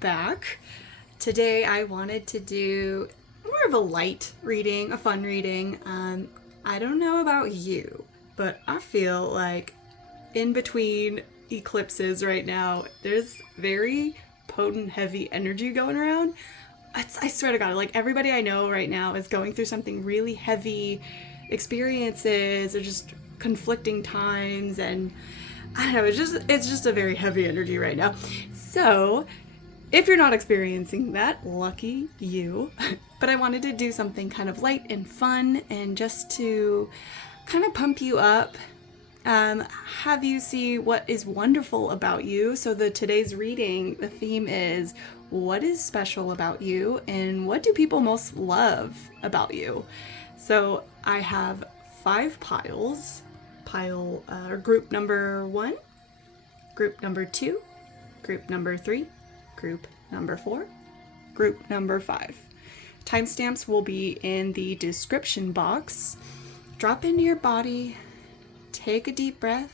back. Today I wanted to do more of a light reading, a fun reading. I don't know about you, but I feel like in between eclipses right now, there's very potent, heavy energy going around. I swear to God, like everybody I know right now is going through something really heavy, experiences or just conflicting times, and I don't know, it's just a very heavy energy right now. So if you're not experiencing that, lucky you. But I wanted to do something kind of light and fun and just to kind of pump you up, have you see what is wonderful about you. So today's reading, the theme is what is special about you and what do people most love about you. So I have 5 piles. Group number 1, group number 2, group number 3, group number 4, group number 5. Timestamps will be in the description box. Drop into your body, take a deep breath.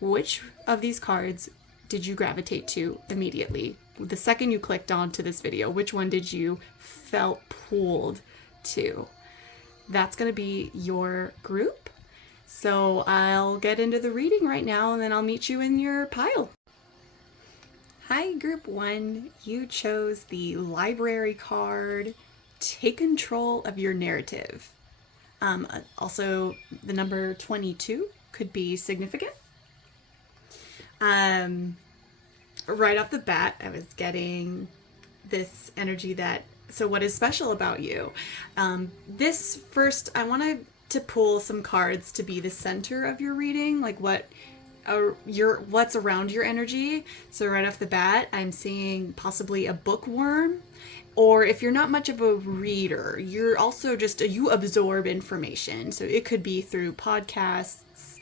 Which of these cards did you gravitate to immediately? The second you clicked onto this video, which one did you felt pulled to? That's going to be your group. So I'll get into the reading right now and then I'll meet you in your pile. Hi, group 1. You chose the library card, Take Control of Your Narrative. Also, the number 22 could be significant. Right off the bat, I was getting this energy so what is special about you? This first, I wanted to pull some cards to be the center of your reading, like what's around your energy. So right off the bat, I'm seeing possibly a bookworm, or if you're not much of a reader, you're also you absorb information. So it could be through podcasts.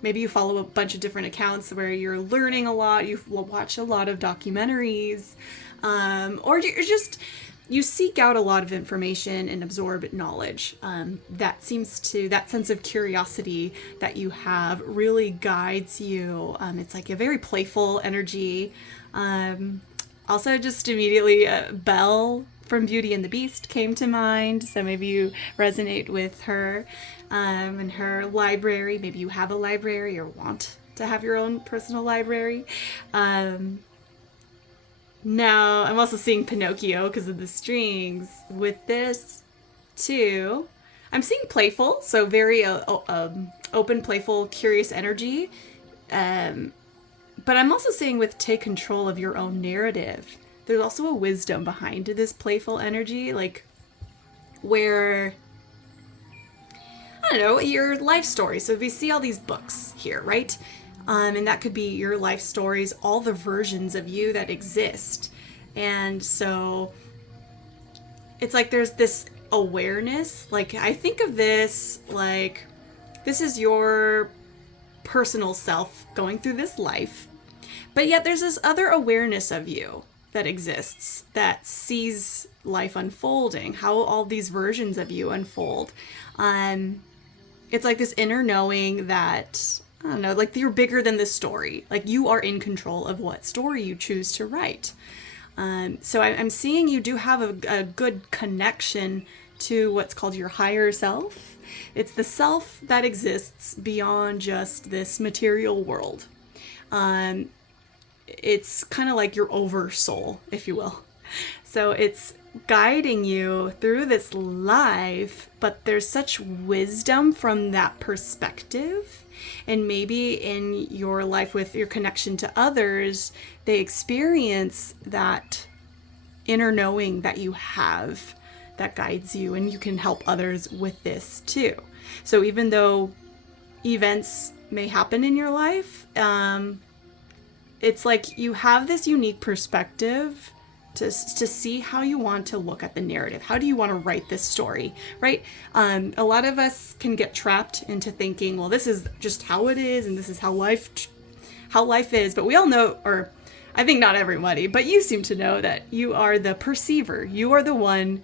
Maybe you follow a bunch of different accounts where you're learning a lot. You watch a lot of documentaries, or you seek out a lot of information and absorb knowledge. That sense of curiosity that you have really guides you. It's like a very playful energy. Also, just immediately, Belle from Beauty and the Beast came to mind. So maybe you resonate with her and her library. Maybe you have a library or want to have your own personal library. Now, I'm also seeing Pinocchio because of the strings. With this, too, I'm seeing playful, so very open, playful, curious energy. But I'm also seeing with take control of your own narrative. There's also a wisdom behind this playful energy, like where, I don't know, your life story. So we see all these books here, right? And that could be your life stories, all the versions of you that exist. And so it's like there's this awareness. Like I think of this like this is your personal self going through this life. But yet there's this other awareness of you that exists that sees life unfolding, how all these versions of you unfold. It's like this inner knowing that, I don't know, like you're bigger than this story. Like you are in control of what story you choose to write. So I'm seeing you do have a good connection to what's called your higher self. It's the self that exists beyond just this material world. It's kind of like your oversoul, if you will. So it's guiding you through this life, but there's such wisdom from that perspective. And maybe in your life with your connection to others, they experience that inner knowing that you have that guides you, and you can help others with this too. So even though events may happen in your life, it's like you have this unique perspective to see how you want to look at the narrative. How do you want to write this story, right? A lot of us can get trapped into thinking, well, this is just how it is, and this is how life is. But we all know, or I think not everybody, but you seem to know that you are the perceiver. You are the one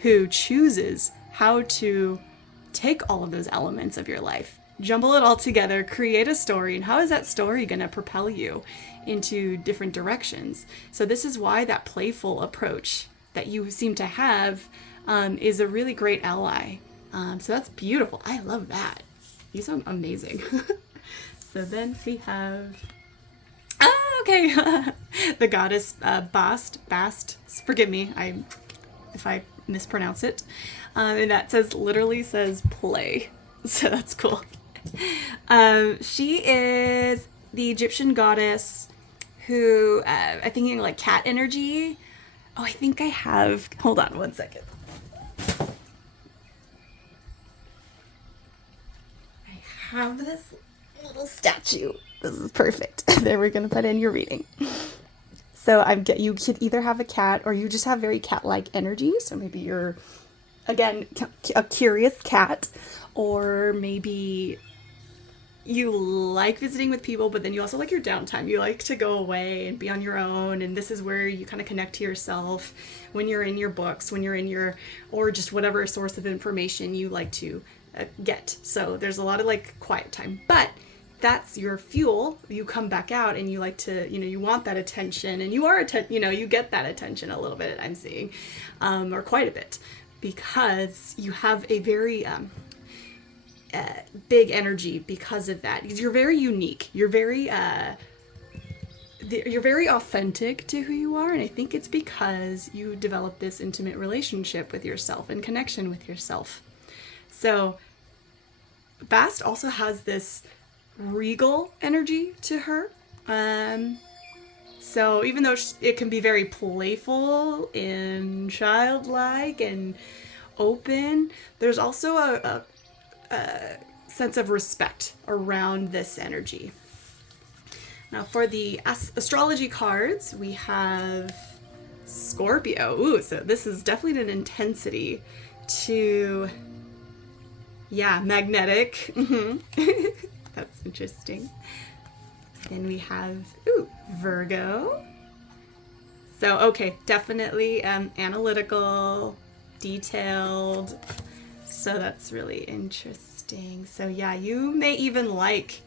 who chooses how to take all of those elements of your life jumble it all together, create a story, and how is that story going to propel you into different directions? So this is why that playful approach that you seem to have is a really great ally. So that's beautiful. I love that. You sound amazing. So then we have, okay, the goddess Bast. Forgive me, if I mispronounce it. And that literally says play. So that's cool. She is the Egyptian goddess who, I think like cat energy. Oh, I think I have, hold on one second. I have this little statue. This is perfect. There, we're gonna put in your reading. So you could either have a cat or you just have very cat-like energy. So maybe you're, again, a curious cat, or maybe you like visiting with people, but then you also like your downtime. You like to go away and be on your own, and this is where you kind of connect to yourself when you're in your books, when you're in your, or just whatever source of information you like to get. So there's a lot of like quiet time, but that's your fuel. You come back out and you like to, you want that attention, and you are, you get that attention a little bit, I'm seeing, or quite a bit, because you have a very big energy because of that. Because you're very unique. You're very authentic to who you are, and I think it's because you develop this intimate relationship with yourself and connection with yourself. So Bast also has this regal energy to her. So even though it can be very playful and childlike and open, there's also a sense of respect around this energy. Now for the astrology cards, we have Scorpio. Ooh, so this is definitely an intensity to, magnetic. That's interesting. Then we have, Virgo. So, okay, definitely analytical, detailed. So that's really interesting. So yeah, you may even like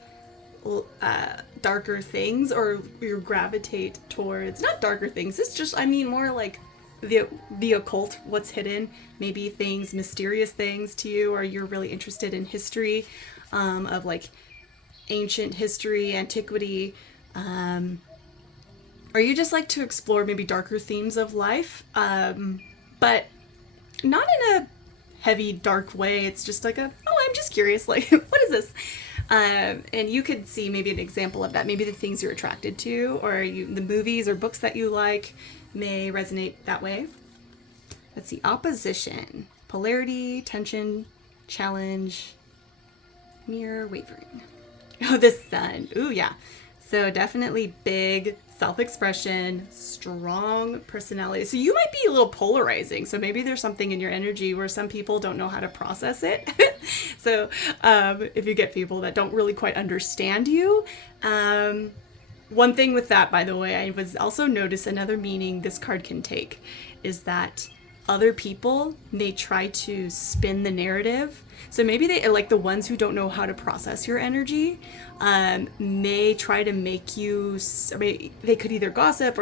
darker things, or you gravitate towards, not darker things, it's just, more like the occult, what's hidden, maybe things, mysterious things to you, or you're really interested in history, of like ancient history, antiquity, or you just like to explore maybe darker themes of life, but not in a heavy, dark way. It's just like I'm just curious, like, what is this? And you could see maybe an example of that. Maybe the things you're attracted to, or the movies or books that you like may resonate that way. Let's see, opposition, polarity, tension, challenge, mirror, wavering. Oh, the sun. Ooh, yeah. So definitely big self-expression, strong personality. So you might be a little polarizing. So maybe there's something in your energy where some people don't know how to process it. So if you get people that don't really quite understand you, one thing with that, by the way, I was also noticed another meaning this card can take is that other people may try to spin the narrative. So maybe they, like the ones who don't know how to process your energy, may try to make you, they could either gossip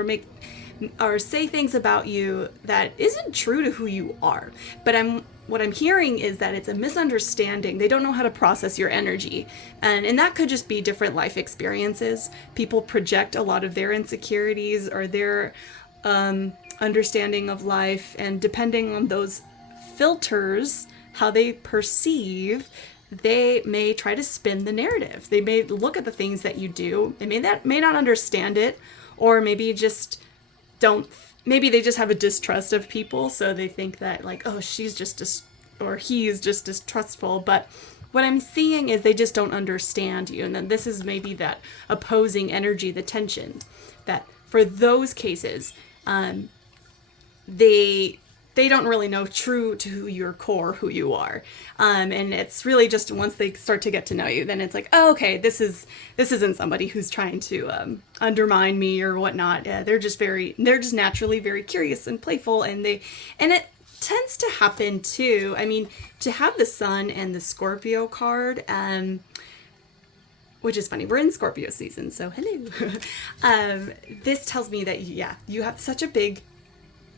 or say things about you that isn't true to who you are. But what I'm hearing is that it's a misunderstanding. They don't know how to process your energy. And that could just be different life experiences. People project a lot of their insecurities or their understanding of life, and depending on those filters, how they perceive, they may try to spin the narrative. They may look at the things that you do, they may not understand it, or maybe just maybe they just have a distrust of people, so they think that like, oh, she's just or he's just distrustful. But what I'm seeing is they just don't understand you, and then this is maybe that opposing energy, the tension, that for those cases, they don't really know true to your core who you are, and it's really just once they start to get to know you, then it's like, oh, okay, this isn't somebody who's trying to undermine me or whatnot. They're just naturally very curious and playful, and tends to happen too. I mean, to have the Sun and the Scorpio card, which is funny, we're in Scorpio season, so hello. This tells me that, yeah, you have such a big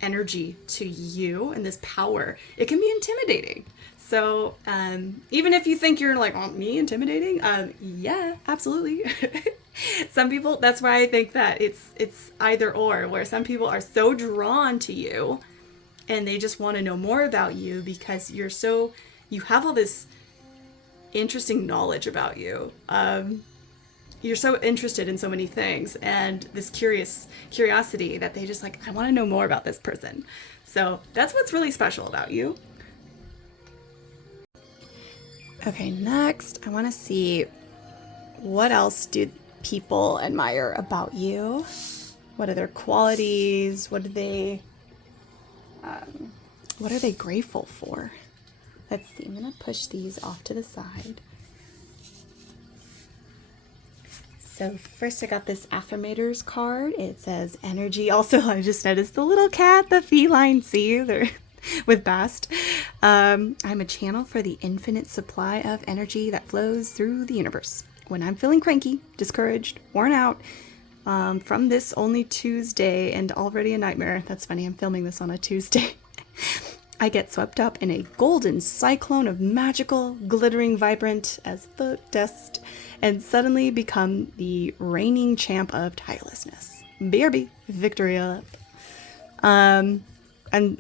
energy to you and this power. It can be intimidating. So even if you think you're like, oh, me intimidating? Yeah, absolutely. Some people, that's why I think that it's either or, where some people are so drawn to you and they just want to know more about you because you have all this interesting knowledge about you. You're so interested in so many things and this curiosity that they just like, I want to know more about this person. So that's what's really special about you. Okay, next I want to see what else do people admire about you. What are their qualities? What are they grateful for? Let's see, I'm gonna push these off to the side. So first I got this Affirmators card. It says energy. Also, I just noticed the little cat, the feline sea there with Bast. I'm a channel for the infinite supply of energy that flows through the universe. When I'm feeling cranky, discouraged, worn out, from this only Tuesday and already a nightmare. That's funny, I'm filming this on a Tuesday. I get swept up in a golden cyclone of magical, glittering, vibrant as the dust, and suddenly become the reigning champ of tirelessness. BRB, victory up. And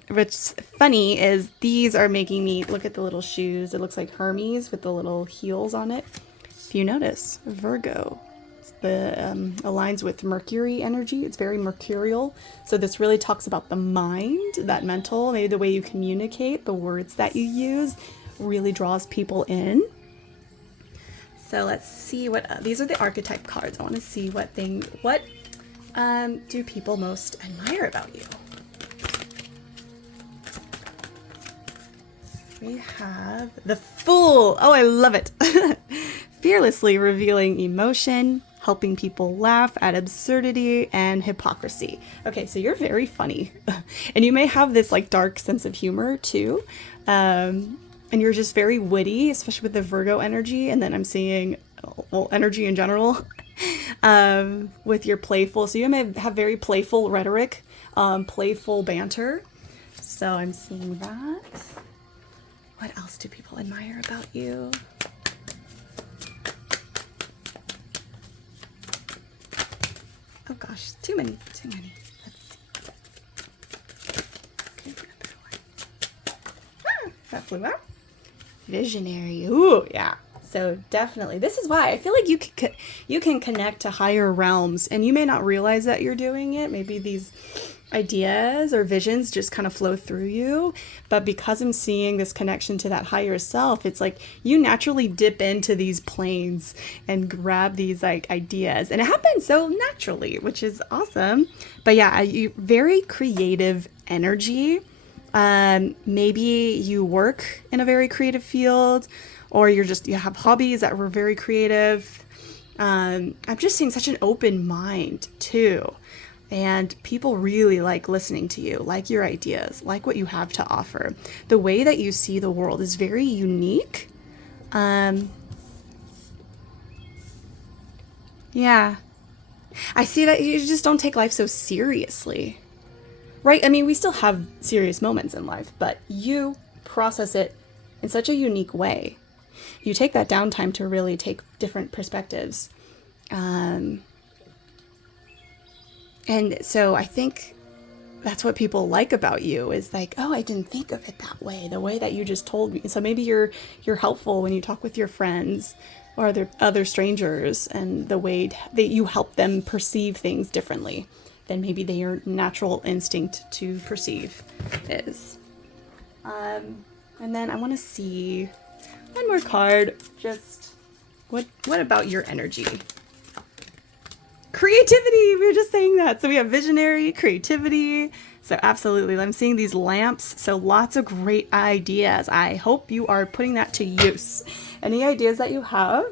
what's funny is these are making me look at the little shoes. It looks like Hermes with the little heels on it. If you notice, Virgo, aligns with Mercury energy. It's very mercurial. So this really talks about the mind, that mental, maybe the way you communicate, the words that you use really draws people in. So let's see these are the archetype cards. I want to see what do people most admire about you. We have the Fool. Oh, I love it. Fearlessly revealing emotion, helping people laugh at absurdity and hypocrisy. Okay, so you're very funny. And you may have this like dark sense of humor too. And you're just very witty, especially with the Virgo energy. And then I'm seeing, well, energy in general, with your playful. So you may have very playful rhetoric, playful banter. So I'm seeing that. What else do people admire about you? Oh gosh, too many. Let's see. Okay, that flew out. Visionary. Ooh, yeah. So definitely, this is why I feel like you can connect to higher realms, and you may not realize that you're doing it. Maybe these ideas or visions just kind of flow through you, but because I'm seeing this connection to that higher self, it's like you naturally dip into these planes and grab these like ideas, and it happens so naturally, which is awesome. But yeah, you very creative energy. Maybe you work in a very creative field, or you have hobbies that were very creative. I'm just seeing such an open mind too. And people really like listening to you, like your ideas, like what you have to offer. The way that you see the world is very unique. Yeah. I see that you just don't take life so seriously. Right? I mean, we still have serious moments in life, but you process it in such a unique way. You take that downtime to really take different perspectives. And so I think that's what people like about you is like, oh, I didn't think of it that way, the way that you just told me. So maybe you're helpful when you talk with your friends or other strangers, and the way that you help them perceive things differently than maybe your natural instinct to perceive is. And then I want to see one more card. Just what about your energy? Creativity, we were just saying that. So we have visionary, creativity. So absolutely, I'm seeing these lamps. So lots of great ideas. I hope you are putting that to use. Any ideas that you have,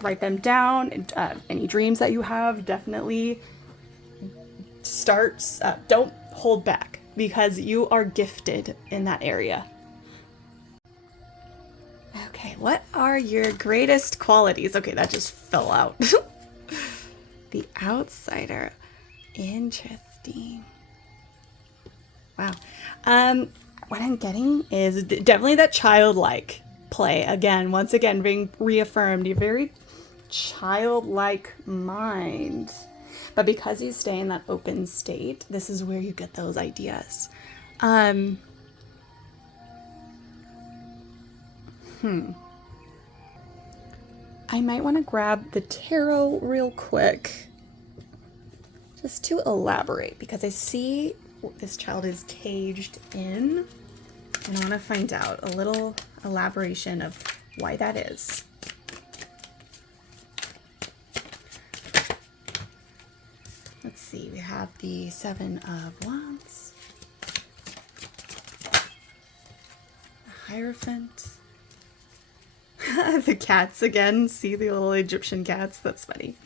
write them down. Any dreams that you have, definitely start. Don't hold back. because you are gifted in that area. Okay, what are your greatest qualities? Okay, that just fell out. The outsider. Interesting. Wow. What I'm getting is definitely that childlike play. Again, once again, being reaffirmed. You're very childlike mind. But because you stay in that open state, this is where you get those ideas. I might want to grab the tarot real quick just to elaborate, because I see this child is caged in, and I want to find out a little elaboration of why that is. Let's see, we have the Seven of Wands, the Hierophant, the cats again. See the little Egyptian cats? That's funny.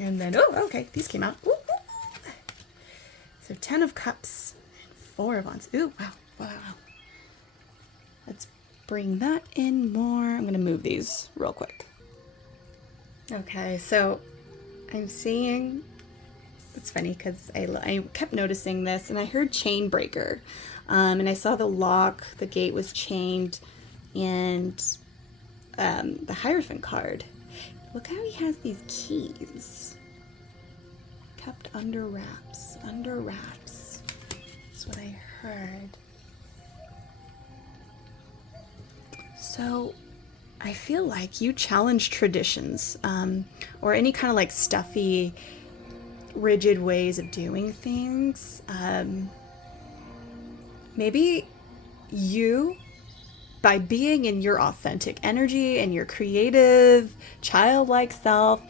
And then, oh, okay, these came out. Ooh, ooh. So 10 of Cups and 4 of Wands. Ooh, wow, wow, wow. Let's bring that in more. I'm going to move these real quick. Okay, so I'm seeing, it's funny because I kept noticing this, and I heard chain breaker, and I saw the lock, the gate was chained, and the Hierophant card. Look how he has these keys kept under wraps, under wraps. That's what I heard. So I feel like you challenge traditions, or any kind of like stuffy, rigid ways of doing things. Maybe you, by being in your authentic energy and your creative, childlike self,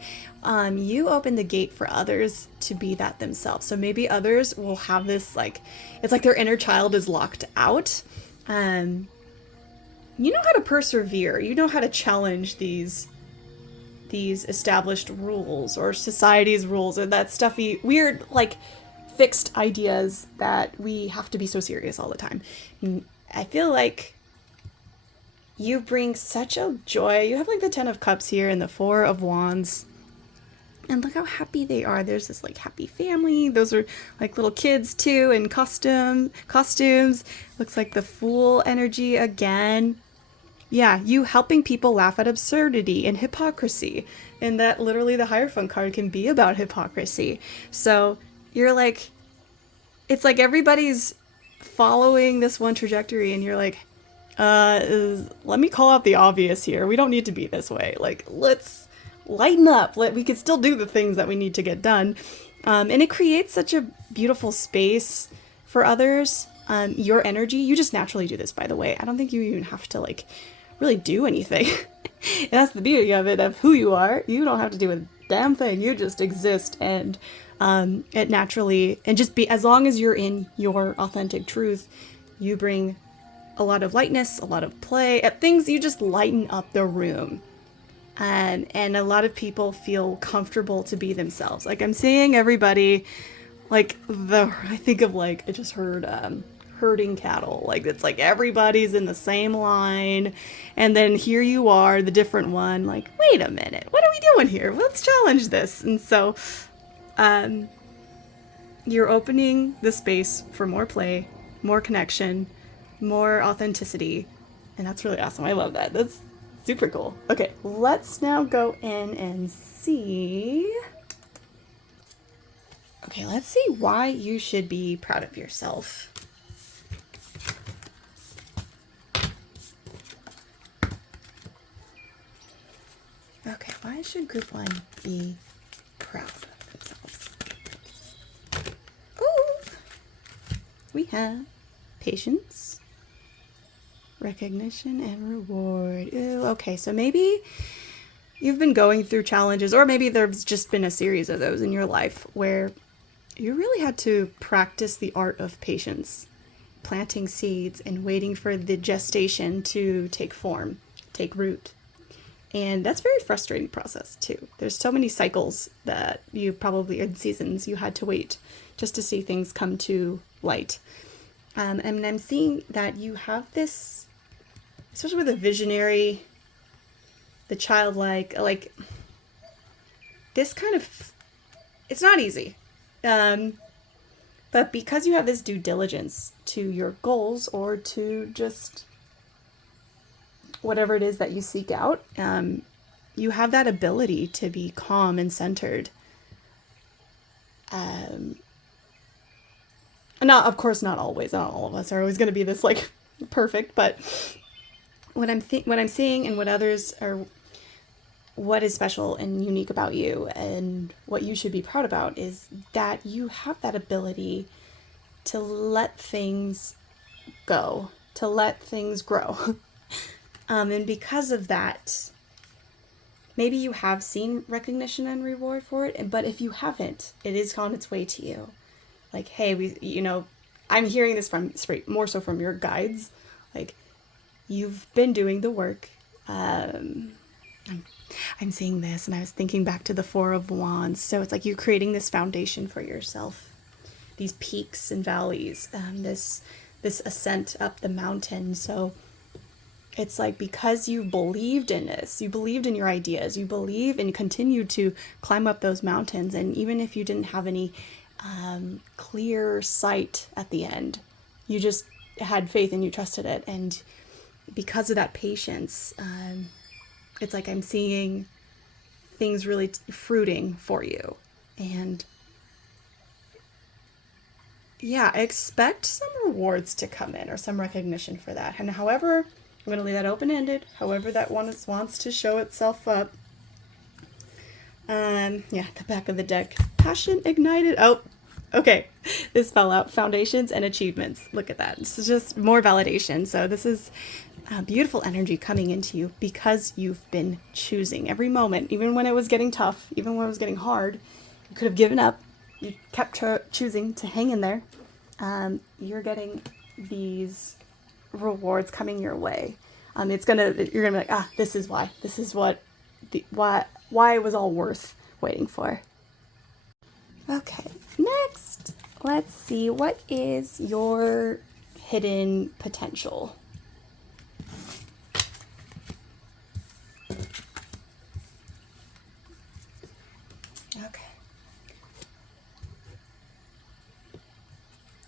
you open the gate for others to be that themselves. So maybe others will have this, like, it's like their inner child is locked out. You know how to persevere. You know how to challenge these established rules or society's rules, or that stuffy, weird, like, fixed ideas that we have to be so serious all the time. I feel like you bring such a joy. You have like the 10 of Cups here and the 4 of Wands. And look how happy they are. There's this like happy family. Those are like little kids too in costumes. Looks like the Fool energy again. Yeah, you helping people laugh at absurdity and hypocrisy. And that literally the Hierophant card can be about hypocrisy. So you're like, it's like everybody's following this one trajectory, and you're like, let me call out the obvious here. We don't need to be this way. Like, let's lighten up. We could still do the things that we need to get done. And it creates such a beautiful space for others. Your energy, you just naturally do this, by the way. I don't think you even have to like really do anything. And that's the beauty of it, of who you are. You don't have to do a damn thing. You just exist, and it naturally, and just be, as long as you're in your authentic truth, you bring a lot of lightness, a lot of play, at things. You just lighten up the room. And a lot of people feel comfortable to be themselves. Like, I'm seeing everybody, like, I think of like, I just heard herding cattle. Like, it's like everybody's in the same line, and then here you are, the different one, like, wait a minute, what are we doing here? Let's challenge this. And so you're opening the space for more play, more connection, more authenticity, and that's really awesome. I love that. That's super cool. Okay, let's now go in and see. Okay, let's see why you should be proud of yourself. Okay, why should group 1 be proud of themselves? Ooh, we have patience, recognition, and reward. Ooh, okay, so maybe you've been going through challenges, or maybe there's just been a series of those in your life where you really had to practice the art of patience, planting seeds and waiting for the gestation to take form, take root. And that's a very frustrating process too. There's so many cycles that you probably, in seasons, you had to wait just to see things come to light. And I'm seeing that you have this, especially with the visionary, the childlike, like this kind of, it's not easy. But because you have this due diligence to your goals or to just whatever it is that you seek out, you have that ability to be calm and centered. Not, of course, not always. Not all of us are always going to be this like perfect, but what I'm seeing and what others are, what is special and unique about you and what you should be proud about is that you have that ability to let things go, to let things grow. And because of that, maybe you have seen recognition and reward for it, but if you haven't, it is on its way to you. Like, hey, I'm hearing this from more so from your guides. Like, you've been doing the work. I'm seeing this, and I was thinking back to the Four of Wands. So it's like you're creating this foundation for yourself, these peaks and valleys, this ascent up the mountain. So it's like because you believed in this, you believed in your ideas, you believe and continued to climb up those mountains. And even if you didn't have any clear sight at the end, you just had faith and you trusted it. And because of that patience, it's like I'm seeing things really fruiting for you. And yeah, expect some rewards to come in or some recognition for that. And however, I'm going to leave that open-ended, however that one wants to show itself up. The back of the deck. Passion ignited. Oh, okay. This fell out. Foundations and achievements. Look at that. This is just more validation. So this is beautiful energy coming into you because you've been choosing every moment, even when it was getting tough, even when it was getting hard. You could have given up. You kept choosing to hang in there. You're getting these rewards coming your way. You're gonna be like, this is why. This is why it was all worth waiting for. Okay, next, let's see, what is your hidden potential? Okay.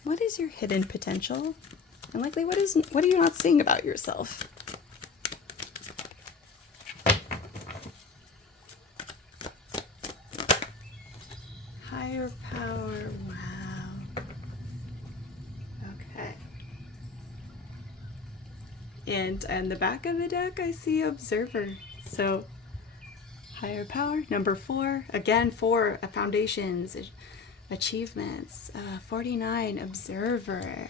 What is your hidden potential? And likely, what are you not seeing about yourself? Higher power, wow. Okay. And on the back of the deck, I see Observer. So, higher power, number 4. Again, 4, foundations, achievements. 49, Observer.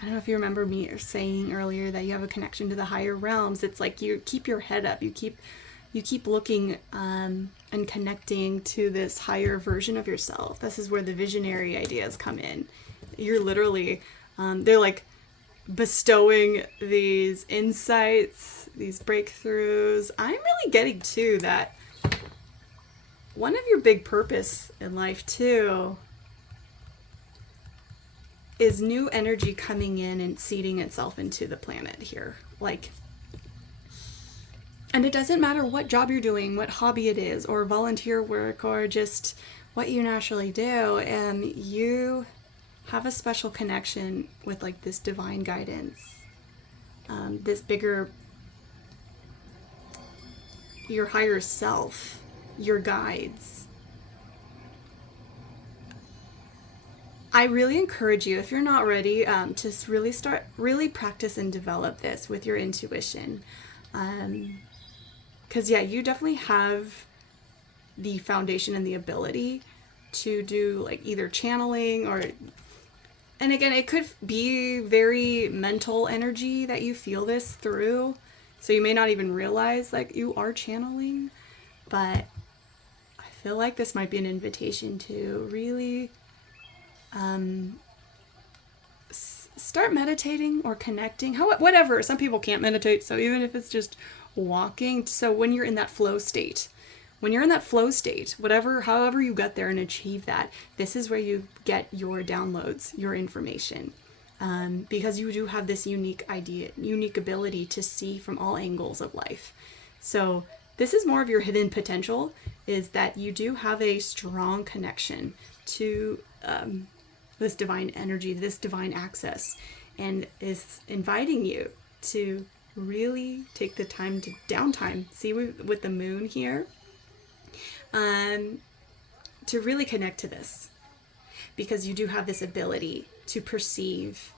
I don't know if you remember me saying earlier that you have a connection to the higher realms. It's like you keep your head up. You keep looking and connecting to this higher version of yourself. This is where the visionary ideas come in. You're literally, they're like bestowing these insights, these breakthroughs. I'm really getting to that. One of your big purpose in life too is new energy coming in and seeding itself into the planet here. And it doesn't matter what job you're doing, what hobby it is, or volunteer work, or just what you naturally do. You have a special connection with this divine guidance, this bigger, your higher self, your guides. I really encourage you, if you're not ready, to really practice and develop this with your intuition. Because you definitely have the foundation and the ability to do either channeling and again, it could be very mental energy that you feel this through. So you may not even realize you are channeling, but I feel like this might be an invitation to really start meditating or connecting, whatever. Some people can't meditate, so even if it's just walking, so when you're in that flow state when you're in that flow state, however you get there and achieve that, this is where you get your downloads, your information. Because you do have this unique ability to see from all angles of life. So this is more of your hidden potential, is that you do have a strong connection to this divine energy, this divine access, and is inviting you to really take the time to downtime. See, with the moon here, to really connect to this, because you do have this ability to perceive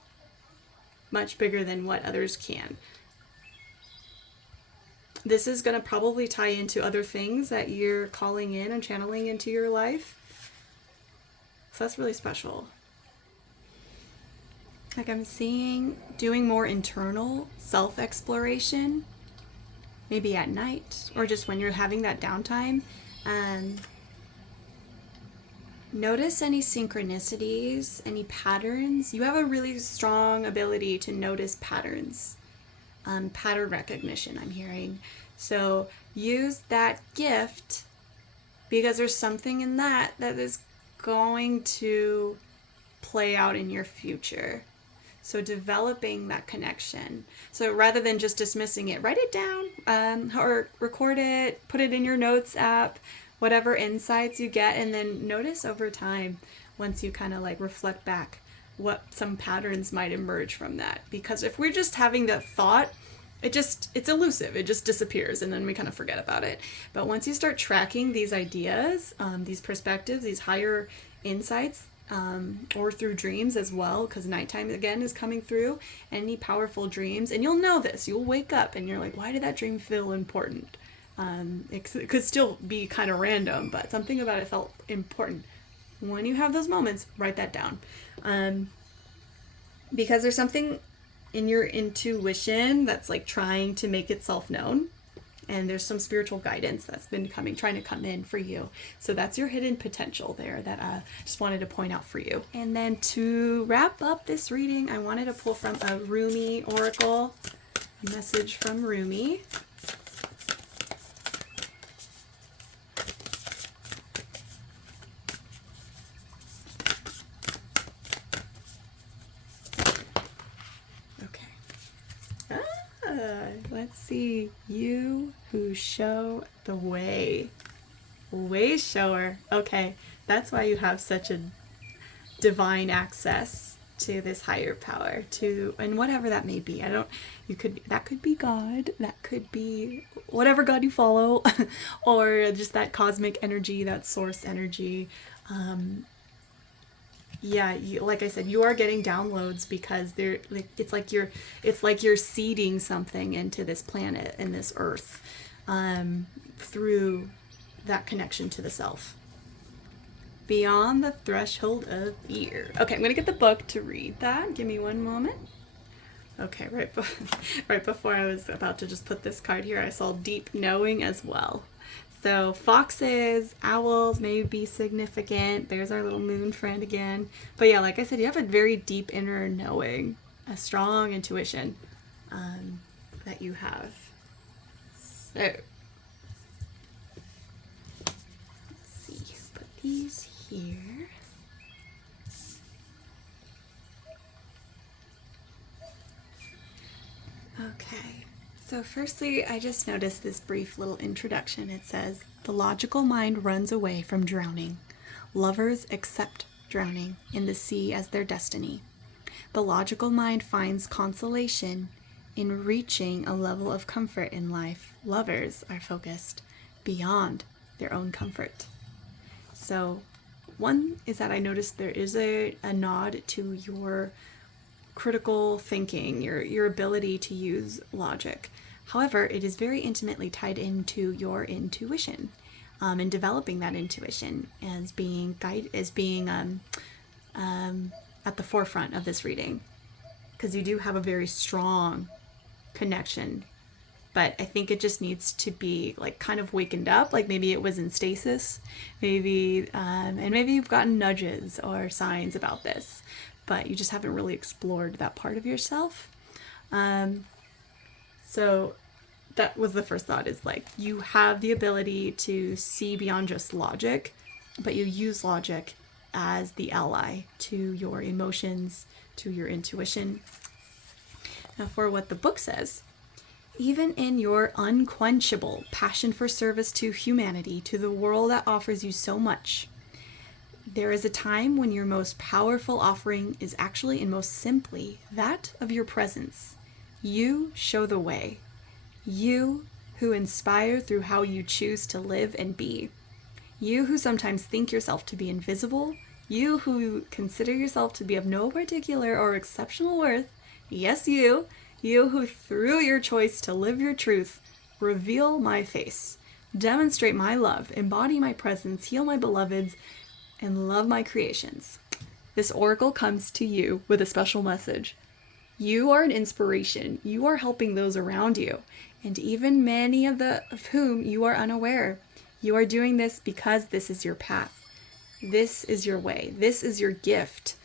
much bigger than what others can. This is going to probably tie into other things that you're calling in and channeling into your life. So that's really special. Like, I'm seeing doing more internal self-exploration, maybe at night or just when you're having that downtime. Notice any synchronicities, any patterns. You have a really strong ability to notice patterns. Pattern recognition, I'm hearing. So use that gift, because there's something in that is going to play out in your future. So developing that connection. So rather than just dismissing it, write it down, or record it, put it in your notes app, whatever insights you get, and then notice over time, once you kind of like reflect back, what some patterns might emerge from that. Because if we're just having that thought, it's elusive, it just disappears, and then we kind of forget about it. But once you start tracking these ideas, these perspectives, these higher insights, or through dreams as well, because nighttime again is coming through, any powerful dreams, and you'll know this, you'll wake up and you're like, why did that dream feel important? It could still be kind of random, but something about it felt important. When you have those moments, write that down. Because there's something in your intuition that's like trying to make itself known. And there's some spiritual guidance that's been trying to come in for you. So that's your hidden potential there that I just wanted to point out for you. And then to wrap up this reading, I wanted to pull from a Rumi Oracle, a message from Rumi. Let's see. You who show the way. Way shower. Okay, that's why you have such a divine access to this higher power, and whatever that may be. That could be God, that could be whatever God you follow, or just that cosmic energy, that source energy. Yeah, like I said, you are getting downloads because it's like you're seeding something into this planet and this earth, through that connection to the self. Beyond the threshold of fear. Okay, I'm gonna get the book to read that. Give me one moment. Okay, right before I was about to just put this card here, I saw deep knowing as well. So foxes, owls may be significant. There's our little moon friend again. But yeah, like I said, you have a very deep inner knowing, a strong intuition that you have. So let's see, put these here. Okay. So firstly, I just noticed this brief little introduction. It says, the logical mind runs away from drowning. Lovers accept drowning in the sea as their destiny. The logical mind finds consolation in reaching a level of comfort in life. Lovers are focused beyond their own comfort. So one is that I noticed there is a nod to your critical thinking, your ability to use logic. However, it is very intimately tied into your intuition, and developing that intuition as being at the forefront of this reading, because you do have a very strong connection. But I think it just needs to be like kind of wakened up, like maybe it was in stasis, maybe and maybe you've gotten nudges or signs about this, but you just haven't really explored that part of yourself. So that was the first thought, is like, you have the ability to see beyond just logic, but you use logic as the ally to your emotions, to your intuition. Now, for what the book says, even in your unquenchable passion for service to humanity, to the world that offers you so much, there is a time when your most powerful offering is actually and most simply that of your presence. You show the way. You who inspire through how you choose to live and be. You who sometimes think yourself to be invisible. You who consider yourself to be of no particular or exceptional worth. Yes, you. You who, through your choice to live your truth, reveal my face, demonstrate my love, embody my presence, heal my beloveds, and love my creations. This oracle comes to you with a special message. You are an inspiration. You are helping those around you, and even many of whom you are unaware. You are doing this because this is your path. This is your way. This is your gift,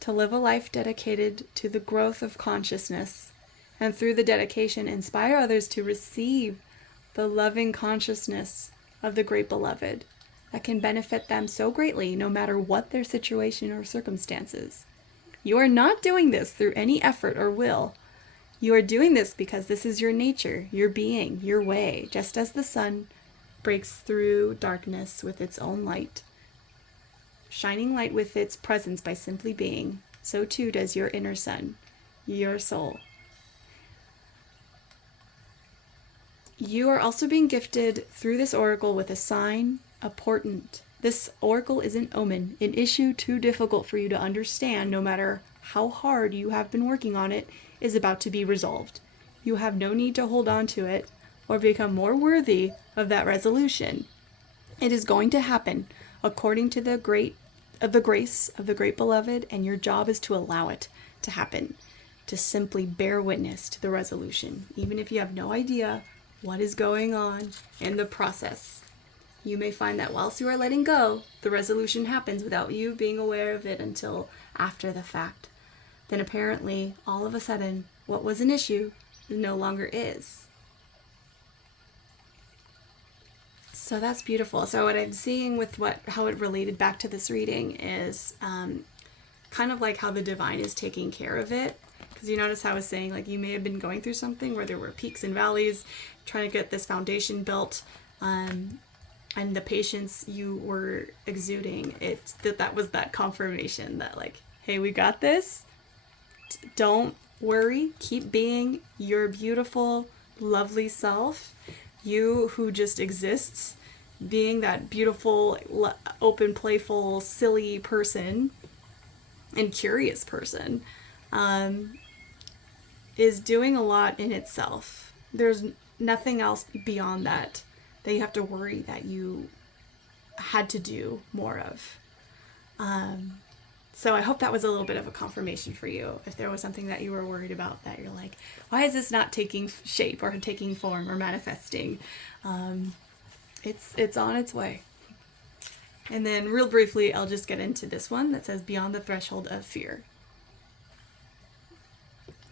to live a life dedicated to the growth of consciousness, and through the dedication, inspire others to receive the loving consciousness of the great beloved that can benefit them so greatly, no matter what their situation or circumstances. You are not doing this through any effort or will. You are doing this because this is your nature, your being, your way, just as the sun breaks through darkness with its own light, shining light with its presence by simply being. So too does your inner sun, your soul. You are also being gifted through this oracle with a sign, a portent. This oracle is an omen, an issue too difficult for you to understand, no matter how hard you have been working on it, is about to be resolved. You have no need to hold on to it or become more worthy of that resolution. It is going to happen according to the grace of the great beloved, and your job is to allow it to happen, to simply bear witness to the resolution, even if you have no idea what is going on in the process. You may find that whilst you are letting go, the resolution happens without you being aware of it until after the fact. Then apparently, all of a sudden, what was an issue no longer is. So that's beautiful. So what I'm seeing with how it related back to this reading is kind of like how the divine is taking care of it. Because you notice how I was saying, like, you may have been going through something where there were peaks and valleys, trying to get this foundation built, and the patience you were exuding, that was that confirmation that, like, hey, we got this. Don't worry. Keep being your beautiful, lovely self. You who just exists, being that beautiful, open, playful, silly person and curious person, is doing a lot in itself. There's nothing else beyond that you have to worry that you had to do more of. So I hope that was a little bit of a confirmation for you. If there was something that you were worried about, that you're like, why is this not taking shape or taking form or manifesting? It's on its way. And then real briefly, I'll just get into this one that says beyond the threshold of fear.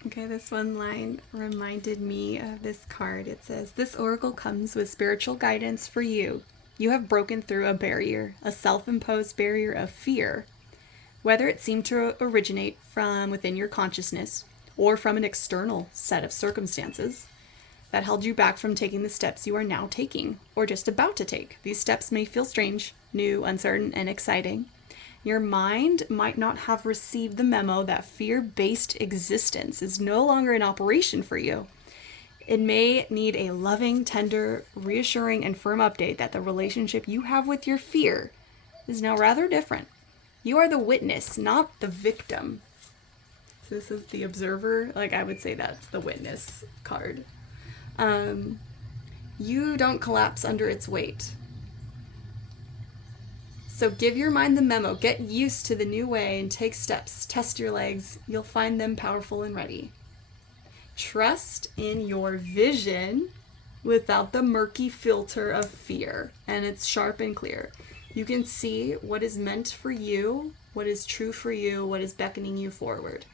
Okay, this one line reminded me of this card. It says, this oracle comes with spiritual guidance for you. You have broken through a barrier, a self-imposed barrier of fear. Whether it seemed to originate from within your consciousness or from an external set of circumstances that held you back from taking the steps you are now taking or just about to take. These steps may feel strange, new, uncertain, and exciting. Your mind might not have received the memo that fear-based existence is no longer in operation for you. It may need a loving, tender, reassuring, and firm update that the relationship you have with your fear is now rather different. You are the witness, not the victim. So this is the observer. Like, I would say that's the witness card. You don't collapse under its weight. So give your mind the memo. Get used to the new way and take steps. Test your legs. You'll find them powerful and ready. Trust in your vision without the murky filter of fear. And it's sharp and clear. You can see what is meant for you, what is true for you, what is beckoning you forward.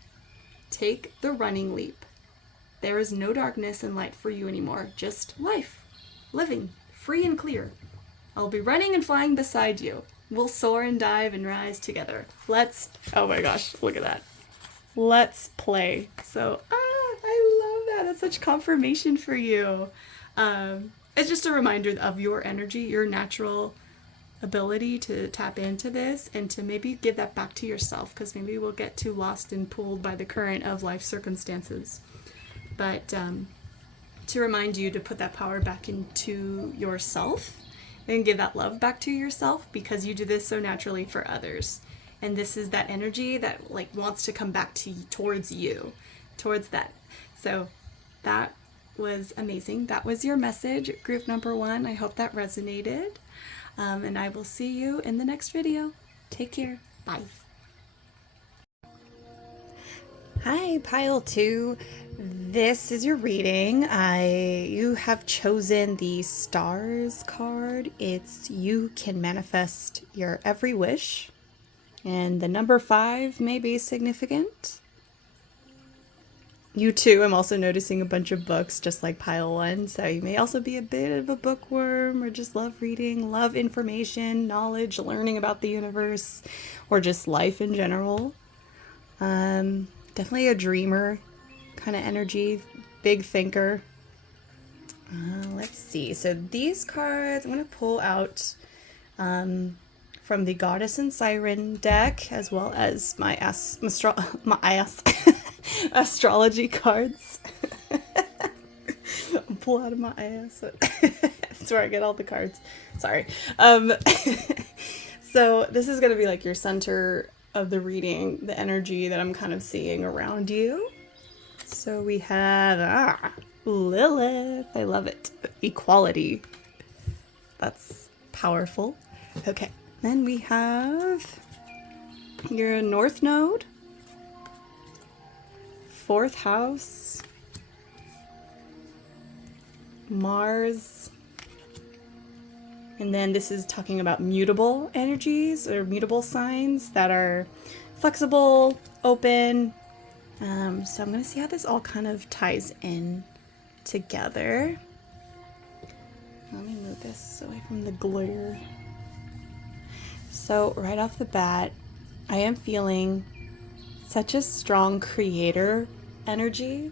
Take the running leap. There is no darkness and light for you anymore, just life, living, free and clear. I'll be running and flying beside you. We'll soar and dive and rise together. Let's, oh my gosh, look at that. Let's play. So, I love that. That's such confirmation for you. It's just a reminder of your energy, your natural ability to tap into this and to maybe give that back to yourself, because maybe we'll get too lost and pulled by the current of life circumstances. But to remind you to put that power back into yourself and give that love back to yourself, because you do this so naturally for others. And this is that energy that like wants to come back to towards you, towards that. So that was amazing. That was your message, group number 1. I hope that resonated. And I will see you in the next video. Take care. Bye. Hi, pile 2. This is your reading. You have chosen the Stars card. It's you can manifest your every wish. And the number 5 may be significant. You too, I'm also noticing a bunch of books just like pile 1, so you may also be a bit of a bookworm or just love reading, love information, knowledge, learning about the universe, or just life in general. Definitely a dreamer kind of energy, big thinker. Let's see, so these cards, I'm going to pull out from the Goddess and Siren deck, as well as my astrology cards. Pull out of my ass. That's where I get all the cards. Sorry. So this is going to be like your center of the reading, the energy that I'm kind of seeing around you. So we have Lilith. I love it. Equality. That's powerful. Okay. Then we have your North Node, 4th house, Mars, and then this is talking about mutable energies or mutable signs that are flexible, open. So I'm going to see how this all kind of ties in together. Let me move this away from the glare. So right off the bat, I am feeling such a strong creator energy.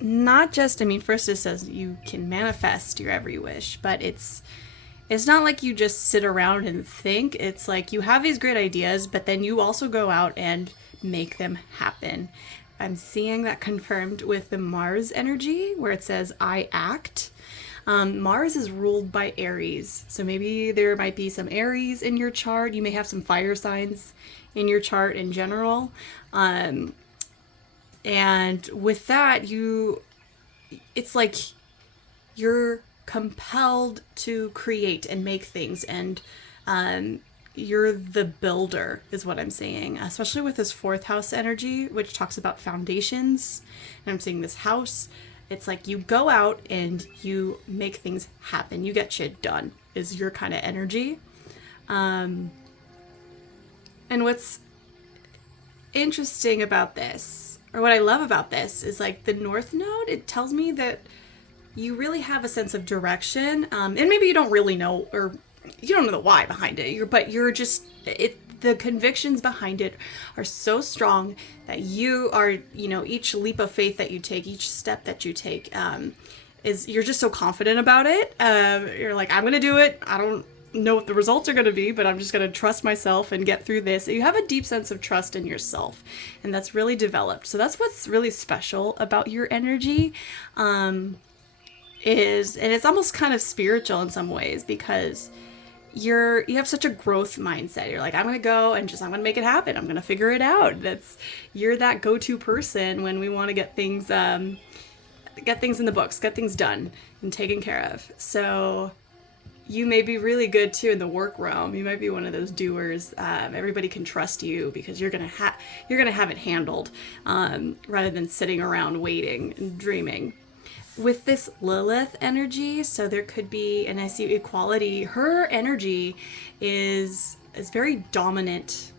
Not just, I mean, first it says you can manifest your every wish, but it's not like you just sit around and think. It's like you have these great ideas, but then you also go out and make them happen. I'm seeing that confirmed with the Mars energy, where it says I act. Mars is ruled by Aries, so maybe there might be some Aries in your chart. You may have some fire signs in your chart in general. And with that, it's like you're compelled to create and make things, and you're the builder is what I'm saying, especially with this 4th house energy, which talks about foundations. And I'm seeing this house. It's like you go out and you make things happen. You get shit done is your kind of energy. And what's interesting about this, or what I love about this, is like the North Node, it tells me that you really have a sense of direction. And maybe you don't really know, or you don't know the why behind it, but you're just, the convictions behind it are so strong that you are, each leap of faith that you take, each step that you take, you're just so confident about it. You're like, I'm going to do it. I don't know what the results are going to be, but I'm just going to trust myself and get through this. You have a deep sense of trust in yourself, and that's really developed. So that's what's really special about your energy, and it's almost kind of spiritual in some ways, because you have such a growth mindset. You're like, I'm gonna go and I'm gonna make it happen. I'm gonna figure it out. You're that go-to person when we want to get things in the books, get things done and taken care of. So you may be really good too in the work realm. You might be one of those doers. Everybody can trust you because you're gonna have it handled, rather than sitting around waiting and dreaming. With this Lilith energy, so there could be, and I see equality, her energy is very dominant,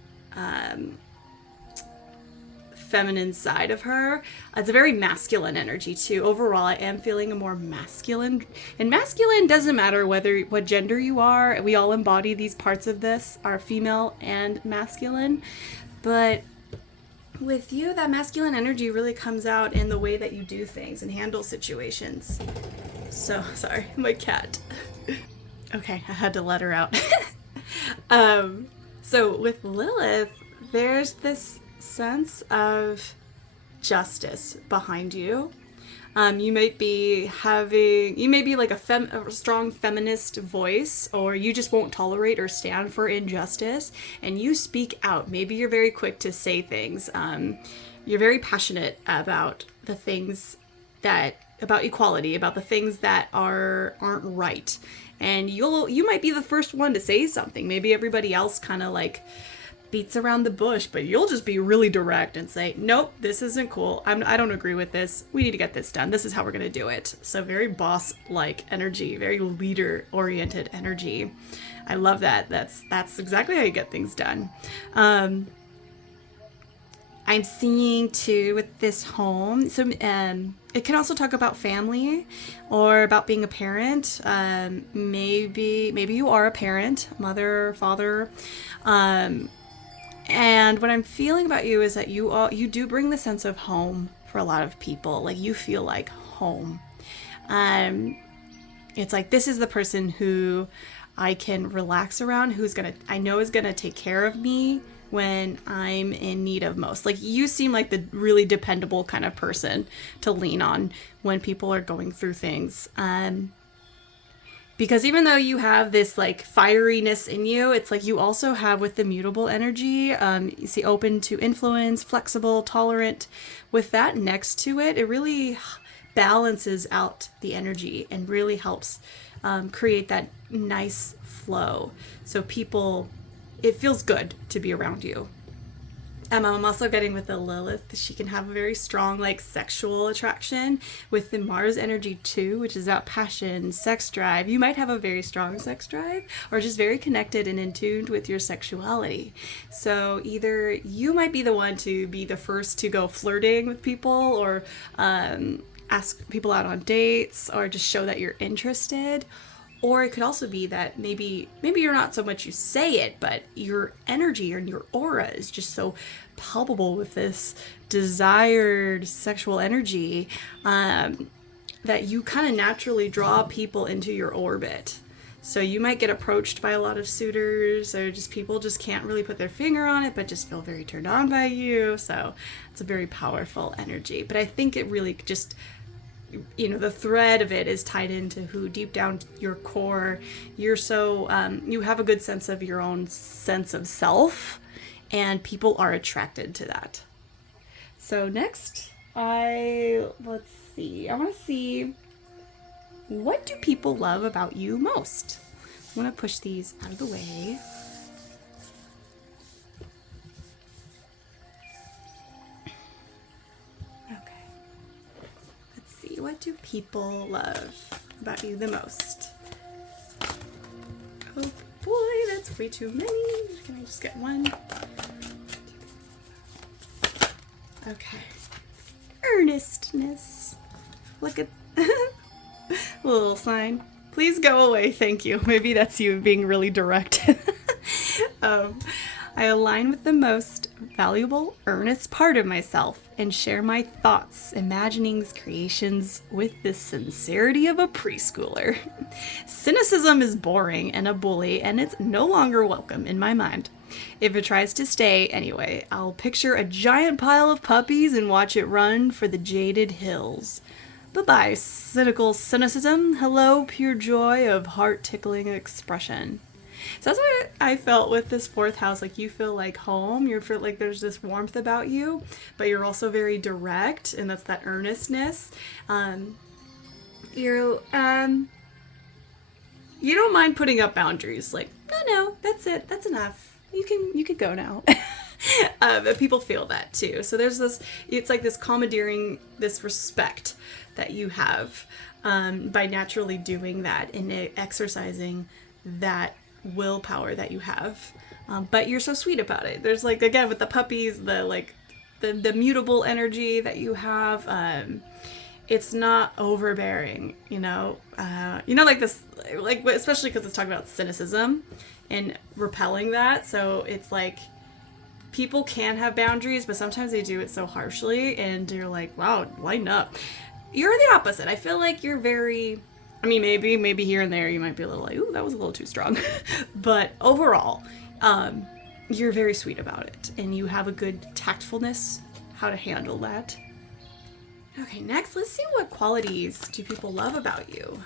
feminine side of her. It's a very masculine energy too. Overall, I am feeling a more masculine, and masculine doesn't matter what gender you are. We all embody these parts of this, are female and masculine. But with you, that masculine energy really comes out in the way that you do things and handle situations. So, sorry, my cat. Okay, I had to let her out. So with Lilith, there's this sense of justice behind you. You might be like a strong feminist voice, or you just won't tolerate or stand for injustice, and you speak out. Maybe you're very quick to say things. You're very passionate about the things about equality, about the things that aren't right. And you might be the first one to say something. Maybe everybody else kind of like beats around the bush, but you'll just be really direct and say, nope, this isn't cool. I don't agree with this. We need to get this done. This is how we're going to do it. So very boss-like energy, very leader-oriented energy. I love that. That's exactly how you get things done. I'm seeing too with this home. So it can also talk about family or about being a parent. Maybe you are a parent, mother, father. And what I'm feeling about you is that you do bring the sense of home for a lot of people. Like you feel like home. It's like, this is the person who I can relax around, I know is gonna take care of me when I'm in need of most. Like you seem like the really dependable kind of person to lean on when people are going through things. Because even though you have this like fieriness in you, it's like you also have with the mutable energy, you see open to influence, flexible, tolerant. With that next to it, it really balances out the energy and really helps create that nice flow. So it feels good to be around you. I'm also getting with the Lilith, she can have a very strong like sexual attraction with the Mars energy too, which is about passion, sex drive. You might have a very strong sex drive or just very connected and in tune with your sexuality. So either you might be the one to be the first to go flirting with people or ask people out on dates or just show that you're interested. Or it could also be that maybe you're not so much you say it, but your energy and your aura is just so palpable with this desired sexual energy that you kind of naturally draw people into your orbit. So you might get approached by a lot of suitors, or just people just can't really put their finger on it, but just feel very turned on by you. So it's a very powerful energy. But I think it really just, the thread of it is tied into who deep down your core, you're so, you have a good sense of your own sense of self, and people are attracted to that. So next, let's see, I want to see, what do people love about you most? I'm going to push these out of the way. What do people love about you the most? Oh boy, that's way too many. Can I just get one? Okay. Earnestness. Look at little sign. Please go away, thank you. Maybe that's you being really direct. I align with the most valuable, earnest part of myself and share my thoughts, imaginings, creations with the sincerity of a preschooler. Cynicism is boring and a bully, and it's no longer welcome in my mind. If it tries to stay, anyway, I'll picture a giant pile of puppies and watch it run for the jaded hills. Bye-bye, cynical cynicism. Hello, pure joy of heart-tickling expression. So that's what I felt with this fourth house. Like you feel like home, you feel like there's this warmth about you, but you're also very direct, and that's that earnestness. You don't mind putting up boundaries. Like, no, that's it, that's enough. You could go now. But people feel that too. So there's this, it's like this commandeering, this respect that you have by naturally doing that and exercising that willpower that you have, but you're so sweet about it. There's like, again, with the puppies, the like the mutable energy that you have. It's not overbearing, like this, like, especially because it's talking about cynicism and repelling that. So it's like people can have boundaries, but sometimes they do it so harshly, and you're like, wow, lighten up. You're the opposite. I feel like you're very, I mean, maybe here and there you might be a little like, ooh, that was a little too strong. But overall, you're very sweet about it, and you have a good tactfulness how to handle that. Okay, next, let's see what qualities do people love about you.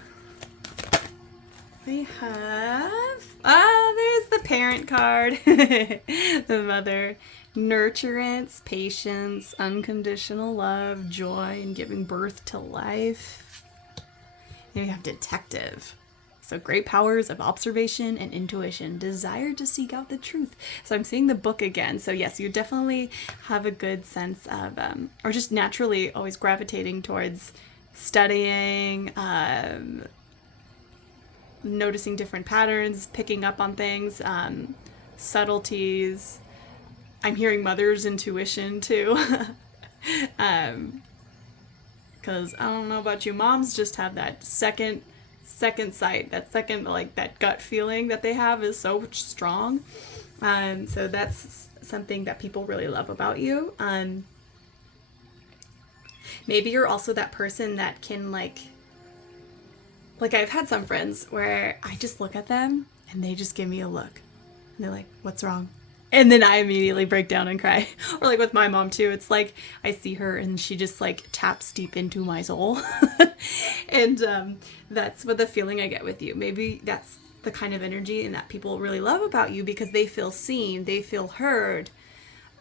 We have, there's the parent card, the mother, nurturance, patience, unconditional love, joy, and giving birth to life. And we have detective. So great powers of observation and intuition, desire to seek out the truth. So I'm seeing the book again. So yes, you definitely have a good sense of, or just naturally always gravitating towards studying, noticing different patterns, picking up on things, subtleties. I'm hearing mother's intuition too. Because I don't know about you, moms just have that second sight, that second, like, that gut feeling that they have is so strong. So that's something that people really love about you. Maybe you're also that person that can, like I've had some friends where I just look at them and they just give me a look and they're like, what's wrong? And then I immediately break down and cry. Or like with my mom too, it's like I see her and she just like taps deep into my soul. And that's what the feeling I get with you. Maybe that's the kind of energy and that people really love about you, because they feel seen, they feel heard,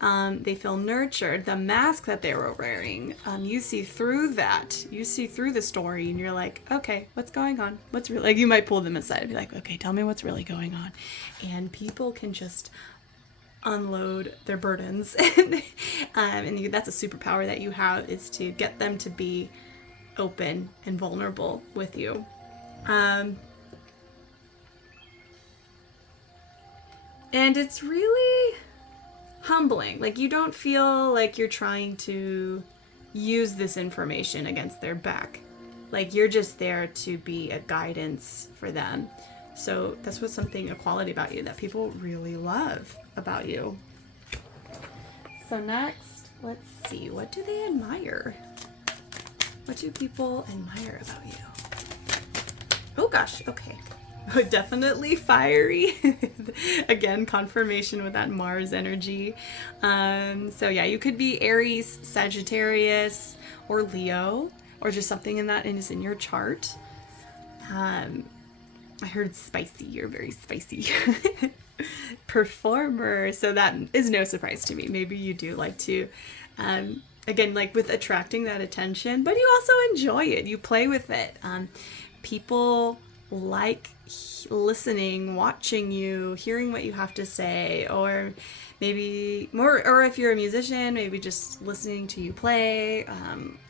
they feel nurtured. The mask that they were wearing, you see through that. You see through the story and you're like, okay, what's going on? What's really, like, you might pull them aside and be like, okay, tell me what's really going on. And people can just unload their burdens. And that's a superpower that you have, is to get them to be open and vulnerable with you. And it's really humbling. Like, you don't feel like you're trying to use this information against their back. Like, you're just there to be a guidance for them. So that's what's a quality about you that people really love about you. So next, let's see, what do they admire? What do people admire about you? Oh gosh, okay. Definitely fiery. Again, confirmation with that Mars energy. So yeah, you could be Aries, Sagittarius, or Leo, or just something in that is in your chart. I heard spicy. You're very spicy. Performer. So that is no surprise to me. Maybe you do like to, again, like with attracting that attention, but you also enjoy it. You play with it. People like listening, watching you, hearing what you have to say, or maybe more, or if you're a musician, maybe just listening to you play,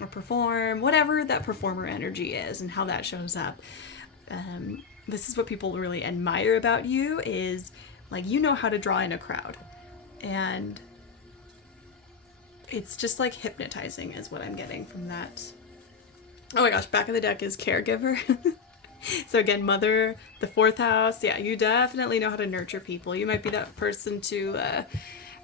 or perform, whatever that performer energy is and how that shows up. This is what people really admire about you, is like, you know how to draw in a crowd, and it's just like hypnotizing is what I'm getting from that. Oh my gosh, back of the deck is caregiver. So again, mother, the 4th house. Yeah, you definitely know how to nurture people. You might be that person to,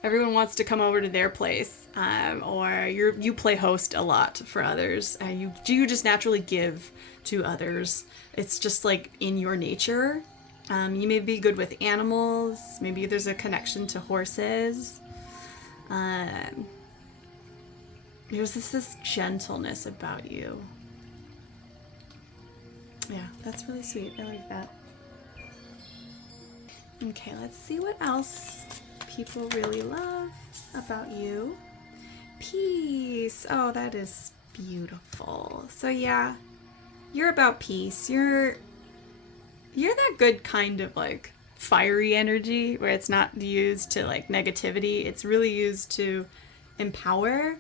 everyone wants to come over to their place, or you play host a lot for others, and you just naturally give to others. It's just like in your nature. You may be good with animals. Maybe there's a connection to horses. There's this gentleness about you. Yeah, that's really sweet. I like that. Okay, let's see what else people really love about you. Peace. Oh, that is beautiful. So yeah, you're about peace. You're that good kind of like fiery energy where it's not used to like negativity. It's really used to empower.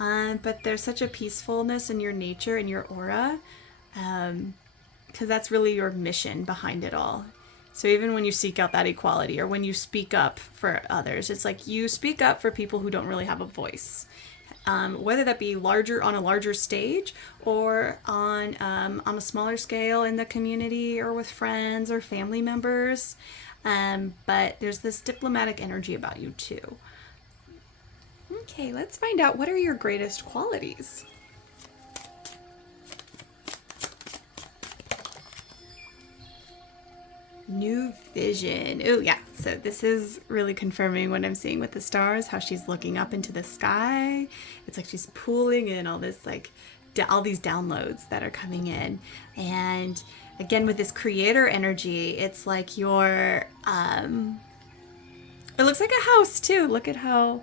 But there's such a peacefulness in your nature and your aura. Because that's really your mission behind it all. So even when you seek out that equality, or when you speak up for others, it's like you speak up for people who don't really have a voice. Whether that be larger on a larger stage, or on a smaller scale in the community, or with friends or family members. But there's this diplomatic energy about you too. Okay, let's find out, what are your greatest qualities? New vision. Oh yeah, so this is really confirming what I'm seeing with the stars, how she's looking up into the sky. It's like she's pulling in all this, like all these downloads that are coming in. And again, with this creator energy, it's like you're it looks like a house too. Look at how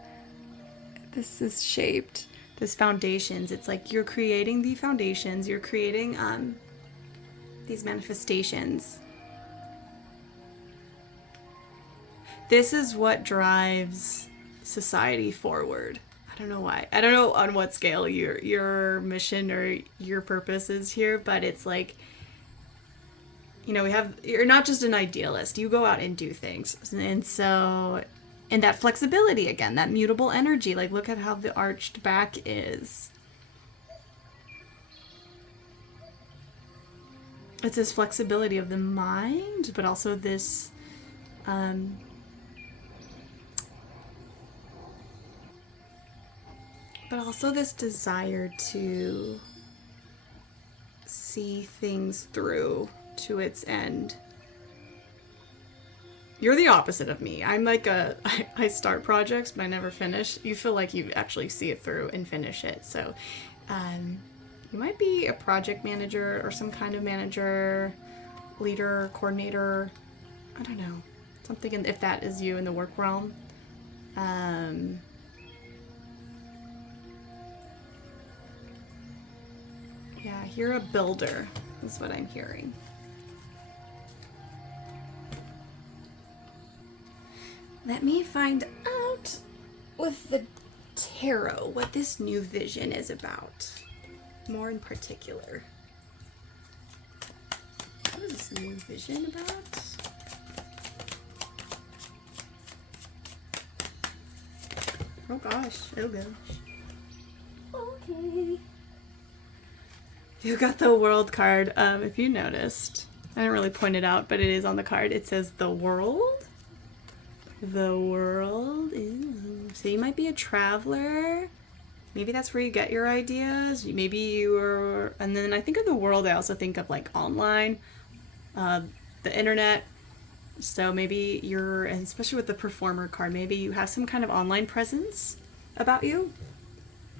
this is shaped, this foundations. It's like you're creating the foundations, you're creating these manifestations. This is what drives society forward. I don't know why. I don't know on what scale your mission or your purpose is here, but it's like, you know, you're not just an idealist. You go out and do things. And so, and that flexibility again, that mutable energy, like look at how the arched back is. It's this flexibility of the mind, but also this but also this desire to see things through to its end. You're the opposite of me. I'm like I start projects, but I never finish. You feel like you actually see it through and finish it. So you might be a project manager or some kind of manager, leader, coordinator. I don't know. Something, if that is you in the work realm. Yeah, you're a builder, is what I'm hearing. Let me find out with the tarot what this new vision is about. More in particular. What is this new vision about? Oh gosh, oh gosh. Okay. You got the World card. If you noticed, I didn't really point it out, but it is on the card. It says the world. The world. Ew. So you might be a traveler. Maybe that's where you get your ideas. Maybe you are, and then I think of the world, I also think of like online, the internet. So maybe you're, and especially with the performer card, maybe you have some kind of online presence about you.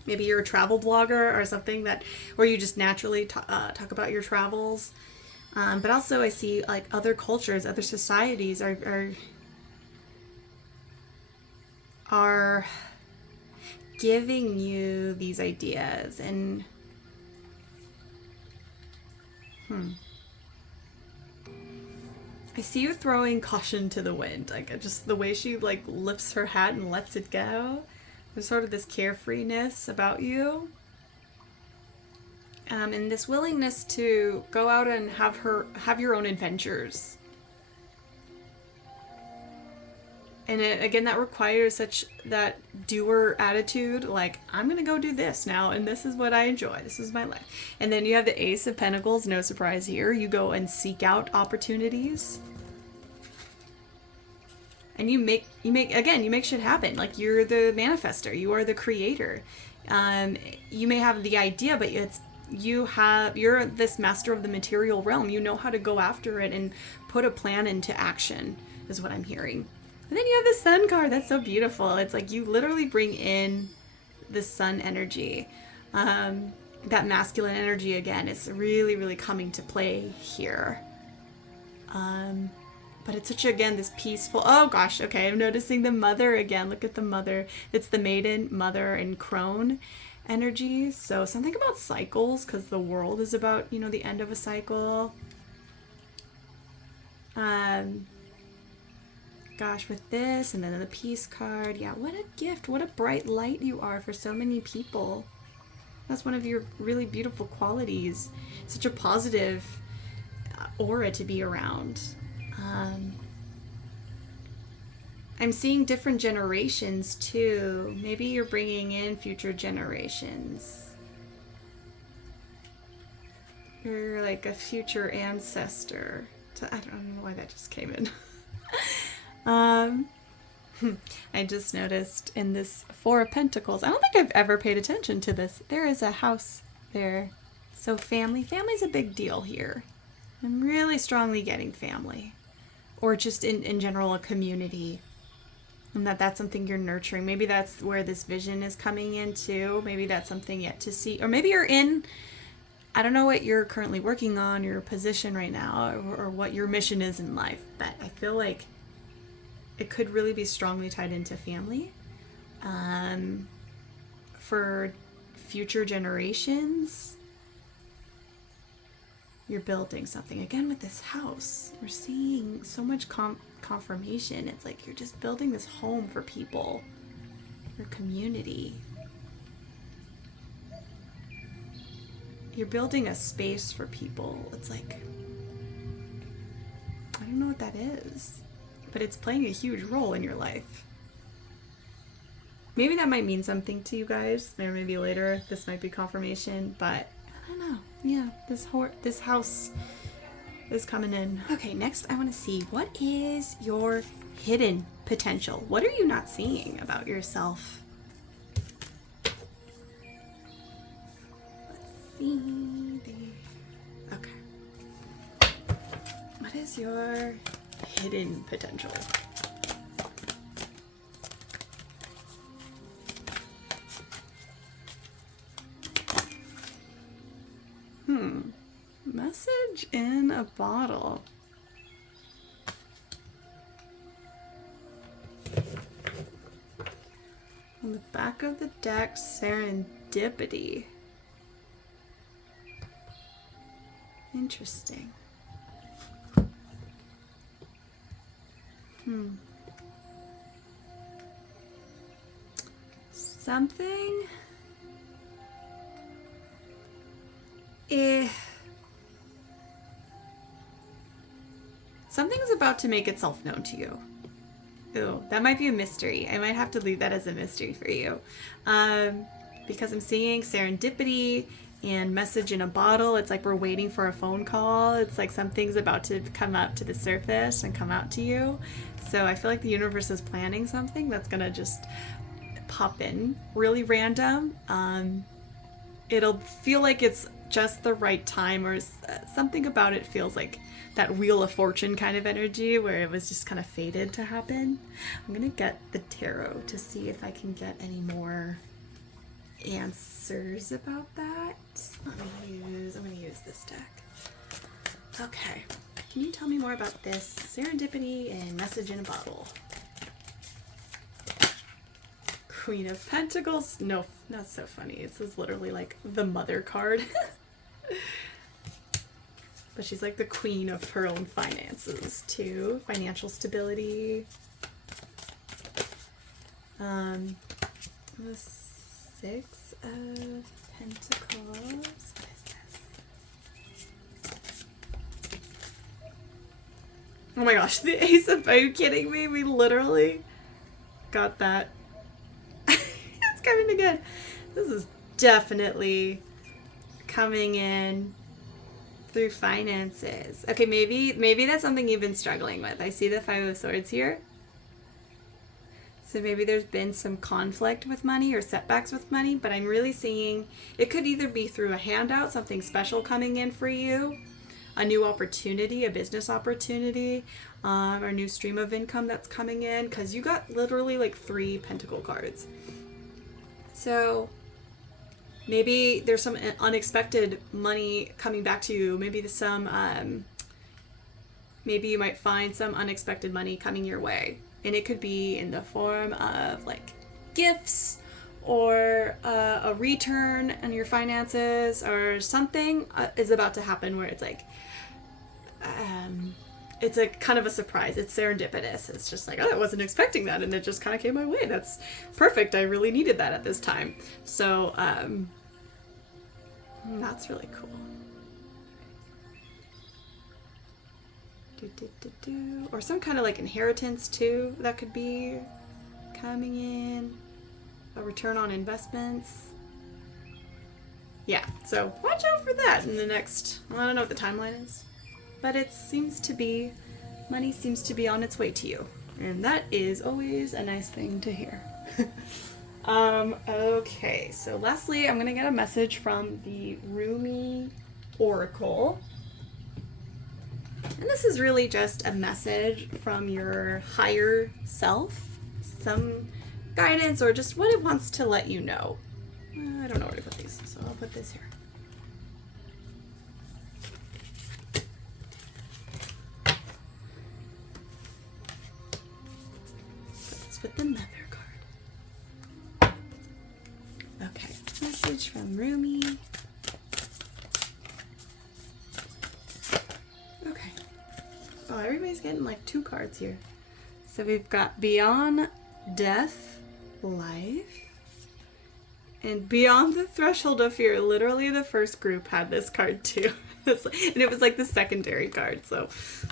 Maybe you're a travel blogger or something that, where you just naturally talk about your travels. But also I see like other cultures, other societies are giving you these ideas. And I see you throwing caution to the wind. Like just the way she like lifts her hat and lets it go. There's sort of this carefreeness about you. And this willingness to go out and have your own adventures. And again, that requires such that doer attitude, like, I'm gonna go do this now, and this is what I enjoy, this is my life. And then you have the Ace of Pentacles, no surprise here. You go and seek out opportunities. And you make shit happen. Like, you're the manifester, you are the creator. You may have the idea, but you're this master of the material realm. You know how to go after it and put a plan into action, is what I'm hearing. And then you have the Sun card. That's so beautiful. It's like you literally bring in the sun energy. That masculine energy again is really, really coming to play here. But it's such, again, this peaceful, oh gosh, okay, I'm noticing the mother again. Look at the mother. It's the maiden, mother, and crone energy. So something about cycles, because the world is about, you know, the end of a cycle. Gosh, with this, and then the peace card. Yeah, what a gift. What a bright light you are for so many people. That's one of your really beautiful qualities. Such a positive aura to be around. I'm seeing different generations too. Maybe you're bringing in future generations. You're like a future ancestor. I don't know why that just came in. I just noticed in this Four of Pentacles, I don't think I've ever paid attention to this. There is a house there. So family's a big deal here. I'm really strongly getting family. Or just in general, a community. And that's something you're nurturing. Maybe that's where this vision is coming into. Maybe that's something yet to see. Or maybe you're in, I don't know what you're currently working on, your position right now, or what your mission is in life. But I feel like it could really be strongly tied into family. For future generations, you're building something. Again, with this house, we're seeing so much confirmation. It's like you're just building this home for people, your community. You're building a space for people. It's like, I don't know what that is, but it's playing a huge role in your life. Maybe that might mean something to you guys, or maybe later this might be confirmation, but I don't know. Yeah, this house is coming in. Okay, next I want to see, what is your hidden potential? What are you not seeing about yourself? Let's see. Okay. What is your hidden potential? Message in a bottle. On the back of the deck, serendipity. Interesting. Something. Something's about to make itself known to you. Ooh, that might be a mystery. I might have to leave that as a mystery for you. Because I'm seeing serendipity and message in a bottle. It's like we're waiting for a phone call. It's like something's about to come up to the surface and come out to you. So I feel like the universe is planning something that's going to just pop in really random. It'll feel like it's just the right time, or something about it feels like that Wheel of Fortune kind of energy where it was just kind of fated to happen. I'm gonna get the tarot to see if I can get any more answers about that. I'm gonna use this deck. Okay, can you tell me more about this serendipity and message in a bottle? Queen of Pentacles. No, not so funny. This is literally like the mother card. But she's like the queen of her own finances too. Financial stability. The Six of Pentacles. What is this? Oh my gosh, the Ace of, are you kidding me? We literally got that. It's coming again. This is definitely coming in through finances. Okay, maybe that's something you've been struggling with. I see the Five of Swords here. So maybe there's been some conflict with money or setbacks with money, but I'm really seeing it could either be through a handout, something special coming in for you, a new opportunity, a business opportunity, or a new stream of income that's coming in, because you got literally like 3 pentacle cards. So maybe there's some unexpected money coming back to you. Maybe maybe you might find some unexpected money coming your way. And it could be in the form of like gifts or a return on your finances, or something is about to happen where it's like, it's a kind of a surprise. It's serendipitous. It's just like, oh, I wasn't expecting that, and it just kind of came my way. That's perfect. I really needed that at this time. So that's really cool. Or some kind of like inheritance too that could be coming in. A return on investments. Yeah, so watch out for that in the next, well, I don't know what the timeline is, but it seems to be, money seems to be on its way to you. And that is always a nice thing to hear. Okay, so lastly, I'm going to get a message from the Rumi Oracle. And this is really just a message from your higher self, some guidance or just what it wants to let you know. I don't know where to put these, so I'll put this here. Let's put the Mother card. Okay, message from Rumi. Okay. Oh, everybody's getting like 2 cards here. So we've got Beyond Death, Life, and Beyond the Threshold of Fear. Literally the first group had this card too. And it was like the secondary card, so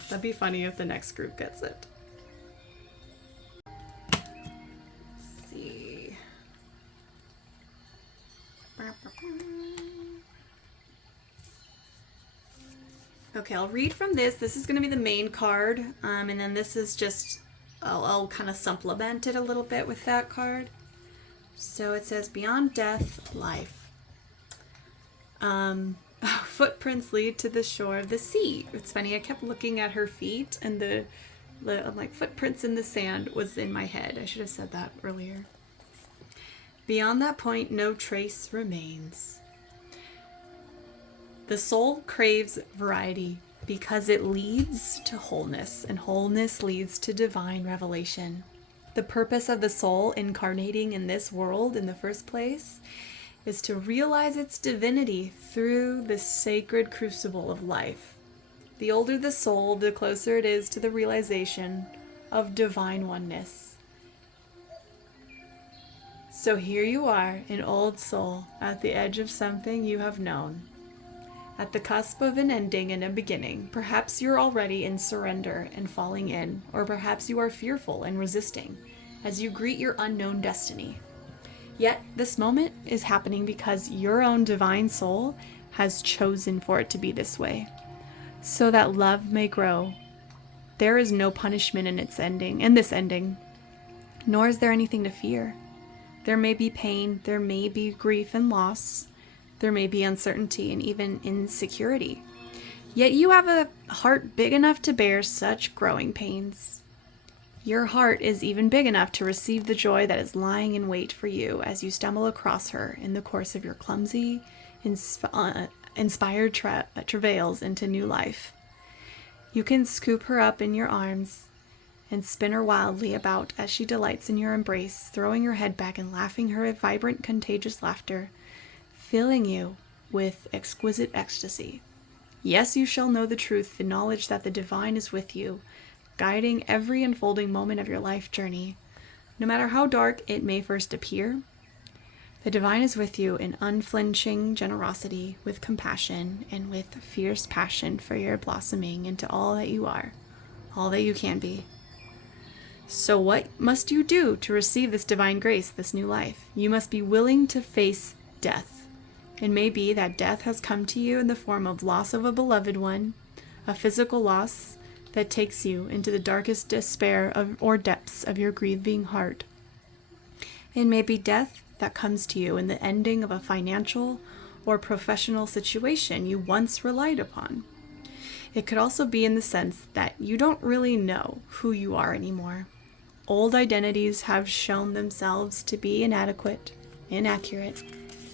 that'd be funny if the next group gets it. Let's see. Okay, I'll read from this. This is going to be the main card, and then this is just, I'll kind of supplement it a little bit with that card. So it says, Beyond Death, Life. Footprints lead to the shore of the sea. It's funny, I kept looking at her feet, and I'm like, footprints in the sand was in my head. I should have said that earlier. Beyond that point, no trace remains. The soul craves variety because it leads to wholeness, and wholeness leads to divine revelation. The purpose of the soul incarnating in this world in the first place is to realize its divinity through the sacred crucible of life. The older the soul, the closer it is to the realization of divine oneness. So here you are, an old soul, at the edge of something you have known. At the cusp of an ending and a beginning. Perhaps you're already in surrender and falling in, or perhaps you are fearful and resisting as you greet your unknown destiny. Yet this moment is happening because your own divine soul has chosen for it to be this way, so that love may grow. There is no punishment in this ending, nor is there anything to fear. There may be pain, there may be grief and loss, there may be uncertainty and even insecurity. Yet you have a heart big enough to bear such growing pains. Your heart is even big enough to receive the joy that is lying in wait for you as you stumble across her in the course of your clumsy, inspired travails into new life. You can scoop her up in your arms and spin her wildly about as she delights in your embrace, throwing her head back and laughing her vibrant, contagious laughter, filling you with exquisite ecstasy. Yes, you shall know the truth, the knowledge that the divine is with you, guiding every unfolding moment of your life journey. No matter how dark it may first appear, the divine is with you in unflinching generosity, with compassion, and with fierce passion for your blossoming into all that you are, all that you can be. So what must you do to receive this divine grace, this new life? You must be willing to face death. It may be that death has come to you in the form of loss of a beloved one, a physical loss that takes you into the darkest despair or depths of your grieving heart. It may be death that comes to you in the ending of a financial or professional situation you once relied upon. It could also be in the sense that you don't really know who you are anymore. Old identities have shown themselves to be inadequate, inaccurate,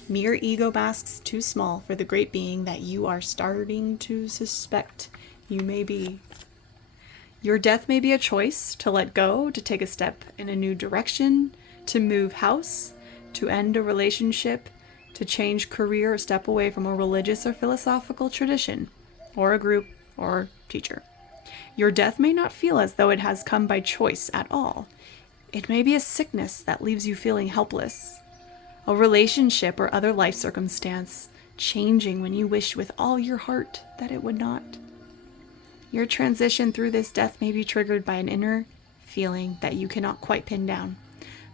mere ego masks too small for the great being that you are starting to suspect you may be. Your death may be a choice to let go, to take a step in a new direction, to move house, to end a relationship, to change career or step away from a religious or philosophical tradition, or a group or teacher. Your death may not feel as though it has come by choice at all. It may be a sickness that leaves you feeling helpless, a relationship or other life circumstance changing when you wish with all your heart that it would not. Your transition through this death may be triggered by an inner feeling that you cannot quite pin down.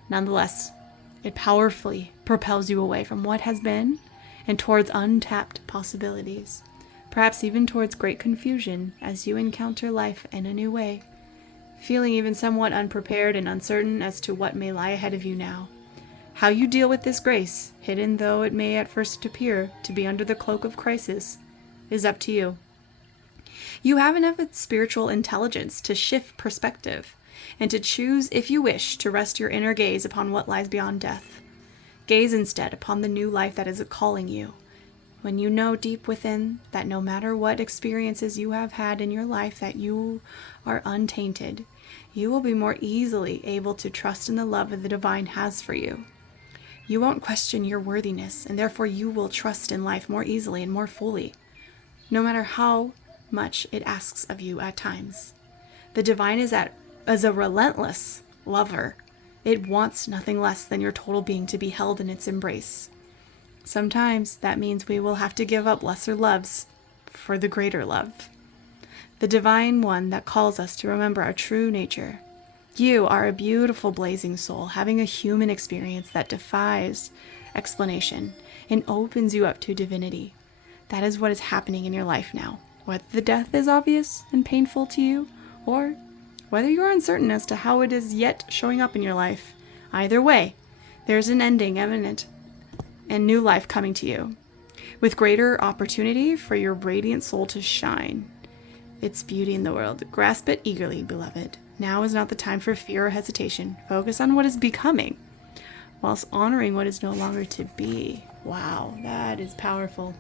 Nonetheless, it powerfully propels you away from what has been and towards untapped possibilities, perhaps even towards great confusion as you encounter life in a new way, feeling even somewhat unprepared and uncertain as to what may lie ahead of you now. How you deal with this grace, hidden though it may at first appear to be under the cloak of crisis, is up to you. You have enough spiritual intelligence to shift perspective and to choose, if you wish, to rest your inner gaze upon what lies beyond death. Gaze instead upon the new life that is calling you. When you know deep within that no matter what experiences you have had in your life that you are untainted, you will be more easily able to trust in the love that the divine has for you. You won't question your worthiness, and therefore you will trust in life more easily and more fully, no matter how much it asks of you at times. The divine is a relentless lover. It wants nothing less than your total being to be held in its embrace. Sometimes that means we will have to give up lesser loves for the greater love. The divine one that calls us to remember our true nature. You are a beautiful blazing soul having a human experience that defies explanation and opens you up to divinity. That is what is happening in your life now. Whether the death is obvious and painful to you, or whether you are uncertain as to how it is yet showing up in your life, either way, there's an ending imminent and new life coming to you, with greater opportunity for your radiant soul to shine its beauty in the world. Grasp it eagerly, beloved. Now is not the time for fear or hesitation. Focus on what is becoming, whilst honoring what is no longer to be. Wow, that is powerful.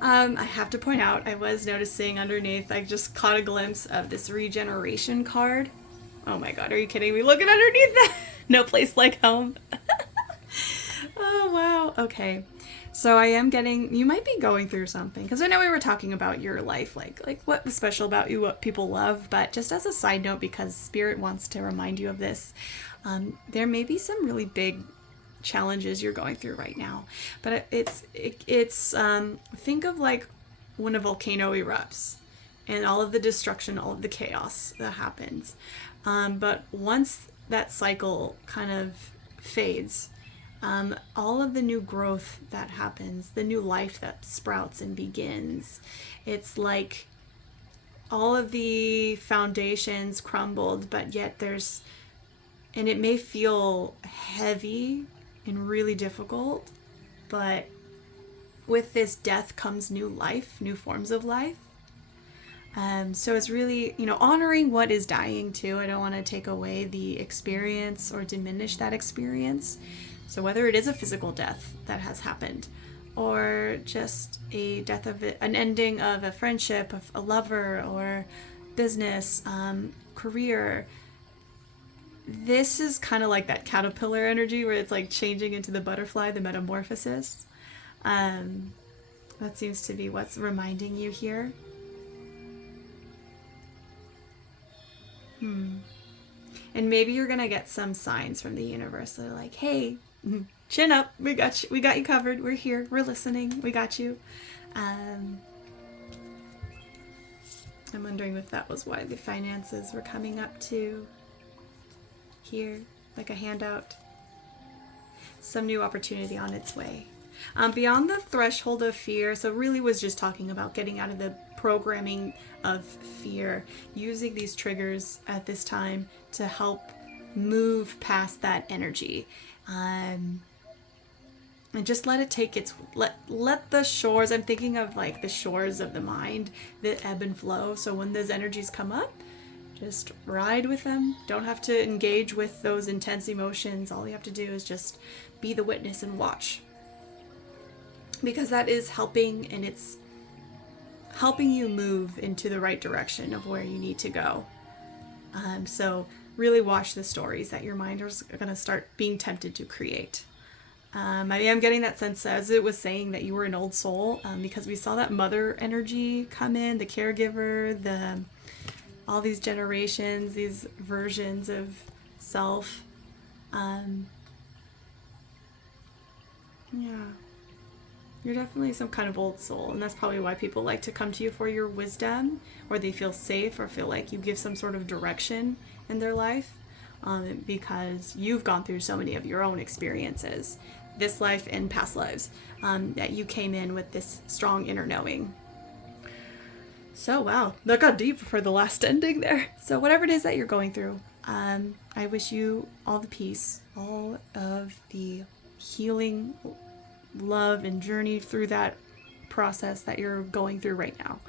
I have to point out, I was noticing underneath, I just caught a glimpse of this regeneration card. Oh my god, are you kidding me? Looking underneath that! No place like home. Oh wow, okay. So I am getting, you might be going through something, because I know we were talking about your life, like what was special about you, what people love, but just as a side note, because Spirit wants to remind you of this, there may be some really big challenges you're going through right now, but it's think of like when a volcano erupts and all of the destruction, all of the chaos that happens, but once that cycle kind of fades, all of the new growth that happens, the new life that sprouts and begins, it's like all of the foundations crumbled, but yet there's, and it may feel heavy and really difficult, but with this death comes new life, new forms of life. So it's really, honoring what is dying too. I don't want to take away the experience or diminish that experience. So whether it is a physical death that has happened, or just a death of an ending of a friendship, of a lover, or business, career, this is kind of like that caterpillar energy where it's like changing into the butterfly, the metamorphosis. That seems to be what's reminding you here. And maybe you're gonna get some signs from the universe that are like, hey, chin up, we got you covered, we're here, we're listening, we got you. I'm wondering if that was why the finances were coming up too. Here, like a handout. Some new opportunity on its way. Beyond the threshold of fear, so really was just talking about getting out of the programming of fear, using these triggers at this time to help move past that energy. And just let it take its, let the shores, I'm thinking of like the shores of the mind that ebb and flow. So when those energies come up, just ride with them. Don't have to engage with those intense emotions. All you have to do is just be the witness and watch. Because that is helping, and it's helping you move into the right direction of where you need to go. So really watch the stories that your mind is going to start being tempted to create. I am getting that sense, as it was saying, that you were an old soul, because we saw that mother energy come in, the caregiver, all these generations, these versions of self. Yeah. You're definitely some kind of old soul, and that's probably why people like to come to you for your wisdom, or they feel safe or feel like you give some sort of direction in their life, because you've gone through so many of your own experiences, this life and past lives, that you came in with this strong inner knowing. So, wow, that got deep for the last ending there. So whatever it is that you're going through, I wish you all the peace, all of the healing, love, and journey through that process that you're going through right now.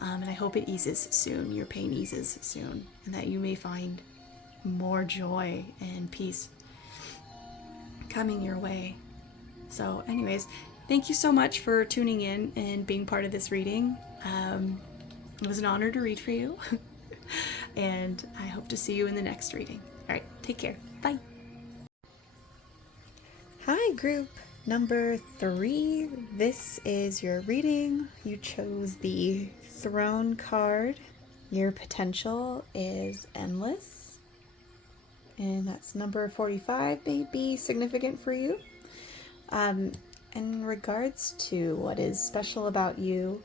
And I hope it eases soon, your pain eases soon, and that you may find more joy and peace coming your way. So anyways, thank you so much for tuning in and being part of this reading. It was an honor to read for you. And I hope to see you in the next reading. All right, take care. Bye. Hi, group number 3. This is your reading. You chose the Throne card. Your potential is endless. And that's number 45 may be significant for you. In regards to what is special about you,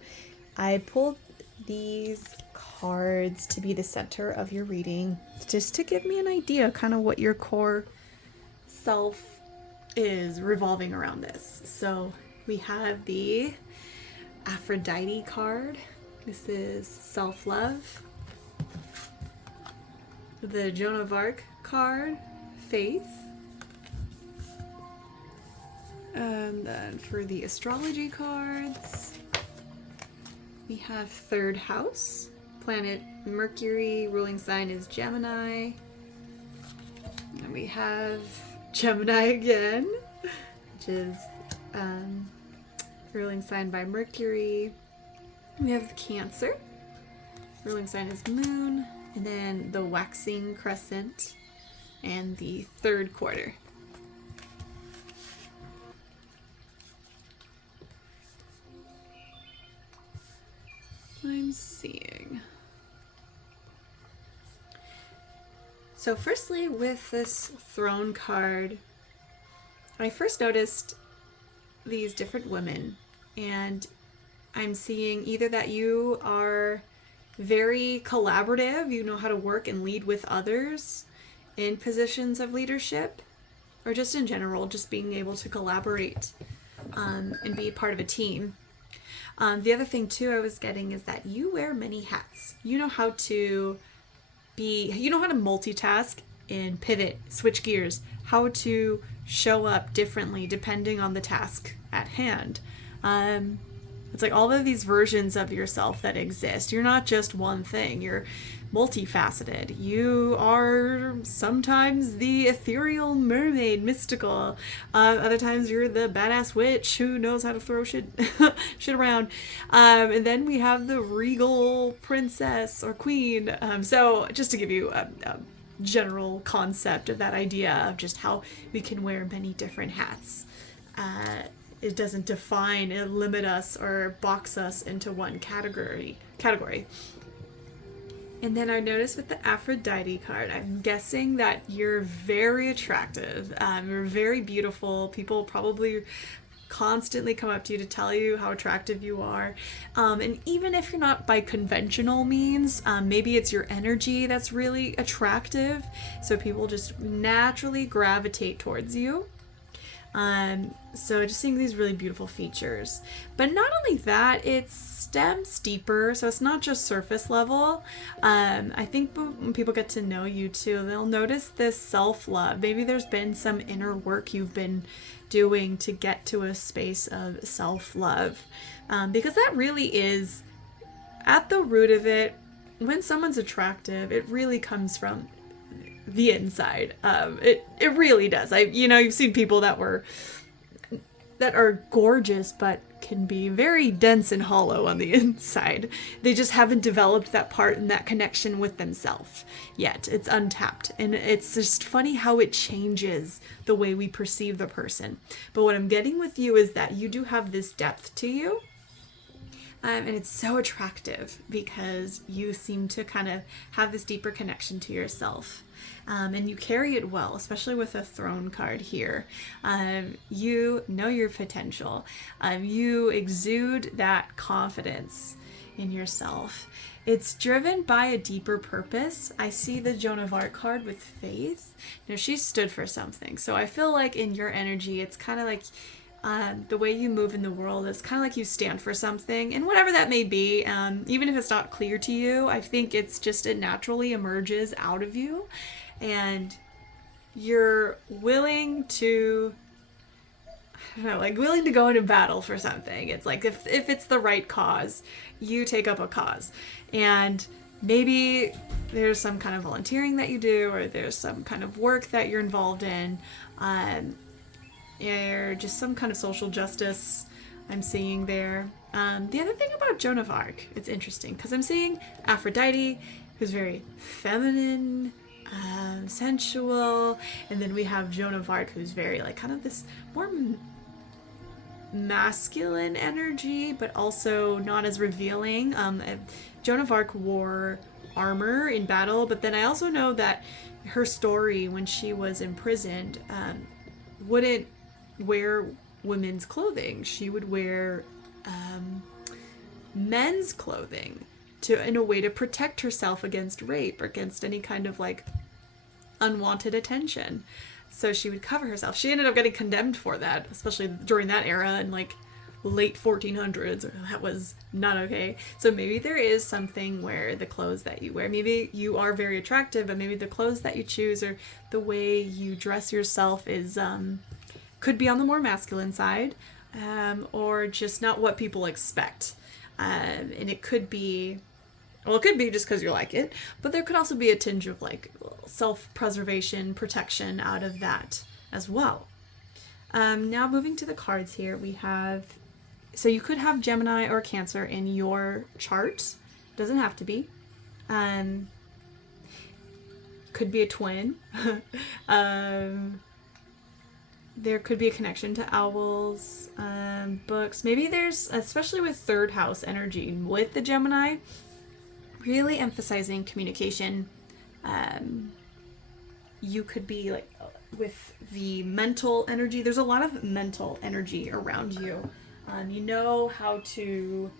I pulled these cards to be the center of your reading, just to give me an idea kind of what your core self is revolving around this. So we have the Aphrodite card. This is self-love. The Joan of Arc card, faith. And then for the astrology cards, we have third house, planet Mercury, ruling sign is Gemini. And we have Gemini again, which is ruling sign by Mercury. We have Cancer, ruling sign is Moon, and then the waxing crescent and the third quarter. I'm seeing. So firstly, with this Throne card, I first noticed these different women, and I'm seeing either that you are very collaborative, you know how to work and lead with others in positions of leadership, or just in general, just being able to collaborate and be part of a team. The other thing too I was getting is that you wear many hats. You know how to multitask and pivot, switch gears, how to show up differently depending on the task at hand. It's like all of these versions of yourself that exist. You're not just one thing. You're multifaceted. You are sometimes the ethereal mermaid, mystical. Other times you're the badass witch who knows how to throw shit around. And then we have the regal princess or queen. So just to give you a general concept of that idea of just how we can wear many different hats. It doesn't define, it limit us or box us into one category. And then I noticed with the Aphrodite card, I'm guessing that you're very attractive. You're very beautiful. People probably constantly come up to you to tell you how attractive you are. And even if you're not by conventional means, maybe it's your energy that's really attractive. So people just naturally gravitate towards you. So just seeing these really beautiful features. But not only that, it stems deeper, so it's not just surface level. I think when people get to know you too, they'll notice this self-love. Maybe there's been some inner work you've been doing to get to a space of self-love. Because that really is, at the root of it, when someone's attractive, it really comes from the inside. It really does. You've seen people that are gorgeous but can be very dense and hollow on the inside. They just haven't developed that part and that connection with themselves yet. It's untapped, and it's just funny how it changes the way we perceive the person. But what I'm getting with you is that you do have this depth to you And it's so attractive because you seem to kind of have this deeper connection to yourself. And you carry it well, especially with a throne card here. You know your potential. You exude that confidence in yourself. It's driven by a deeper purpose. I see the Joan of Arc card with faith. Now, she stood for something. So I feel like in your energy, it's kind of like the way you move in the world is kind of like you stand for something, and whatever that may be, even if it's not clear to you, I think it's just, it naturally emerges out of you, and you're willing to, I don't know, like willing to go into battle for something. It's like if it's the right cause, you take up a cause. And maybe there's some kind of volunteering that you do, or there's some kind of work that you're involved in, or just some kind of social justice I'm seeing there. The other thing about Joan of Arc, it's interesting because I'm seeing Aphrodite, who's very feminine, sensual, and then we have Joan of Arc, who's very like kind of this more masculine energy, but also not as revealing. Joan of Arc wore armor in battle, but then I also know that her story when she was imprisoned wouldn't wear women's clothing. She would wear men's clothing in a way to protect herself against rape or against any kind of like unwanted attention. So she would cover herself. She ended up getting condemned for that, especially during that era in like late 1400s. That was not okay. So maybe there is something where the clothes that you wear, maybe you are very attractive, but maybe the clothes that you choose or the way you dress yourself is could be on the more masculine side, or just not what people expect. And it could be, well, it could be just because you like it, but there could also be a tinge of like self-preservation, protection out of that as well. Now moving to the cards here, we have, so you could have Gemini or Cancer in your chart. Doesn't have to be. Could be a twin. There could be a connection to owls, books. Maybe there's, especially with third house energy, with the Gemini, really emphasizing communication. You could be like with the mental energy. There's a lot of mental energy around you. You know how to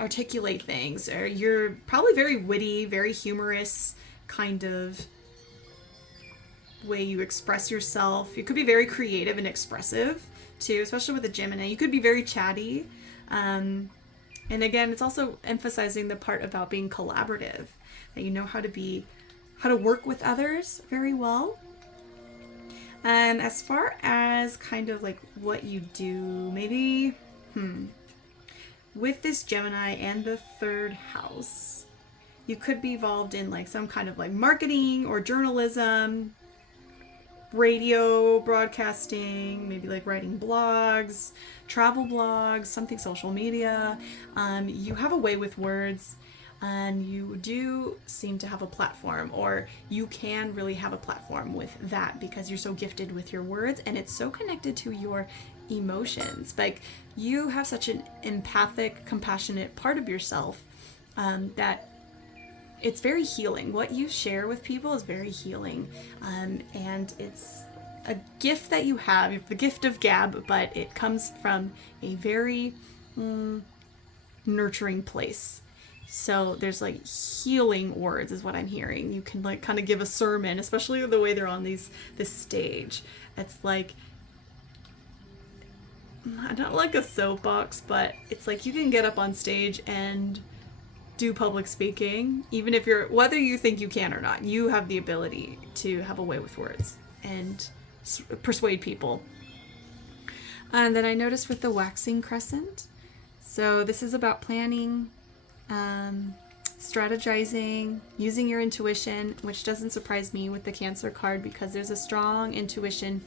articulate things, or you're probably very witty, very humorous kind of way you express yourself. You could be very creative and expressive too, especially with the Gemini. You could be very chatty. And again, it's also emphasizing the part about being collaborative, that you know how to work with others very well. As far as kind of like what you do, maybe, with this Gemini and the third house, you could be involved in like some kind of like marketing or journalism, radio broadcasting, maybe like writing blogs, travel blogs, something social media. You have a way with words, and you do seem to have a platform, or you can really have a platform with that because you're so gifted with your words, and it's so connected to your emotions. Like, you have such an empathic, compassionate part of yourself that it's very healing. What you share with people is very healing. And it's a gift that you have the gift of gab, but it comes from a very nurturing place. So there's like healing words is what I'm hearing. You can like kind of give a sermon, especially the way they're on this stage. It's like, not like a soapbox, but it's like you can get up on stage and do public speaking, even if whether you think you can or not, you have the ability to have a way with words and persuade people. And then I noticed with the waxing crescent, so this is about planning, strategizing, using your intuition, which doesn't surprise me with the Cancer card because there's a strong intuition.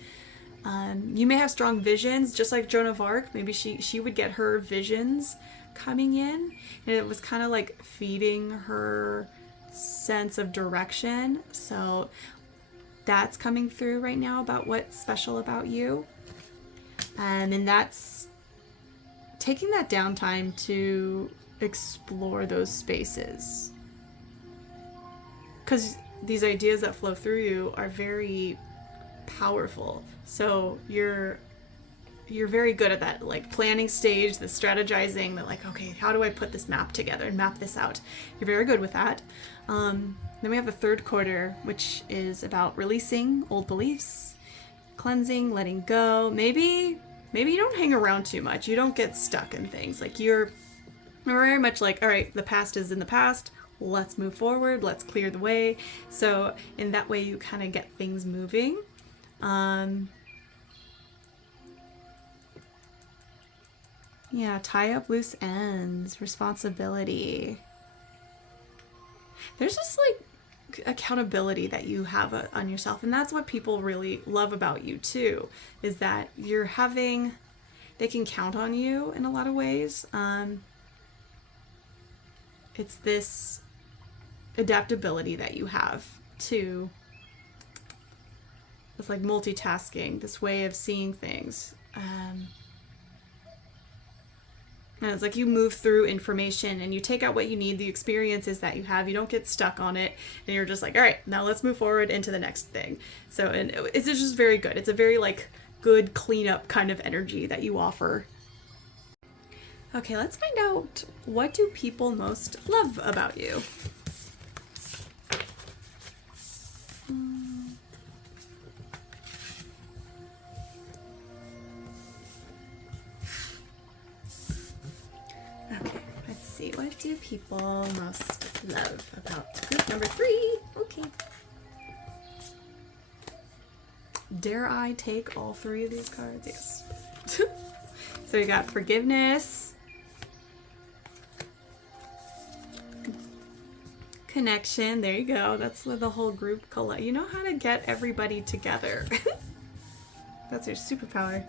You may have strong visions, just like Joan of Arc. Maybe she would get her visions coming in, and it was kind of like feeding her sense of direction. So that's coming through right now about what's special about you. And that's taking that downtime to explore those spaces. Because these ideas that flow through you are very powerful. So you're very good at that, like, planning stage, the strategizing, that, like, okay, how do I put this map together and map this out? You're very good with that. Then we have the third quarter, which is about releasing old beliefs, cleansing, letting go. Maybe you don't hang around too much. You don't get stuck in things. Like, you're very much like, all right, the past is in the past. Let's move forward. Let's clear the way. So in that way, you kind of get things moving. Yeah, tie up loose ends, responsibility. There's just like accountability that you have on yourself, and that's what people really love about you too, is that they can count on you in a lot of ways. It's this adaptability that you have too. It's like multitasking, this way of seeing things. And it's like you move through information and you take out what you need, the experiences that you have. You don't get stuck on it, and you're just like, all right, now let's move forward into the next thing. So, and it's just very good. It's a very like good cleanup kind of energy that you offer. Okay, let's find out, what do people most love about you? Okay, let's see. What do people most love about group number 3? Okay. Dare I take all 3 of these cards? Yes. So we got forgiveness, connection. There you go. That's the whole group collect. You know how to get everybody together. That's your superpower.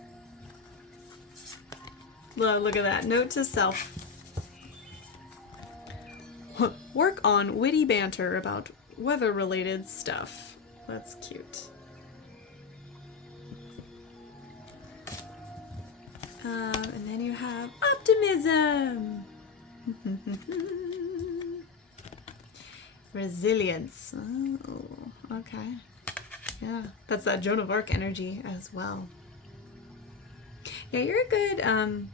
Look at that. Note to self. Work on witty banter about weather-related stuff. That's cute. And then you have optimism. Resilience. Oh, okay. Yeah, that's that Joan of Arc energy as well. Yeah, you're a good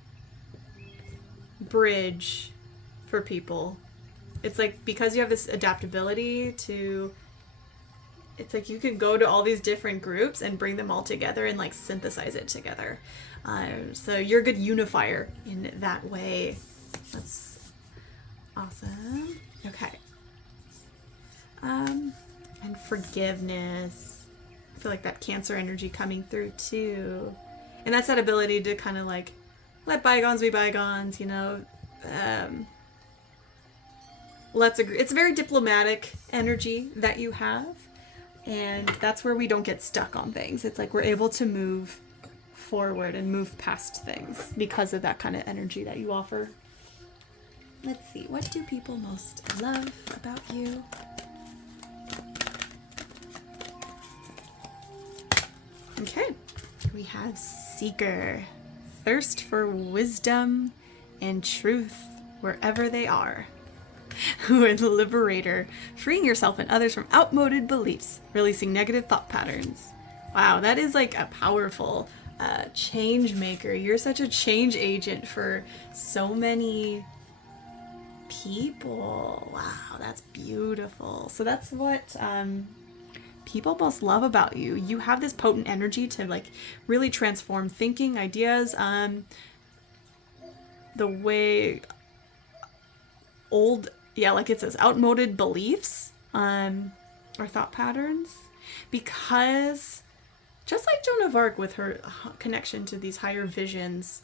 bridge for people. It's like, because you have this adaptability to, it's like you can go to all these different groups and bring them all together and like synthesize it together. So you're a good unifier in that way. That's awesome. Okay. And forgiveness. I feel like that Cancer energy coming through too. And that's that ability to kind of like let bygones be bygones, you know. Let's agree. It's a very diplomatic energy that you have, and that's where we don't get stuck on things. It's like we're able to move forward and move past things because of that kind of energy that you offer. Let's see. What do people most love about you? Okay. We have Seeker. Thirst for wisdom and truth wherever they are. With Liberator, freeing yourself and others from outmoded beliefs, releasing negative thought patterns. Wow, that is like a powerful change maker. You're such a change agent for so many people. Wow, that's beautiful. So that's what people most love about you. You have this potent energy to like really transform thinking, ideas, the way like it says, outmoded beliefs or thought patterns, because just like Joan of Arc with her connection to these higher visions,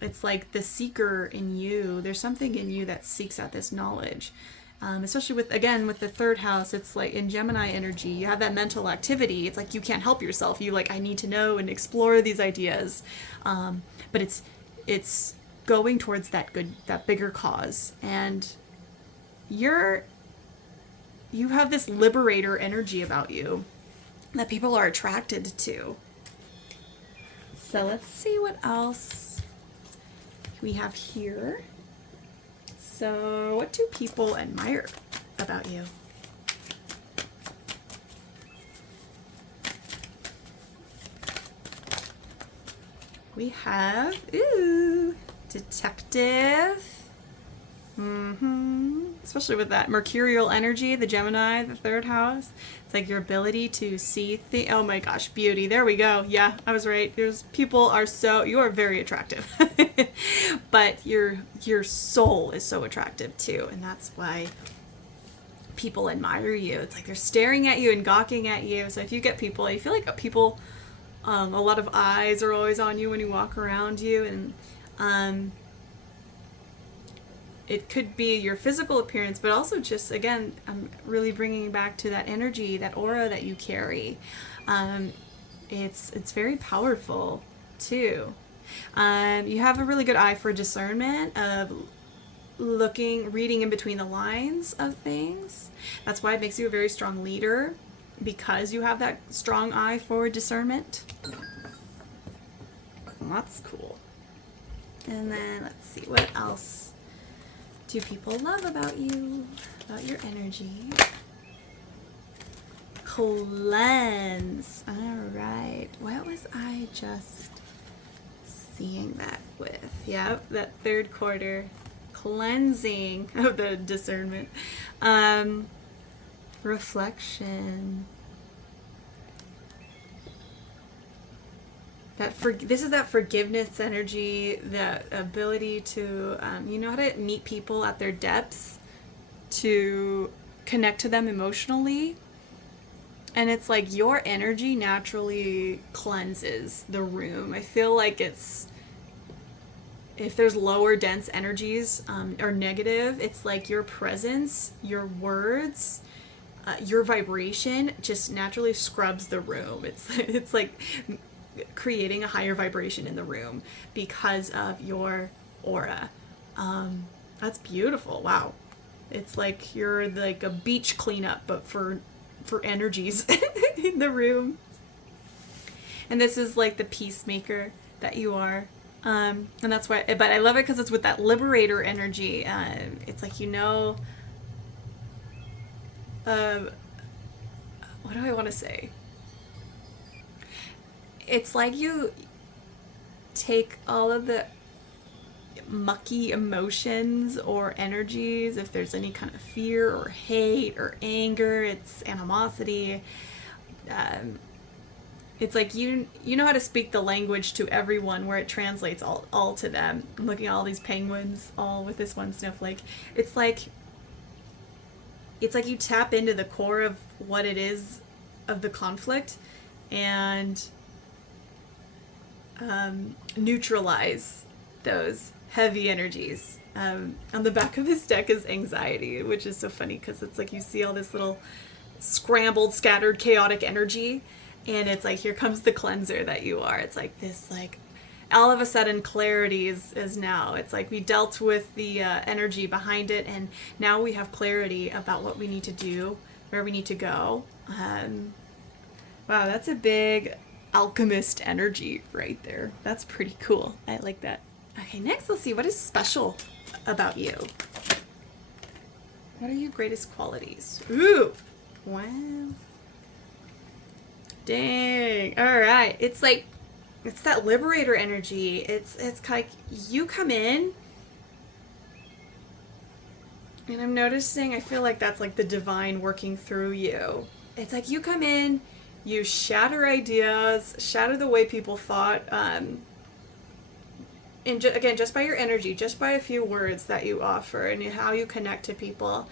it's like the seeker in you. There's something in you that seeks out this knowledge, especially with the third house. It's like in Gemini energy, you have that mental activity. It's like you can't help yourself. You like, I need to know and explore these ideas, but it's going towards that bigger cause, and you have this liberator energy about you that people are attracted to. So let's see what else we have here. So what do people admire about you? We have, ooh, detective. Especially with that mercurial energy, the Gemini, the third house. It's like your ability to see things. Oh my gosh, beauty. There we go. Yeah, I was right. People are so, you are very attractive. But your soul is so attractive too. And that's why people admire you. It's like they're staring at you and gawking at you. So if you get people, you feel like people, a lot of eyes are always on you when you walk around you. And, it could be your physical appearance, but also just, again, I'm really bringing back to that energy, that aura that you carry. It's very powerful, too. You have a really good eye for discernment of reading in between the lines of things. That's why it makes you a very strong leader, because you have that strong eye for discernment. That's cool. And then let's see, what else do people love about you, about your energy? Cleanse. All right. What was I just seeing that with? Yep, that third quarter. Cleansing of the discernment. Reflection. This is that forgiveness energy, that ability to, you know how to meet people at their depths, to connect to them emotionally. And it's like your energy naturally cleanses the room. I feel like if there's lower dense energies or negative, it's like your presence, your words, your vibration just naturally scrubs the room. It's like creating a higher vibration in the room because of your aura. That's beautiful. Wow. It's like you're like a beach cleanup, but for energies in the room. And this is like the peacemaker that you are. And that's why, but I love it because it's with that liberator energy. It's like, what do I want to say? It's like you take all of the mucky emotions or energies, if there's any kind of fear or hate or anger, it's animosity. It's like you know how to speak the language to everyone where it translates all to them. I'm looking at all these penguins, all with this one snowflake. It's like you tap into the core of what it is of the conflict and neutralize those heavy energies. On the back of this deck is anxiety, which is so funny because it's like you see all this little scrambled, scattered, chaotic energy, and it's like, here comes the cleanser that you are. It's like this, like, all of a sudden clarity is now. It's like we dealt with the energy behind it, and now we have clarity about what we need to do, where we need to go. Wow, that's a big alchemist energy right there. That's pretty cool. I like that. Okay, next we'll see what is special about you. What are your greatest qualities? Ooh, wow. Dang. All right. It's like, it's that liberator energy. It's like you come in, and I'm noticing, I feel like that's like the divine working through you. It's like you come in, you shatter ideas, shatter the way people thought, and again, just by your energy, just by a few words that you offer and how you connect to people.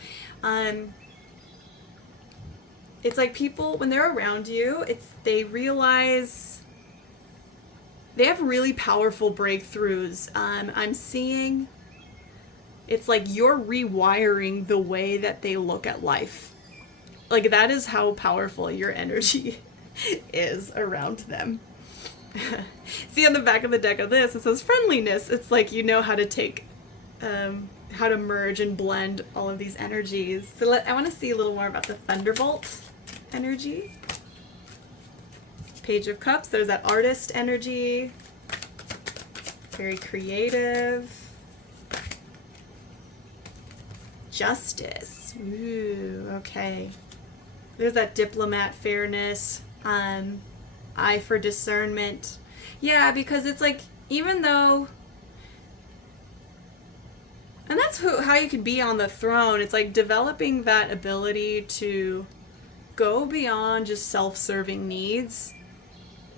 It's like people, when they're around you, they realize they have really powerful breakthroughs. I'm seeing it's like you're rewiring the way that they look at life. Like, that is how powerful your energy is around them. See, on the back of the deck of this, it says friendliness. It's like you know how to take, how to merge and blend all of these energies. So I want to see a little more about the Thunderbolt energy. Page of Cups, there's that artist energy. Very creative. Justice. Ooh, okay. There's that diplomat, fairness, eye for discernment. Yeah, because it's like, even though, and that's how you can be on the throne. It's like developing that ability to go beyond just self-serving needs.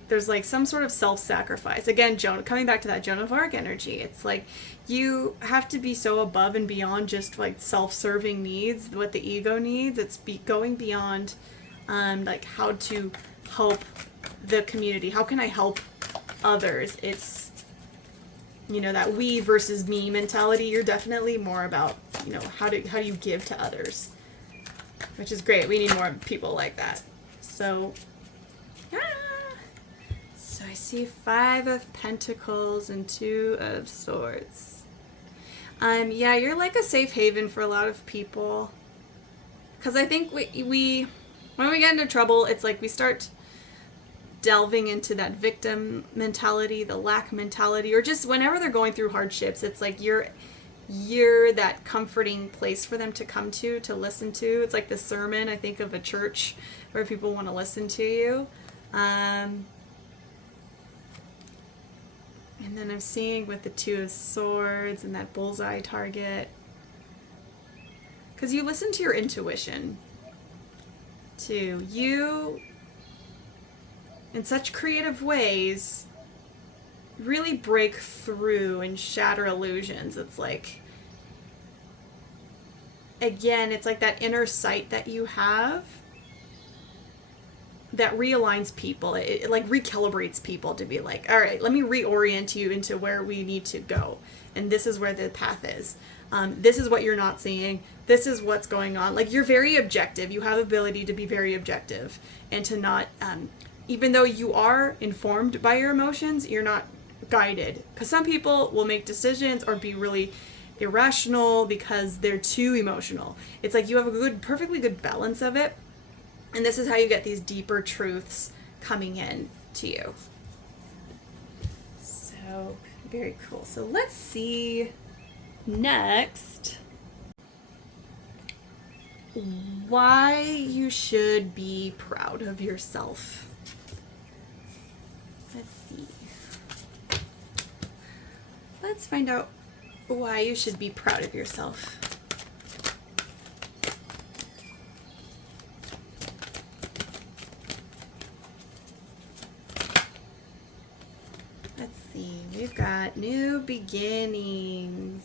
There's like some sort of self-sacrifice. Again, coming back to that Joan of Arc energy. It's like you have to be so above and beyond just like self-serving needs, what the ego needs. It's going beyond like how to help the community. How can I help others? It's, you know, that we versus me mentality. You're definitely more about, you know, how do you give to others, which is great. We need more people like that. So I see 5 of Pentacles and 2 of Swords. Yeah, you're like a safe haven for a lot of people. Because I think we when we get into trouble, it's like we start delving into that victim mentality, the lack mentality, or just whenever they're going through hardships, it's like you're that comforting place for them to come to listen to. It's like the sermon, I think, of a church where people want to listen to you. And then I'm seeing with the 2 of Swords and that bullseye target. Because you listen to your intuition, too. You, in such creative ways, really break through and shatter illusions. It's like, again, it's like that inner sight that you have that realigns people. It like recalibrates people to be like, all right, let me reorient you into where we need to go. And this is where the path is. This is what you're not seeing. This is what's going on. Like, you're very objective. You have the ability to be very objective and to not, even though you are informed by your emotions, you're not guided. Because some people will make decisions or be really irrational because they're too emotional. It's like you have a perfectly good balance of it. And this is how you get these deeper truths coming in to you. So, very cool. So let's see next why you should be proud of yourself. Let's see. Let's find out why you should be proud of yourself. We've got new beginnings.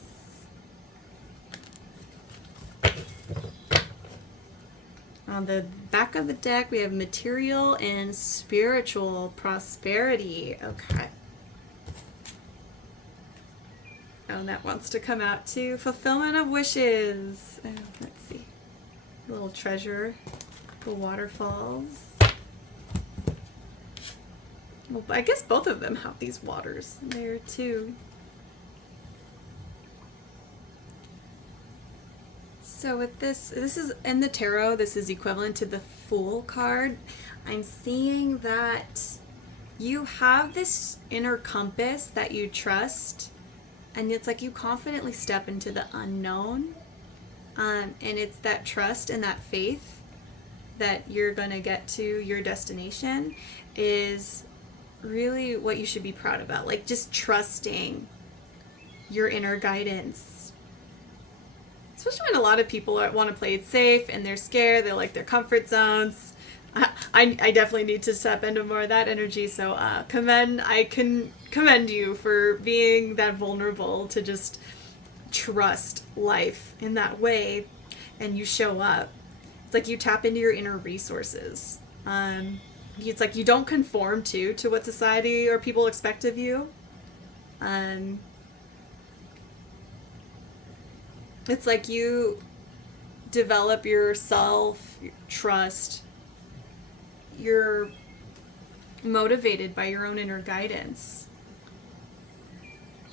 On the back of the deck, we have material and spiritual prosperity. Okay. Oh, and that wants to come out too. Fulfillment of wishes. Oh, let's see. Little treasure. The waterfalls. Well, I guess both of them have these waters there too. So with this is in the tarot, this is equivalent to the Fool card. I'm seeing that you have this inner compass that you trust, and it's like you confidently step into the unknown. And it's that trust and that faith that you're gonna get to your destination is really what you should be proud about. Like, just trusting your inner guidance. Especially when a lot of people want to play it safe and they're scared, they like their comfort zones. I definitely need to step into more of that energy. So I can commend you for being that vulnerable to just trust life in that way, and you show up. It's like you tap into your inner resources. It's like you don't conform to what society or people expect of you. It's like you develop yourself, your trust. You're motivated by your own inner guidance.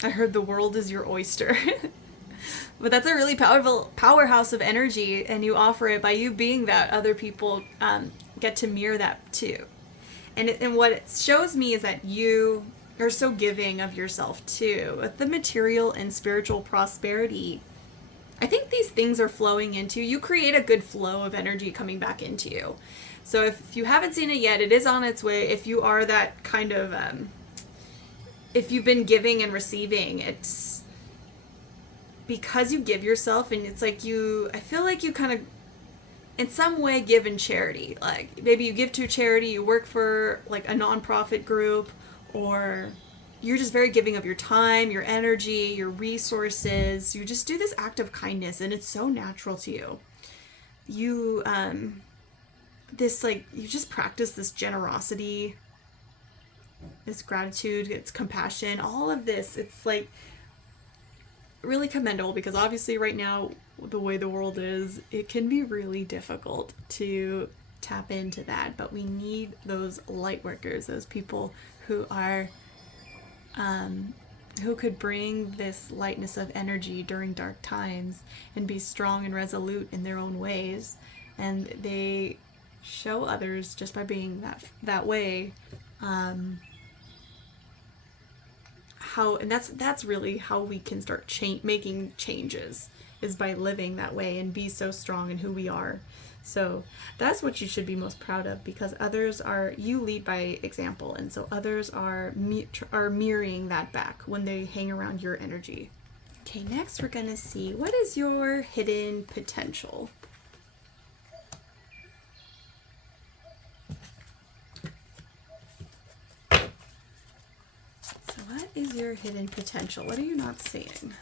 I heard the world is your oyster. But that's a really powerful powerhouse of energy, and you offer it by you being that. Other people get to mirror that too. And what it shows me is that you're are so giving of yourself too. With the material and spiritual prosperity, I think these things are flowing into you. Create a good flow of energy coming back into you. So if you haven't seen it yet, it is on its way. If you are that kind of, if you've been giving and receiving, it's because you give yourself, and it's like I feel like you kind of, in some way, give in charity. Like maybe you give to charity, you work for like a nonprofit group, or you're just very giving of your time, your energy, your resources. You just do this act of kindness, and it's so natural to you. You, you just practice this generosity, this gratitude, it's compassion, all of this. It's like really commendable, because obviously right now, the way the world is, it can be really difficult to tap into that. But we need those light workers, those people who are who could bring this lightness of energy during dark times and be strong and resolute in their own ways. And they show others just by being that way, how, and that's really how we can start making changes, is by living that way and be so strong in who we are. So that's what you should be most proud of, because you lead by example, and so others are mirroring that back when they hang around your energy. Okay, next we're gonna see, what is your hidden potential? So what is your hidden potential? What are you not seeing?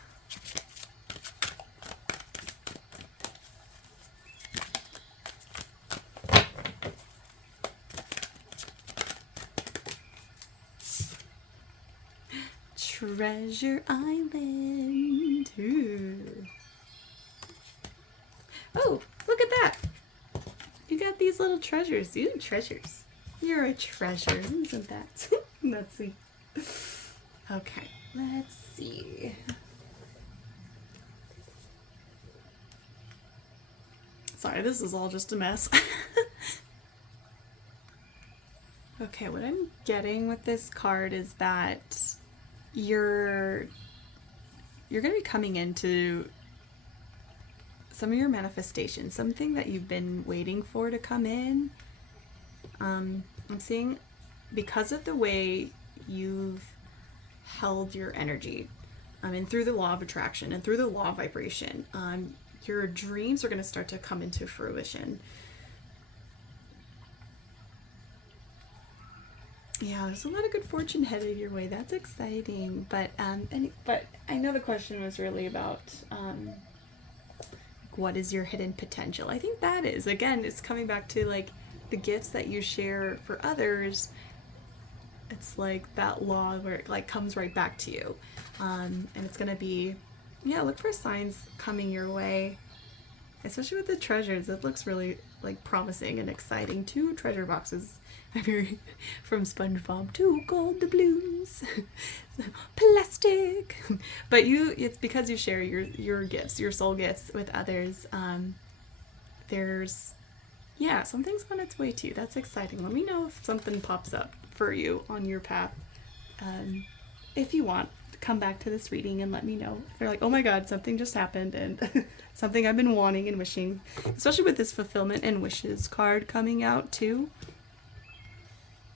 Treasure Island. Ooh. Oh, look at that. You got these little treasures. Ooh, treasures. You're a treasure. Isn't that? Let's see. Okay, let's see. Sorry, this is all just a mess. Okay, what I'm getting with this card is that you're going to be coming into some of your manifestation, something that you've been waiting for to come in. I'm seeing, because of the way you've held your energy, and through the law of attraction and through the law of vibration, your dreams are going to start to come into fruition. Yeah, there's a lot of good fortune headed your way. That's exciting. But I know the question was really about what is your hidden potential. I think that is, again, it's coming back to like the gifts that you share for others. It's like that law where it like comes right back to you, and it's gonna be, yeah, look for signs coming your way, especially with the treasures. It looks really like promising and exciting. 2 treasure boxes. I'm very from SpongeBob, 2 gold doubloons, plastic. But it's because you share your gifts, your soul gifts with others. There's, yeah, something's on its way to you. That's exciting. Let me know if something pops up for you on your path. If you want, come back to this reading and let me know. If they're like, oh my God, something just happened, and something I've been wanting and wishing, especially with this fulfillment and wishes card coming out too.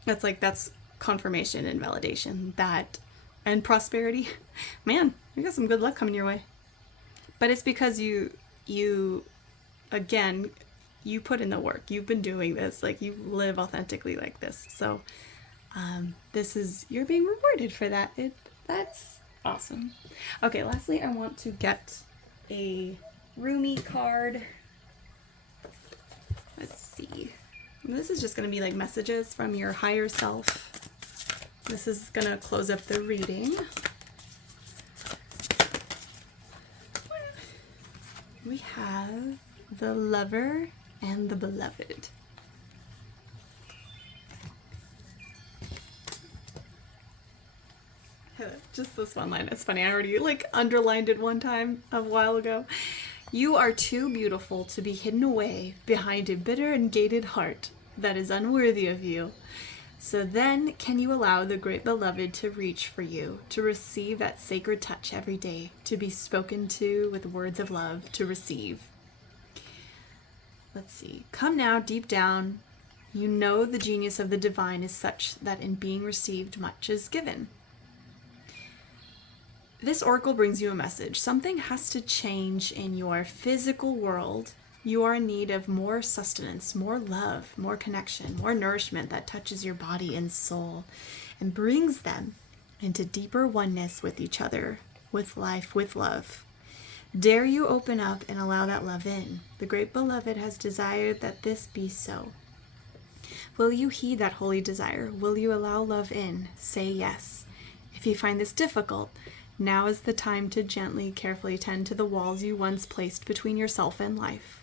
That's confirmation and validation, and prosperity. Man, you got some good luck coming your way. But it's because you again, you put in the work. You've been doing this. Like, you live authentically like this. So you're being rewarded for that. That's awesome. Okay, lastly, I want to get a Rumi card. Let's see. This is just going to be like messages from your higher self. This is going to close up the reading. We have the Lover and the Beloved. Just this one line. It's funny. I already underlined it one time a while ago. You are too beautiful to be hidden away behind a bitter and gated heart that is unworthy of you. So then, can you allow the great beloved to reach for you, to receive that sacred touch every day, to be spoken to with words of love, to receive? Let's see. Come now, deep down. You know the genius of the divine is such that in being received, much is given. This oracle brings you a message. Something has to change in your physical world. You are in need of more sustenance, more love, more connection, more nourishment that touches your body and soul and brings them into deeper oneness with each other, with life, with love. Dare you open up and allow that love in? The great beloved has desired that this be so. Will you heed that holy desire? Will you allow love in? Say yes. If you find this difficult, now is the time to gently, carefully tend to the walls you once placed between yourself and life.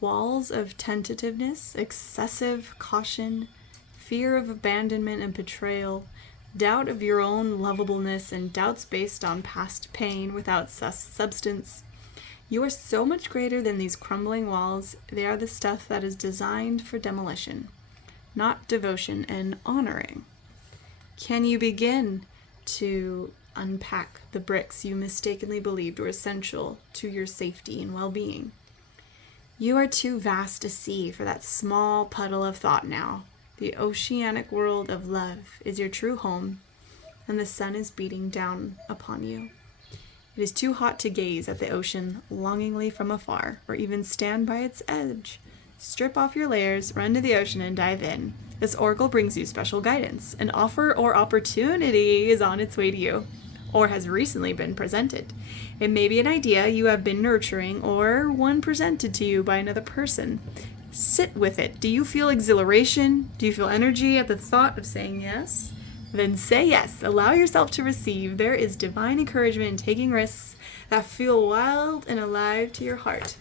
Walls of tentativeness, excessive caution, fear of abandonment and betrayal, doubt of your own lovableness, and doubts based on past pain without substance. You are so much greater than these crumbling walls. They are the stuff that is designed for demolition, not devotion and honoring. Can you begin to unpack the bricks you mistakenly believed were essential to your safety and well-being? You are too vast a sea for that small puddle of thought now. The oceanic world of love is your true home, and the sun is beating down upon you. It is too hot to gaze at the ocean longingly from afar, or even stand by its edge. Strip off your layers, run to the ocean, and dive in. This oracle brings you special guidance. An offer or opportunity is on its way to you, or has recently been presented. It may be an idea you have been nurturing, or one presented to you by another person. Sit with it. Do you feel exhilaration? Do you feel energy at the thought of saying yes? Then say yes. Allow yourself to receive. There is divine encouragement in taking risks that feel wild and alive to your heart.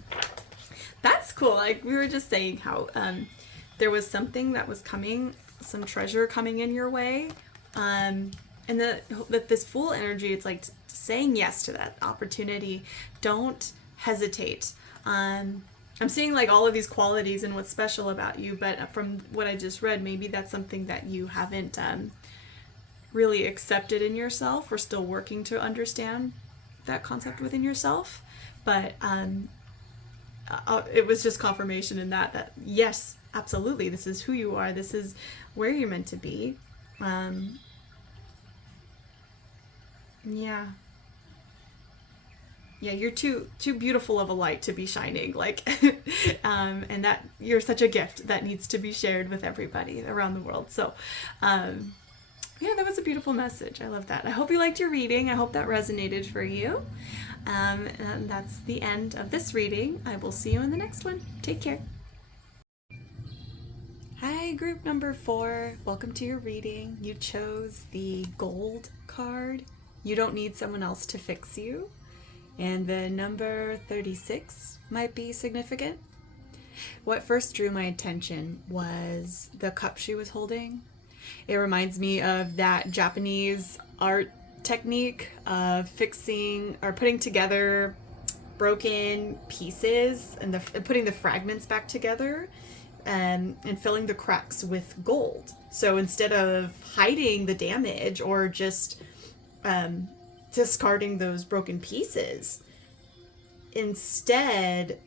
That's cool. Like we were just saying how there was something that was coming, some treasure coming in your way. And that this Fool energy, it's like saying yes to that opportunity. Don't hesitate. I'm seeing like all of these qualities and what's special about you, but from what I just read, maybe that's something that you haven't really accepted in yourself. We're still working to understand that concept within yourself, but it was just confirmation in that yes, absolutely, this is who you are. This is where you're meant to be. Yeah, you're too beautiful of a light to be shining, like, and that you're such a gift that needs to be shared with everybody around the world. So, yeah, that was a beautiful message. I love that. I hope you liked your reading. I hope that resonated for you. And that's the end of this reading. I will see you in the next one. Take care. Hi, group number 4. Welcome to your reading. You chose the gold card. You don't need someone else to fix you. And the number 36 might be significant. What first drew my attention was the cup she was holding. It reminds me of that Japanese art technique of fixing or putting together broken pieces and putting the fragments back together and filling the cracks with gold. So instead of hiding the damage or just discarding those broken pieces, instead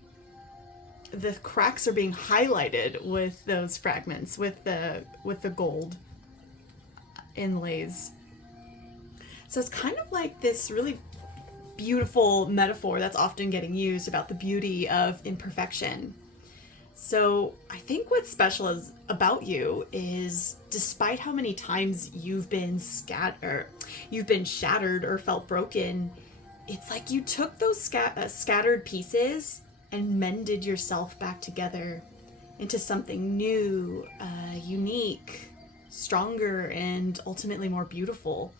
the cracks are being highlighted with those fragments, with the gold inlays. So it's kind of like this really beautiful metaphor that's often getting used about the beauty of imperfection. So I think what's special about you is, despite how many times you've been shattered or felt broken, it's like you took those scattered pieces and mended yourself back together into something new, unique, stronger, and ultimately more beautiful.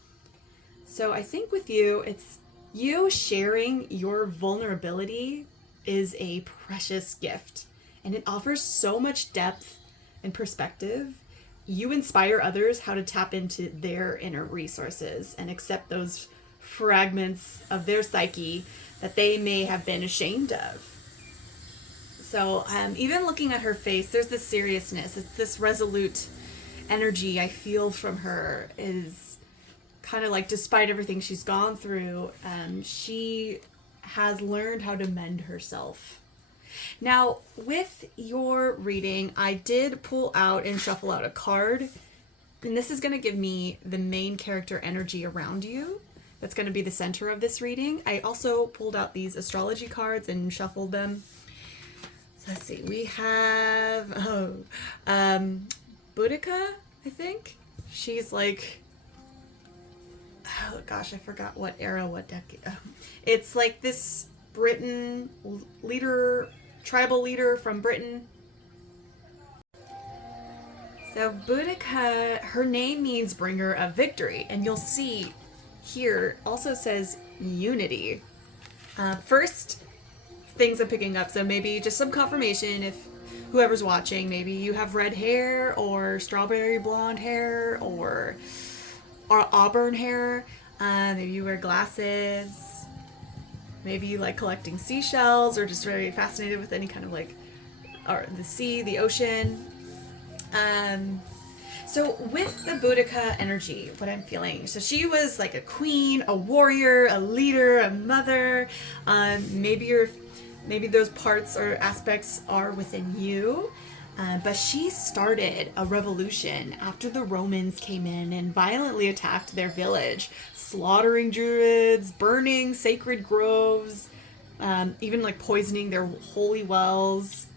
So I think with you, it's you sharing your vulnerability is a precious gift, and it offers so much depth and perspective. You inspire others how to tap into their inner resources and accept those fragments of their psyche that they may have been ashamed of. So even looking at her face, there's this seriousness. It's this resolute energy I feel from her is kind of like, despite everything she's gone through, she has learned how to mend herself. Now, with your reading, I did pull out and shuffle out a card, and this is going to give me the main character energy around you. That's going to be the center of this reading. I also pulled out these astrology cards and shuffled them. So let's see. We have Boudica, I think. She's like, oh gosh, I forgot what era, what decade. It's like this Britain leader, tribal leader from Britain. So Boudica, her name means bringer of victory, and you'll see here also says unity. First things I'm picking up, so maybe just some confirmation if whoever's watching, maybe you have red hair or strawberry blonde hair or auburn hair, maybe you wear glasses, maybe you like collecting seashells or just very fascinated with any kind of like, or the sea, the ocean. So with the Boudica energy, what I'm feeling, so she was like a queen, a warrior, a leader, a mother. Maybe those parts or aspects are within you. But she started a revolution after the Romans came in and violently attacked their village, slaughtering druids, burning sacred groves, even like poisoning their holy wells.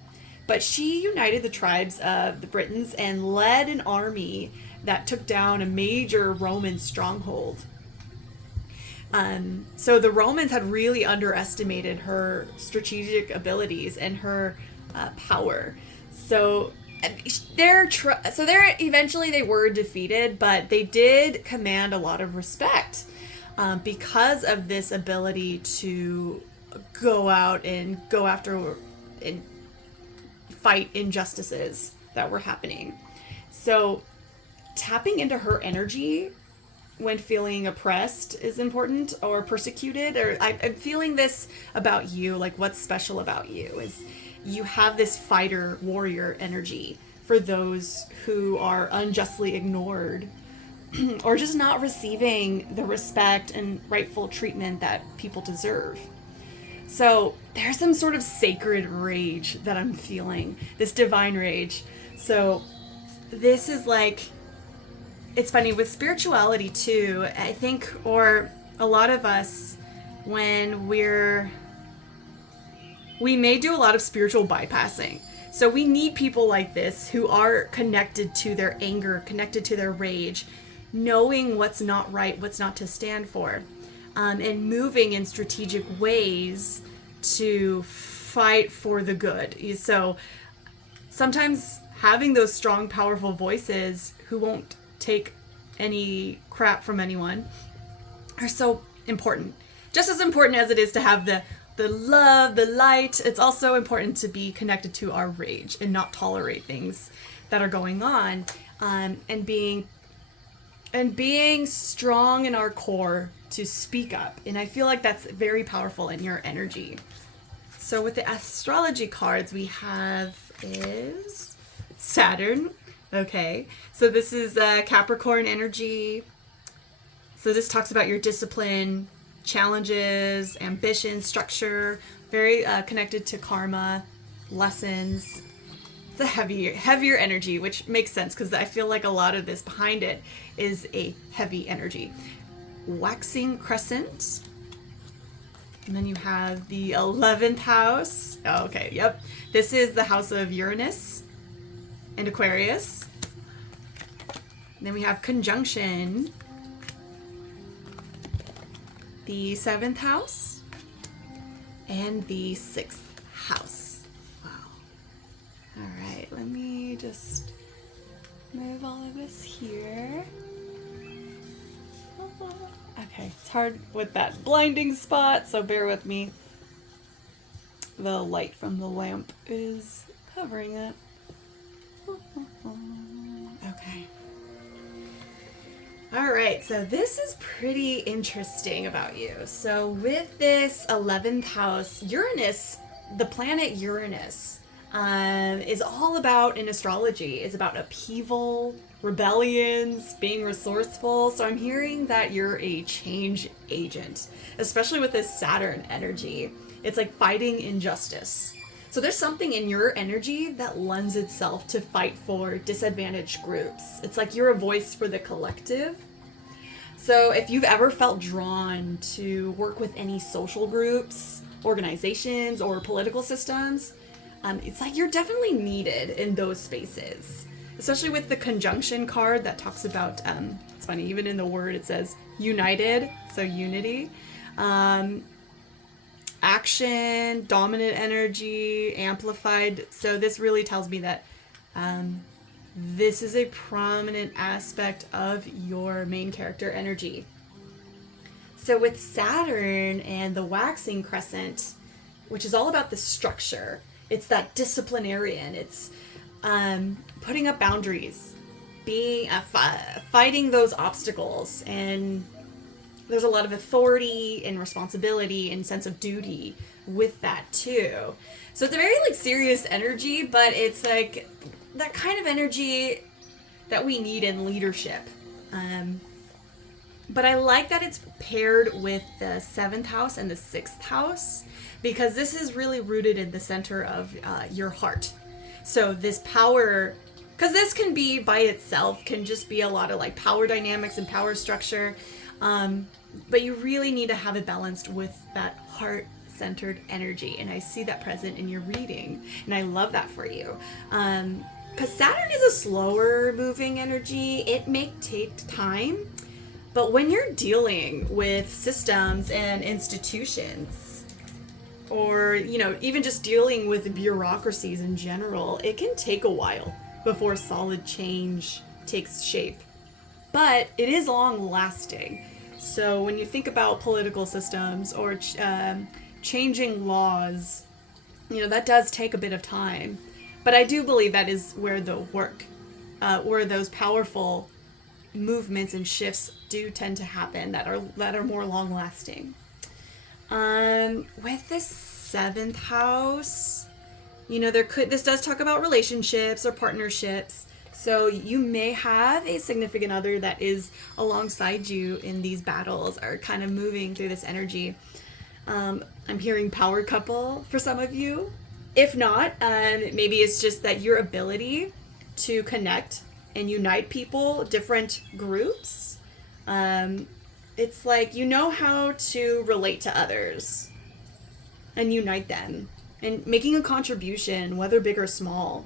But she united the tribes of the Britons and led an army that took down a major Roman stronghold. So the Romans had really underestimated her strategic abilities and her power. So eventually they were defeated, but they did command a lot of respect because of this ability to go out and go after and fight injustices that were happening. So tapping into her energy when feeling oppressed is important, or persecuted, or I'm feeling this about you, like what's special about you is you have this fighter warrior energy for those who are unjustly ignored or just not receiving the respect and rightful treatment that people deserve. So there's some sort of sacred rage that I'm feeling, this divine rage. So this is like, it's funny with spirituality too, I think, or a lot of us, when we may do a lot of spiritual bypassing. So we need people like this who are connected to their anger, connected to their rage, knowing what's not right, what's not to stand for, and moving in strategic ways to fight for the good. So sometimes having those strong, powerful voices who won't take any crap from anyone are so important. Just as important as it is to have the love, the light, it's also important to be connected to our rage and not tolerate things that are going on, and being strong in our core to speak up. And I feel like that's very powerful in your energy. So with the astrology cards we have is Saturn. Okay, so this is Capricorn energy. So this talks about your discipline, challenges, ambition, structure, very connected to karma, lessons. It's a heavier energy, which makes sense because I feel like a lot of this behind it is a heavy energy. Waxing crescent. And then you have the 11th house. Oh, okay, yep. This is the house of Uranus and Aquarius. And then we have conjunction, the 7th house and the 6th house. Wow. All right, let me just move all of this here. Okay, it's hard with that blinding spot, so bear with me. The light from the lamp is covering it. Okay. All right, so this is pretty interesting about you. So with this 11th house, Uranus, the planet Uranus, is all about, in astrology, is about upheaval, rebellions, being resourceful. So I'm hearing that you're a change agent, especially with this Saturn energy. It's like fighting injustice. So there's something in your energy that lends itself to fight for disadvantaged groups. It's like you're a voice for the collective. So if you've ever felt drawn to work with any social groups, organizations, or political systems, it's like you're definitely needed in those spaces, especially with the conjunction card that talks about, it's funny, even in the word it says united, so unity, action, dominant energy, amplified. So this really tells me that this is a prominent aspect of your main character energy. So with Saturn and the waxing crescent, which is all about the structure, it's that disciplinarian. It's putting up boundaries, being fighting those obstacles, and there's a lot of authority and responsibility and sense of duty with that too. So it's a very like serious energy, but it's like that kind of energy that we need in leadership. But I like that it's paired with the 7th house and the 6th house, because this is really rooted in the center of your heart. So this power, because this can be by itself, can just be a lot of like power dynamics and power structure. But you really need to have it balanced with that heart-centered energy. And I see that present in your reading. And I love that for you. Because Saturn is a slower moving energy. It may take time. But when you're dealing with systems and institutions, or, you know, even just dealing with bureaucracies in general, it can take a while before solid change takes shape. But it is long lasting. So when you think about political systems or changing laws, you know, that does take a bit of time. But I do believe that is where the work, where those powerful movements and shifts do tend to happen that are more long lasting. With the 7th house, you know, this does talk about relationships or partnerships. So you may have a significant other that is alongside you in these battles, or kind of moving through this energy. I'm hearing power couple for some of you. If not, maybe it's just that your ability to connect and unite people, different groups. It's like you know how to relate to others and unite them, and making a contribution, whether big or small.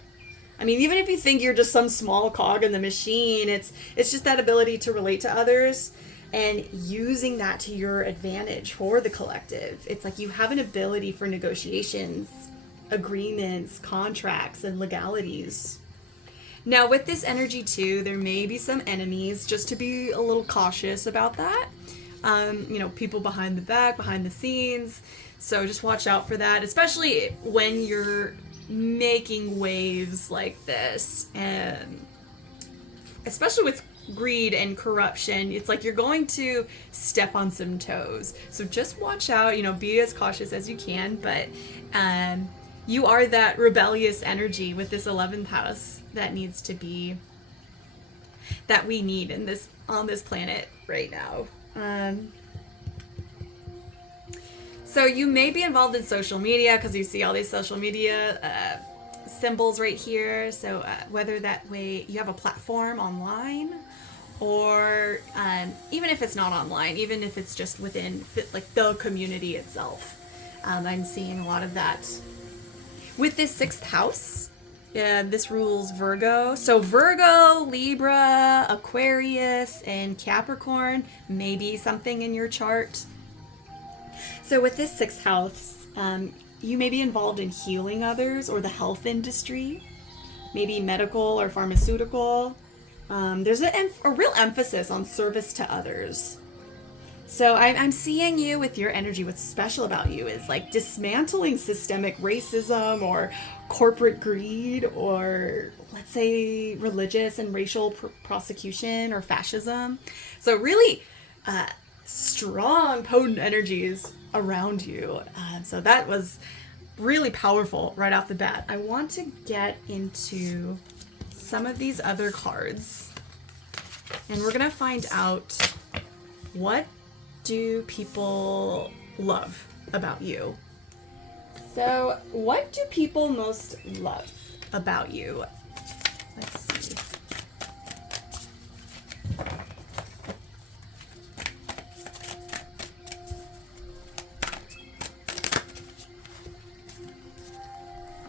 I mean, even if you think you're just some small cog in the machine, it's just that ability to relate to others and using that to your advantage for the collective. It's like you have an ability for negotiations, agreements, contracts, and legalities. Now, with this energy too, there may be some enemies, just to be a little cautious about that. You know, people behind the back, behind the scenes. So just watch out for that, especially when you're making waves like this, and especially with greed and corruption, it's like you're going to step on some toes. So just watch out, you know, be as cautious as you can, but you are that rebellious energy with this 11th house that needs to be, that we need in this, on this planet right now. So you may be involved in social media, because you see all these social media symbols right here. So whether that way you have a platform online, or even if it's not online, even if it's just within like the community itself. I'm seeing a lot of that. With this 6th house, this rules Virgo. So Virgo, Libra, Aquarius, and Capricorn may be something in your chart. So with this 6th house, you may be involved in healing others or the health industry, maybe medical or pharmaceutical. There's a real emphasis on service to others. So I'm seeing you with your energy. What's special about you is like dismantling systemic racism or corporate greed, or let's say religious and racial prosecution or fascism. So really strong, potent energies around you. So that was really powerful right off the bat. I want to get into some of these other cards, and we're gonna find out, what do people love about you? So what do people most love about you? Let's see.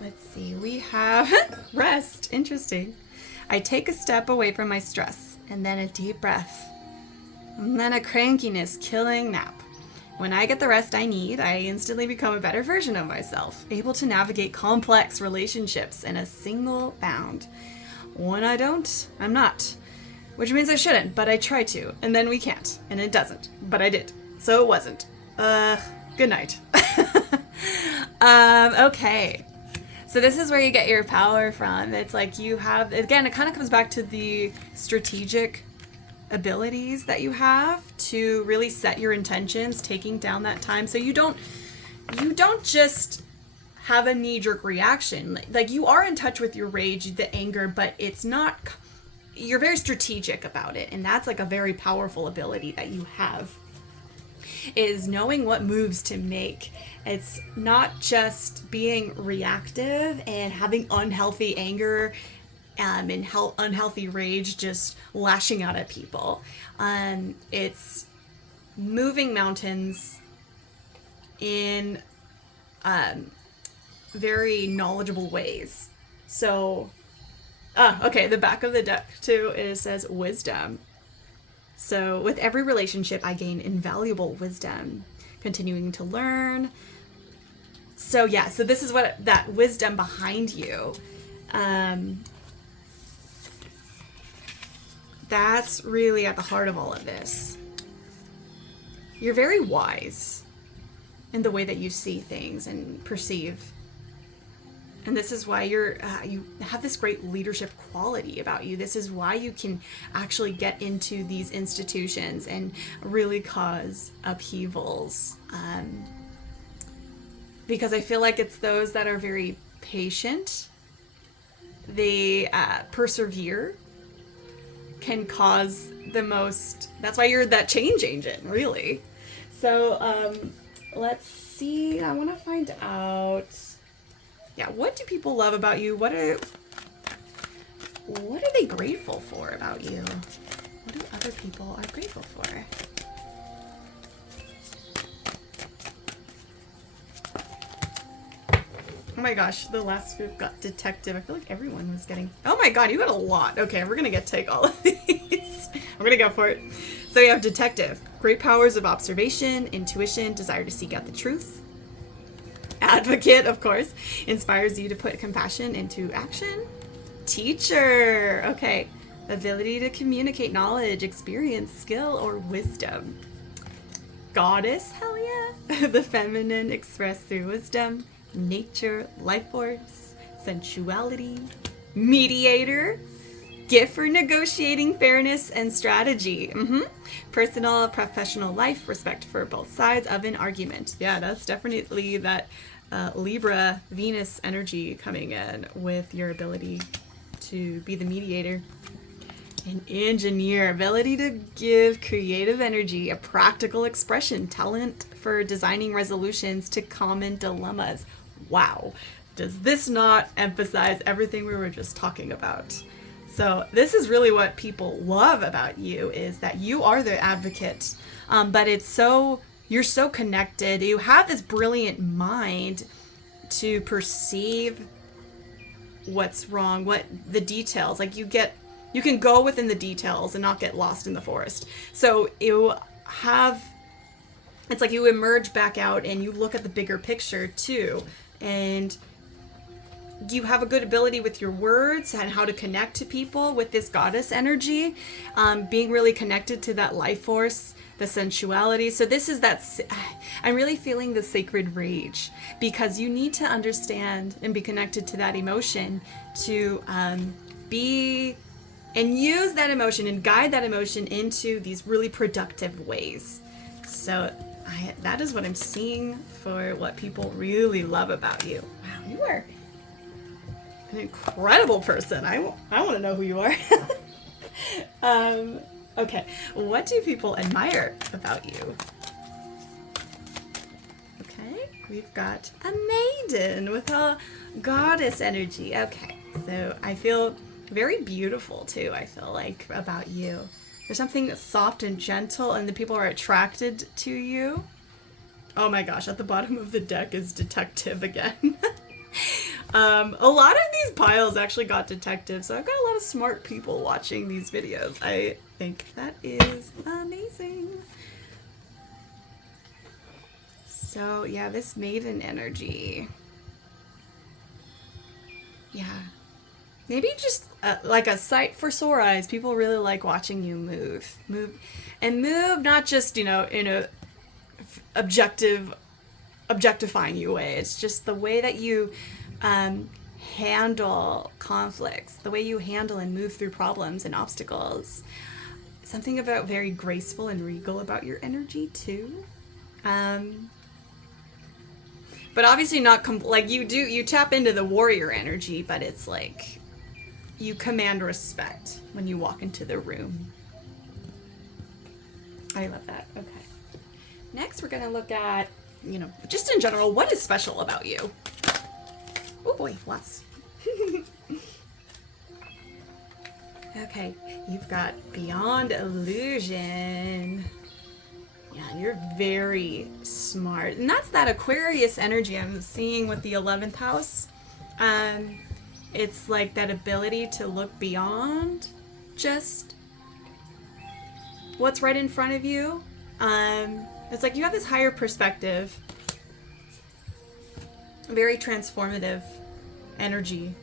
Let's see, we have rest. Interesting. I take a step away from my stress, and then a deep breath, and then a crankiness killing nap. When I get the rest I need, I instantly become a better version of myself, able to navigate complex relationships in a single bound. When I don't, I'm not. Which means I shouldn't, but I try to, and then we can't, and it doesn't, but I did. So it wasn't. Good night. Okay. So this is where you get your power from. It's like you have, again, it kind of comes back to the strategic abilities that you have to really set your intentions, taking down that time. So you don't just have a knee-jerk reaction. Like you are in touch with your rage, the anger, but it's not, you're very strategic about it. And that's like a very powerful ability that you have, is knowing what moves to make. It's not just being reactive and having unhealthy anger and unhealthy rage, just lashing out at people. It's moving mountains in very knowledgeable ways. So, okay, the back of the deck too, it says wisdom. So with every relationship, I gain invaluable wisdom, continuing to learn. So yeah, so this is what that wisdom behind you. That's really at the heart of all of this. You're very wise in the way that you see things and perceive. And this is why you have this great leadership quality about you. This is why you can actually get into these institutions and really cause upheavals. Because I feel like it's those that are very patient, they persevere, can cause the most. That's why you're that change agent, really. So let's see. I want to find out. Yeah, what do people love about you? What are they grateful for about you? What do other people are grateful for? Oh my gosh, the last group got detective. I feel like everyone was getting... Oh my god, you got a lot. Okay, we're gonna take all of these. I'm gonna go for it. So you have detective. Great powers of observation, intuition, desire to seek out the truth. Advocate, of course, inspires you to put compassion into action. Teacher. Okay. Ability to communicate knowledge, experience, skill, or wisdom. Goddess. Hell yeah. The feminine expressed through wisdom. Nature, life force, sensuality, mediator, gift for negotiating fairness and strategy. Personal, professional life, respect for both sides of an argument. Yeah, that's definitely that Libra, Venus energy coming in with your ability to be the mediator. An engineer, ability to give creative energy, a practical expression, talent for designing resolutions to common dilemmas. Wow. Does this not emphasize everything we were just talking about? So this is really what people love about you, is that you are the advocate. But you're so connected. You have this brilliant mind to perceive what's wrong, what the details, like you can go within the details and not get lost in the forest. So it's like you emerge back out and you look at the bigger picture too. And you have a good ability with your words and how to connect to people with this goddess energy, being really connected to that life force, the sensuality. So this is I'm really feeling the sacred rage, because you need to understand and be connected to that emotion to be and use that emotion and guide that emotion into these really productive ways. So That is what I'm seeing for what people really love about you. Wow, you are an incredible person. I want to know who you are. Okay, what do people admire about you? Okay, we've got a maiden with a goddess energy. Okay, so I feel very beautiful too, I feel like, about you. There's something that's soft and gentle, and the people are attracted to you. Oh my gosh, at the bottom of the deck is detective again. A lot of these piles actually got detective, so I've got a lot of smart people watching these videos. I think that is amazing. So yeah, this maiden energy. Yeah. Maybe just like a sight for sore eyes. People really like watching you move. And move not just, in a objectifying you way. It's just the way that you handle conflicts, the way you handle and move through problems and obstacles. Something about very graceful and regal about your energy too. But obviously not like you tap into the warrior energy, but it's like you command respect when you walk into the room. I love that. Okay. Next, we're going to look at, just in general, what is special about you? Oh boy, lots. Okay, you've got Beyond Illusion. Yeah, you're very smart. And that's that Aquarius energy I'm seeing with the 11th house. It's like that ability to look beyond just what's right in front of you. It's like you have this higher perspective, very transformative energy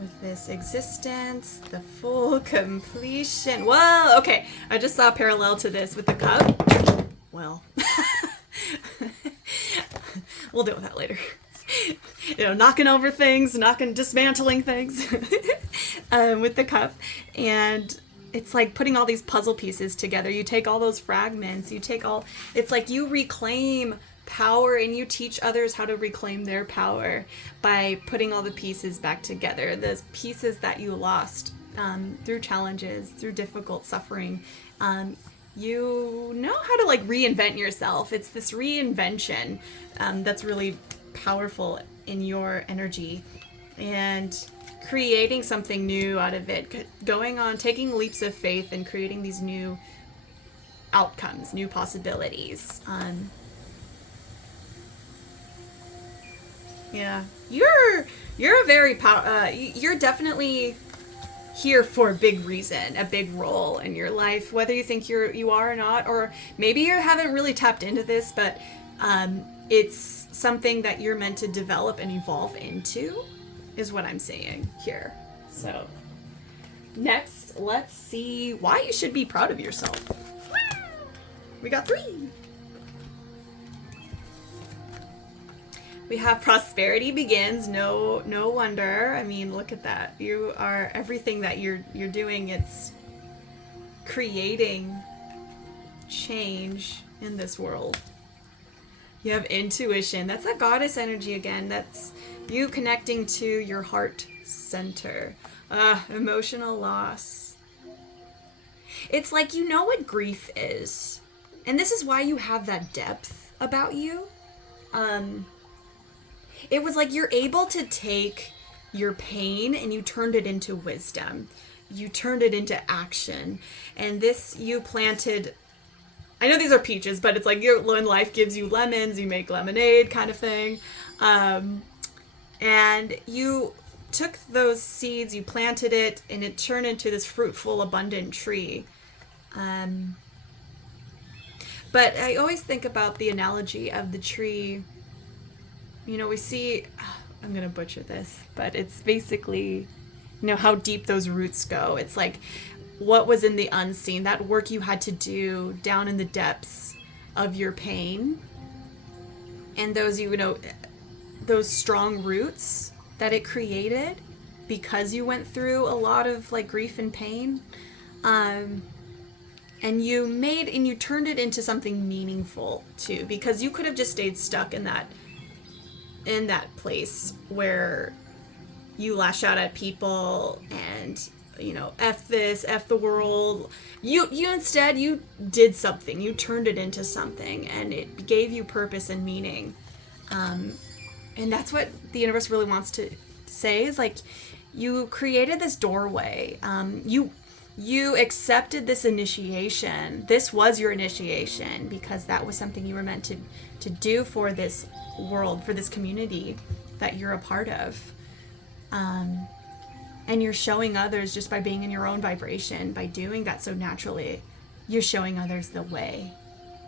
with this existence, the full completion. Well, okay, I just saw a parallel to this with the cup. Well, we'll deal with that later. Knocking over things, dismantling things with the cup. And it's like putting all these puzzle pieces together. You take all those fragments, it's like you reclaim power and you teach others how to reclaim their power by putting all the pieces back together. The pieces that you lost through challenges, through difficult suffering. You know how to like reinvent yourself. It's this reinvention that's really powerful in your energy, and creating something new out of it, taking leaps of faith and creating these new outcomes, new possibilities. Yeah, you're a very you're definitely here for a big reason, a big role in your life, whether you think you are or not, or maybe you haven't really tapped into this, but it's something that you're meant to develop and evolve into, is what I'm saying here. So next, let's see why you should be proud of yourself. We got 3. We have prosperity begins. No wonder. I mean, look at that. You are everything that you're doing. It's creating change in this world. You have intuition. That's a goddess energy again. That's you connecting to your heart center. Emotional loss. It's like you know what grief is. And this is why you have that depth about you. It was like you're able to take your pain and you turned it into wisdom. You turned it into action. And this, you planted, I know these are peaches, but it's like when life gives you lemons, you make lemonade kind of thing. And you took those seeds, you planted it, and it turned into this fruitful, abundant tree. But I always think about the analogy of the tree. We see, I'm going to butcher this, but it's basically, how deep those roots go. It's like what was in the unseen, that work you had to do down in the depths of your pain. And those, those strong roots that it created because you went through a lot of like grief and pain. And and you turned it into something meaningful too, because you could have just stayed stuck in that place where you lash out at people and, you know, F this, F the world. You instead, you did something. You turned it into something, and it gave you purpose and meaning. And that's what the universe really wants to say, is like, you created this doorway. You accepted this initiation. This was your initiation, because that was something you were meant to do for this world, for this community that you're a part of. And you're showing others, just by being in your own vibration, by doing that so naturally, you're showing others the way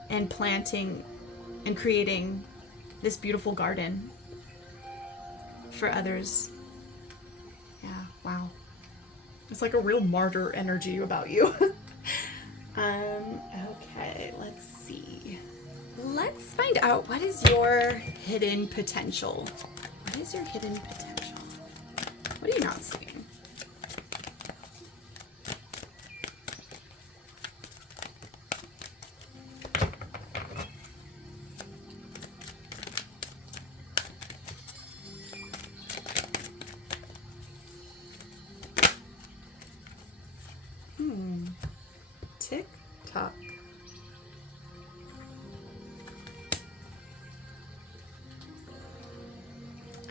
and planting and creating this beautiful garden for others. Yeah, wow. It's like a real martyr energy about you. Okay, let's see. Let's find out, what is your hidden potential? What is your hidden potential? What are you not seeing? Tick tock.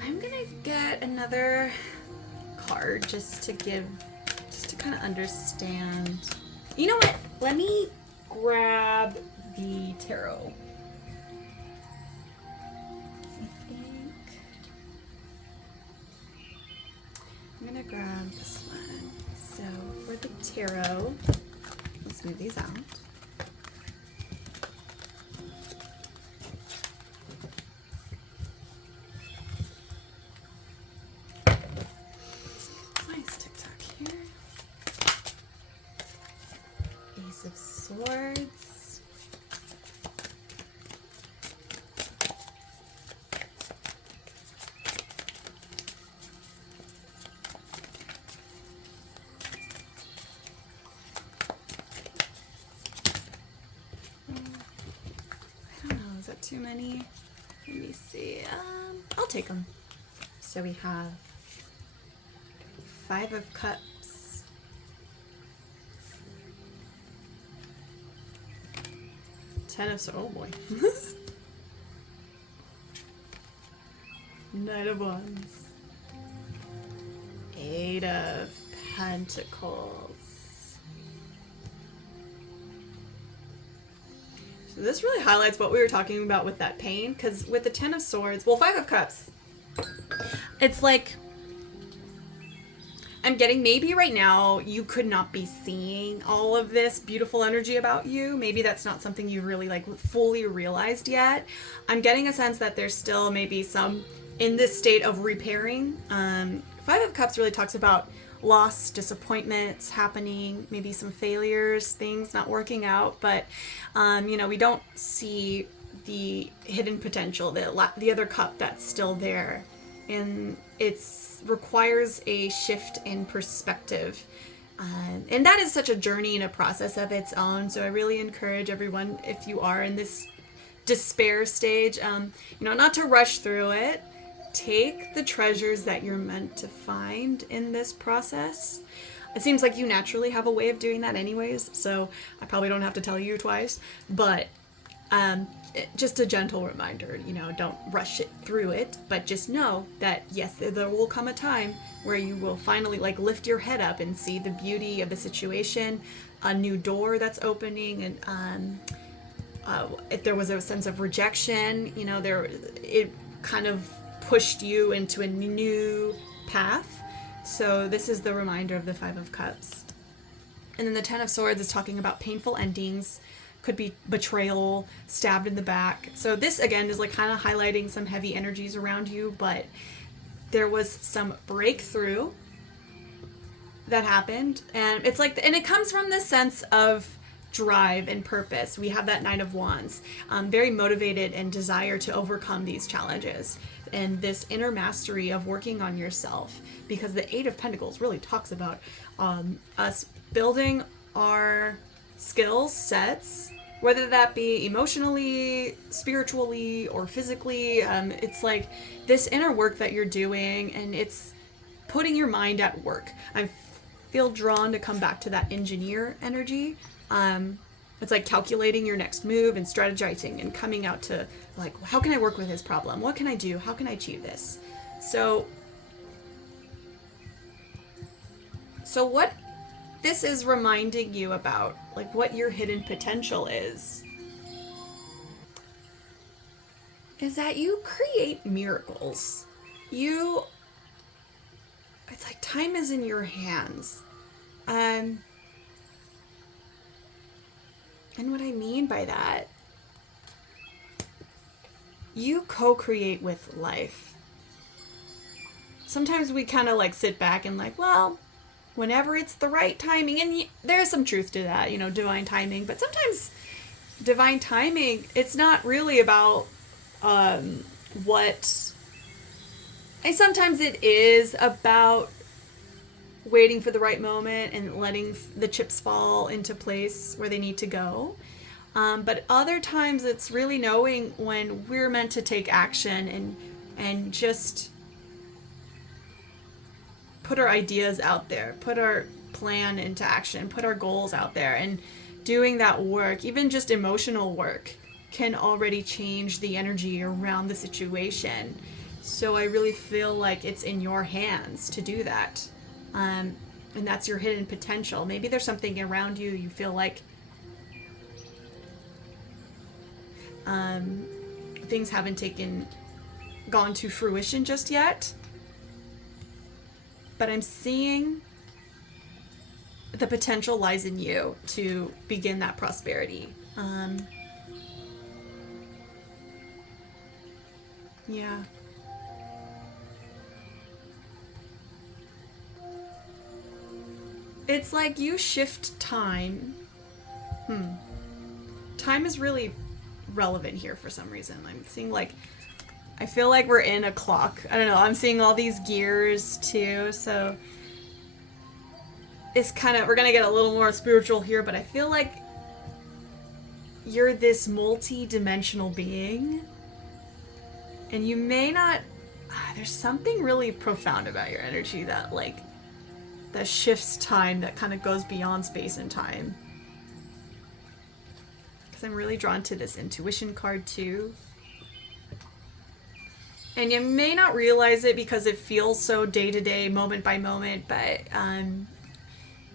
I'm gonna get another card just to kind of understand. You know what? Let me grab the tarot. I think I'm gonna grab this one. So for the tarot, let's move these out. Nice tick-tock here. Ace of Swords. I don't know, is that too many? Let me see. I'll take them. So we have Five of Cups, Ten of Swords. Oh boy. Knight of Wands, Eight of Pentacles. So this really highlights what we were talking about with that pain, because with the Ten of Swords, well, Five of Cups, it's like, I'm getting, maybe right now you could not be seeing all of this beautiful energy about you. Maybe that's not something you really like fully realized yet. I'm getting a sense that there's still maybe some in this state of repairing. Five of Cups really talks about loss, disappointments happening, maybe some failures, things not working out, but you know, we don't see the hidden potential, the other cup that's still there, and it's requires a shift in perspective, and that is such a journey and a process of its own. So I really encourage everyone, if you are in this despair stage, you know, not to rush through it. Take the treasures that you're meant to find in this process. It seems like you naturally have a way of doing that anyways, so I probably don't have to tell you twice, but just a gentle reminder, you know, don't rush it through it, but just know that yes, there will come a time where you will finally like lift your head up and see the beauty of the situation, a new door that's opening, and if there was a sense of rejection, you know, it kind of pushed you into a new path. So this is the reminder of the Five of Cups. And then the Ten of Swords is talking about painful endings, could be betrayal, stabbed in the back. So this again is like kind of highlighting some heavy energies around you, but there was some breakthrough that happened, and it's like, and it comes from this sense of drive and purpose. We have that Knight of Wands, very motivated and desire to overcome these challenges, and this inner mastery of working on yourself, because the Eight of Pentacles really talks about us building our skill sets, whether that be emotionally, spiritually, or physically. It's like this inner work that you're doing, and it's putting your mind at work. I feel drawn to come back to that engineer energy. It's like calculating your next move and strategizing and coming out to like, how can I work with this problem? What can I do? How can I achieve this? So what this is reminding you about, like what your hidden potential is that you create miracles. It's like time is in your hands. And what I mean by that, you co-create with life. Sometimes we kind of like sit back and like, well, whenever it's the right timing, and there's some truth to that, you know, divine timing, but sometimes divine timing, it's not really about and sometimes it is about waiting for the right moment and letting the chips fall into place where they need to go. But other times it's really knowing when we're meant to take action and just put our ideas out there, put our plan into action, put our goals out there, and doing that work, even just emotional work, can already change the energy around the situation. So I really feel like it's in your hands to do that. And that's your hidden potential. Maybe there's something around you you feel like things haven't gone to fruition just yet. But I'm seeing the potential lies in you to begin that prosperity. Yeah. It's like you shift time. Time is really relevant here for some reason. I'm seeing like, I feel like we're in a clock. I don't know. I'm seeing all these gears too. So it's kind of, we're going to get a little more spiritual here, but I feel like you're this multi-dimensional being, and you may not, there's something really profound about your energy that like, that shifts time, that kind of goes beyond space and time. Because I'm really drawn to this intuition card too. And you may not realize it because it feels so day to day, moment by moment, but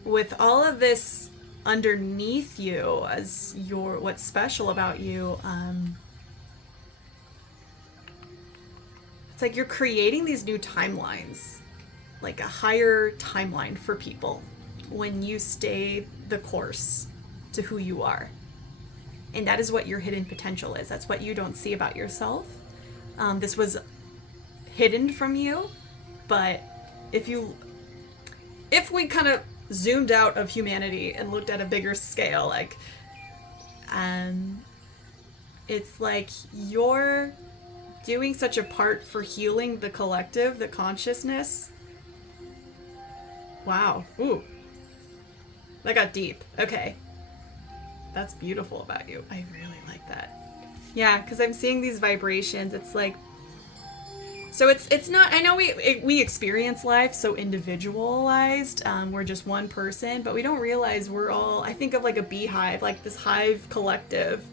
with all of this underneath you as what's special about you, it's like you're creating these new timelines, like a higher timeline for people when you stay the course to who you are. And that is what your hidden potential is. That's what you don't see about yourself. This was hidden from you, but if we kind of zoomed out of humanity and looked at a bigger scale, like, it's like you're doing such a part for healing the collective, the consciousness. Wow. Ooh. That got deep. Okay. That's beautiful about you. I really like that. Yeah, because I'm seeing these vibrations. It's like, so it's not, I know we experience life so individualized. We're just one person, but we don't realize we're all, I think of like a beehive, like this hive collective.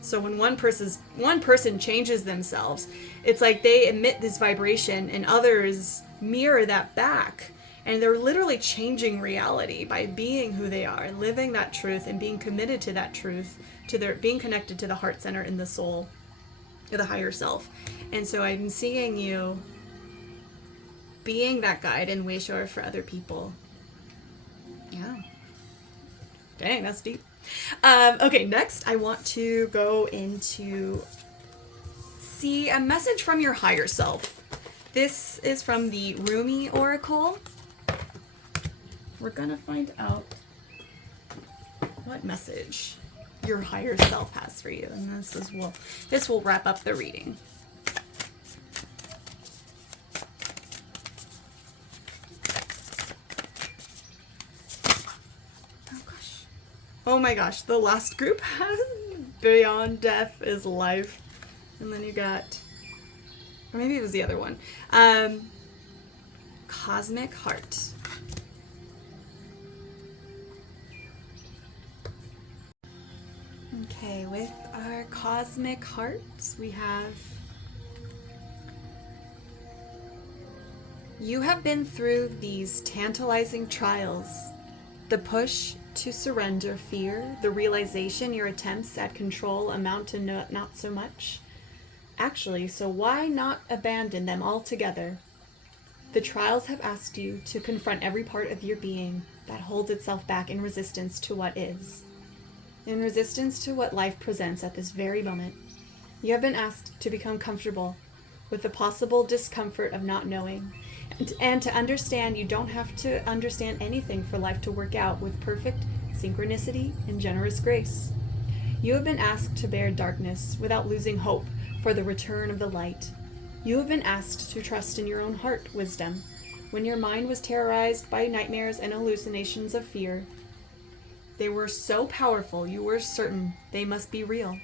So when one person changes themselves, it's like they emit this vibration and others mirror that back. And they're literally changing reality by being who they are, living that truth and being committed to that truth, to their being connected to the heart center in the soul, to the higher self. And so I'm seeing you being that guide and wayshower for other people. Yeah. Dang, that's deep. Okay, next I want to go into see a message from your higher self. This is from the Rumi Oracle. We're gonna find out what message your higher self has for you, and this will wrap up the reading. Oh gosh. Oh my gosh, the last group has beyond death is life. And then you got, or maybe it was the other one. Cosmic Heart. Okay, with our Cosmic Heart, we have, you have been through these tantalizing trials. The push to surrender fear, the realization your attempts at control amount to not so much. Actually, so why not abandon them altogether? The trials have asked you to confront every part of your being that holds itself back in resistance to what is. In resistance to what life presents at this very moment. You have been asked to become comfortable with the possible discomfort of not knowing, and to understand you don't have to understand anything for life to work out with perfect synchronicity and generous grace. You have been asked to bear darkness without losing hope for the return of the light. You have been asked to trust in your own heart wisdom when your mind was terrorized by nightmares and hallucinations of fear. They were so powerful you were certain they must be real,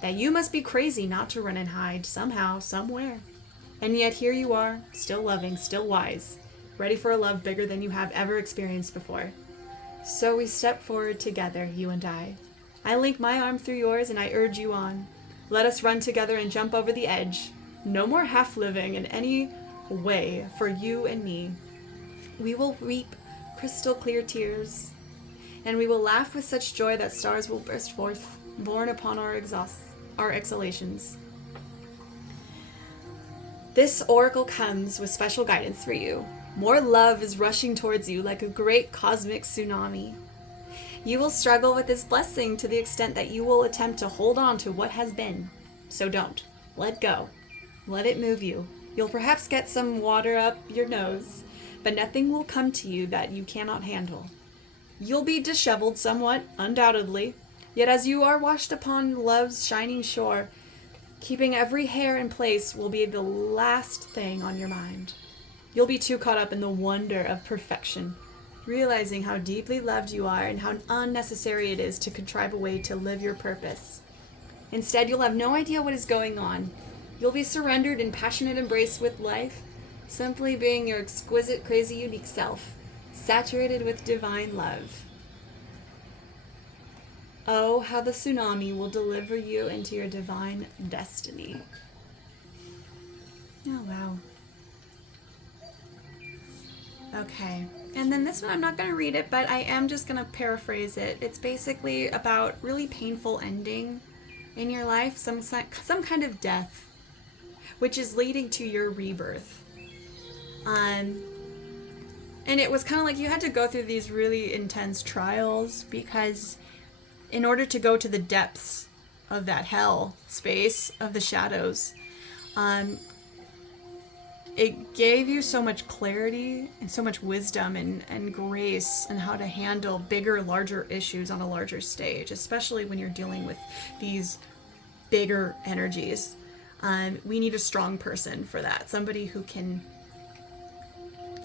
that you must be crazy not to run and hide somehow, somewhere. And yet here you are, still loving, still wise, ready for a love bigger than you have ever experienced before. So we step forward together, you and I. I link my arm through yours and I urge you on. Let us run together and jump over the edge. No more half-living in any way for you and me. We will weep crystal clear tears, and we will laugh with such joy that stars will burst forth, borne upon our exhalations. This oracle comes with special guidance for you. More love is rushing towards you like a great cosmic tsunami. You will struggle with this blessing to the extent that you will attempt to hold on to what has been. So don't. Let go. Let it move you. You'll perhaps get some water up your nose, but nothing will come to you that you cannot handle. You'll be disheveled somewhat, undoubtedly, yet as you are washed upon love's shining shore, keeping every hair in place will be the last thing on your mind. You'll be too caught up in the wonder of perfection, realizing how deeply loved you are and how unnecessary it is to contrive a way to live your purpose. Instead, you'll have no idea what is going on. You'll be surrendered in passionate embrace with life, simply being your exquisite, crazy, unique self, saturated with divine love. Oh, how the tsunami will deliver you into your divine destiny. Oh, wow. Okay, and then this one, I'm not going to read it, but I am just going to paraphrase it. It's basically about really painful ending in your life, some kind of death, which is leading to your rebirth. And it was kind of like you had to go through these really intense trials because in order to go to the depths of that hell space of the shadows, it gave you so much clarity and so much wisdom and grace and how to handle bigger, larger issues on a larger stage, especially when you're dealing with these bigger energies. We need a strong person for that, somebody who can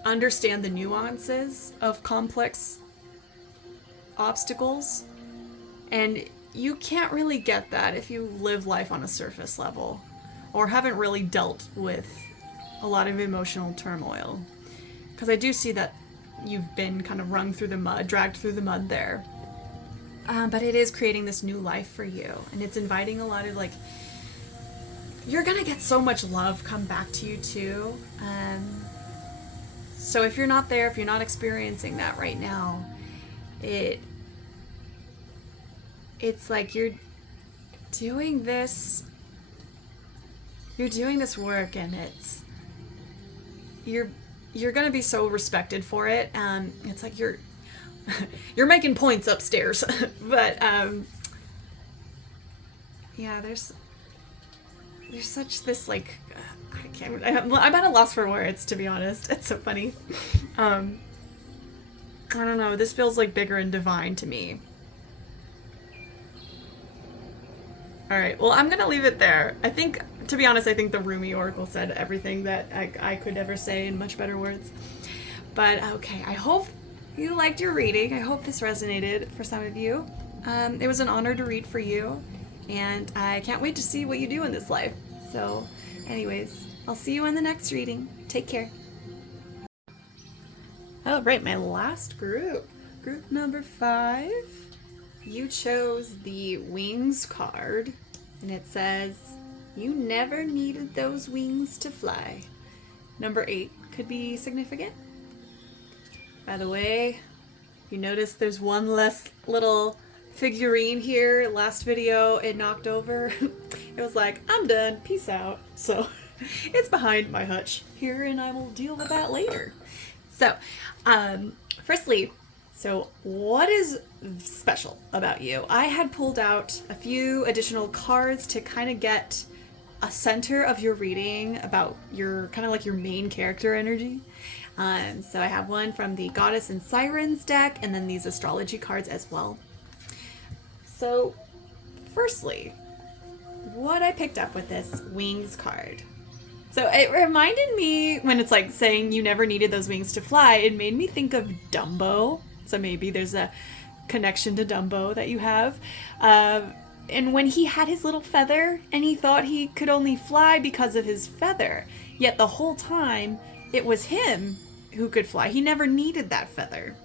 understand the nuances of complex obstacles. And you can't really get that if you live life on a surface level or haven't really dealt with a lot of emotional turmoil. Because I do see that you've been kind of wrung through the mud, dragged through the mud there. But it is creating this new life for you. And it's inviting a lot of you're going to get so much love come back to you too. So if you're not there, if you're not experiencing that right now, it's like you're doing this work, and you're gonna be so respected for it. It's like you're making points upstairs, but yeah, there's such this I'm at a loss for words, to be honest. It's so funny. I don't know, this feels like bigger and divine to me. Alright, well, I'm gonna leave it there. I think, to be honest, I think the Rumi Oracle said everything that I could ever say in much better words. But, okay, I hope you liked your reading. I hope this resonated for some of you. It was an honor to read for you, and I can't wait to see what you do in this life. So, anyways, I'll see you in the next reading. Take care. Oh, right, my last group. Group number 5. You chose the Wings card, and it says, you never needed those wings to fly. Number 8 could be significant. By the way, you notice there's one less little figurine here. Last video it knocked over. It was like, I'm done, peace out. So it's behind my hutch here, and I will deal with that later. So, firstly, so what is special about you? I had pulled out a few additional cards to kind of get a center of your reading about your kind of like your main character energy. So I have one from the Goddess and Sirens deck, and then these astrology cards as well. So, firstly, what I picked up with this Wings card. So it reminded me, when it's like saying you never needed those wings to fly, it made me think of Dumbo. So maybe there's a connection to Dumbo that you have. And when he had his little feather and he thought he could only fly because of his feather, yet the whole time it was him who could fly. He never needed that feather.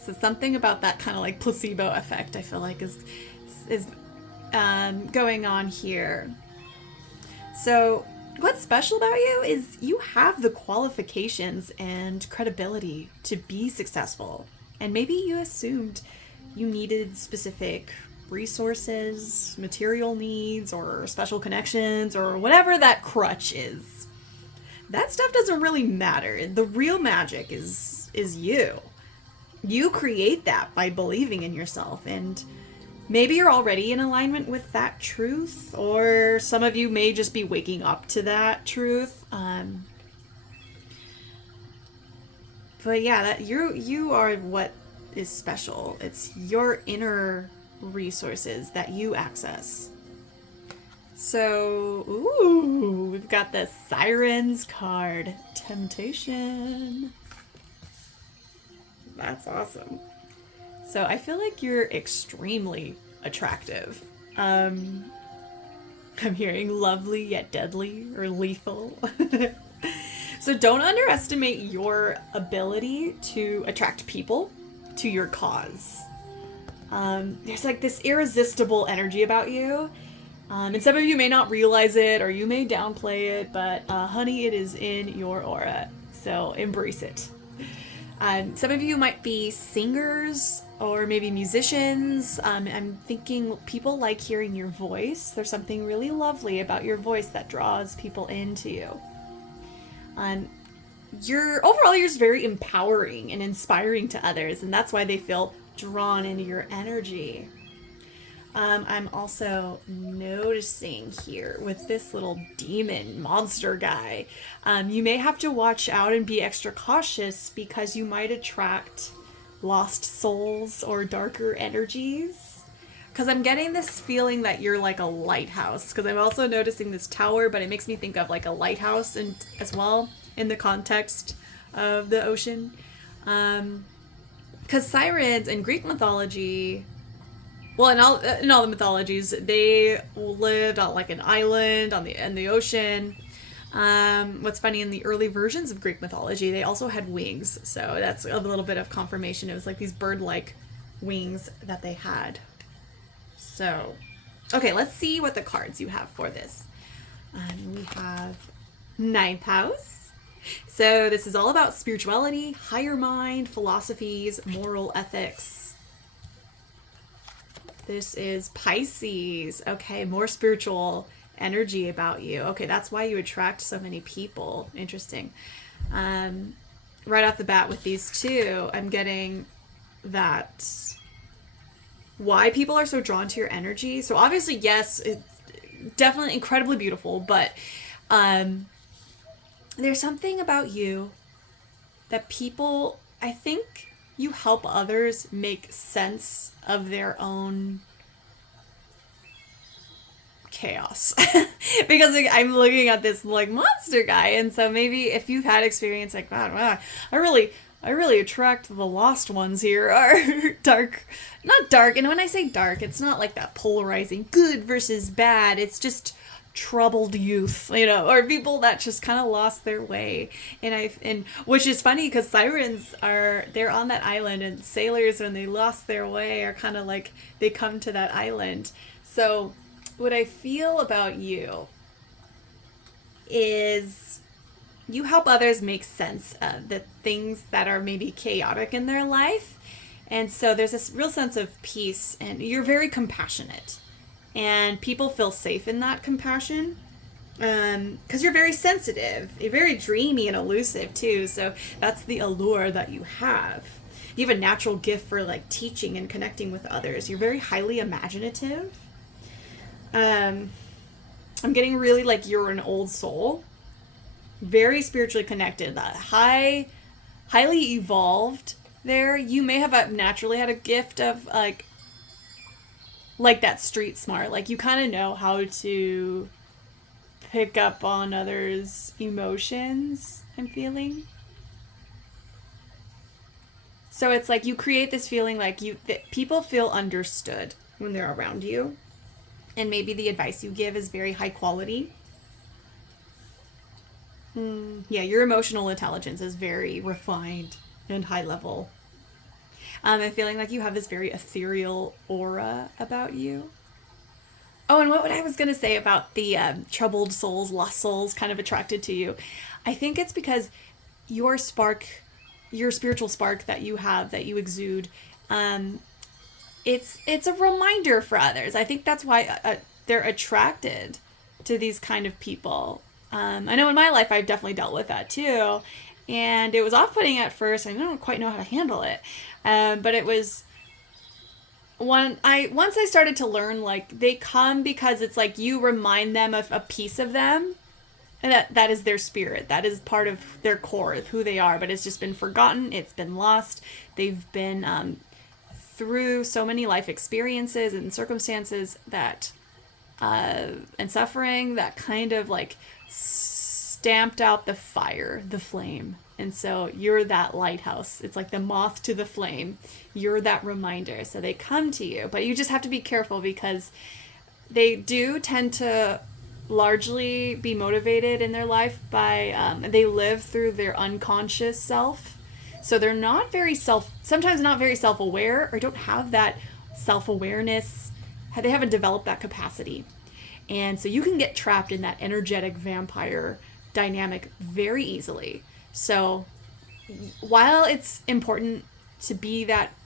So something about that kind of like placebo effect I feel like is going on here. So what's special about you is you have the qualifications and credibility to be successful. And maybe you assumed you needed specific resources, material needs, or special connections, or whatever that crutch is. That stuff doesn't really matter. The real magic is you. You create that by believing in yourself, and maybe you're already in alignment with that truth, or some of you may just be waking up to that truth. But yeah, that you are what is special. It's your inner resources that you access. So, ooh, we've got the Sirens card. Temptation. That's awesome. So I feel like you're extremely attractive. I'm hearing lovely yet deadly or lethal. So don't underestimate your ability to attract people to your cause. There's like this irresistible energy about you. And some of you may not realize it, or you may downplay it, but honey, it is in your aura. So embrace it. Some of you might be singers or maybe musicians. I'm thinking people like hearing your voice. There's something really lovely about your voice that draws people into you. You're just very empowering and inspiring to others, and that's why they feel drawn into your energy. I'm also noticing here with this little demon monster guy, you may have to watch out and be extra cautious because you might attract lost souls or darker energies. Because I'm getting this feeling that you're like a lighthouse, because I'm also noticing this tower, but it makes me think of like a lighthouse as well in the context of the ocean. Because sirens in Greek mythology, well, in all the mythologies, they lived on like an island in the ocean. What's funny, in the early versions of Greek mythology, they also had wings. So that's a little bit of confirmation. It was like these bird-like wings that they had. So, okay, let's see what the cards you have for this. We have Ninth House. So this is all about spirituality, higher mind, philosophies, moral ethics. This is Pisces. Okay, more spiritual energy about you. Okay, that's why you attract so many people. Interesting. Right off the bat with these two, I'm getting that why people are so drawn to your energy. So obviously, yes, it's definitely incredibly beautiful, but there's something about you that people, I think you help others make sense of their own chaos. Because like, I'm looking at this like monster guy, and so maybe if you've had experience like, wow, I I really attract the lost ones here are dark, not dark. And when I say dark, it's not like that polarizing good versus bad. It's just troubled youth, or people that just kind of lost their way. And which is funny because sirens they're on that island, and sailors, when they lost their way, are kind of like they come to that island. So what I feel about you is you help others make sense of the things that are maybe chaotic in their life. And so there's this real sense of peace, and you're very compassionate. And people feel safe in that compassion because you're very sensitive. You're very dreamy and elusive, too. So that's the allure that you have. You have a natural gift for, like, teaching and connecting with others. You're very highly imaginative. I'm getting really like you're an old soul. Very spiritually connected, highly evolved there. You may have naturally had a gift of like that street smart. Like you kind of know how to pick up on others' emotions, I'm feeling. So it's like you create this feeling like that people feel understood when they're around you. And maybe the advice you give is very high quality. Yeah, your emotional intelligence is very refined and high level. I'm feeling like you have this very ethereal aura about you. Oh, and what I was going to say about the troubled souls, lost souls kind of attracted to you, I think it's because your spark, your spiritual spark that you have, that you exude, it's a reminder for others. I think that's why they're attracted to these kind of people. I know in my life I've definitely dealt with that too, and it was off-putting at first. I don't quite know how to handle it, but it was once I started to learn, like, they come because it's like you remind them of a piece of them, and that is their spirit. That is part of their core of who they are, but it's just been forgotten. It's been lost. They've been through so many life experiences and circumstances that and suffering that kind of like stamped out the fire, the flame. And so you're that lighthouse. It's like the moth to the flame. You're that reminder. So they come to you, but you just have to be careful because they do tend to largely be motivated in their life by, they live through their unconscious self. So they're not very sometimes not very self-aware, or don't have that self-awareness. They haven't developed that capacity. And so you can get trapped in that energetic vampire dynamic very easily. So while it's important to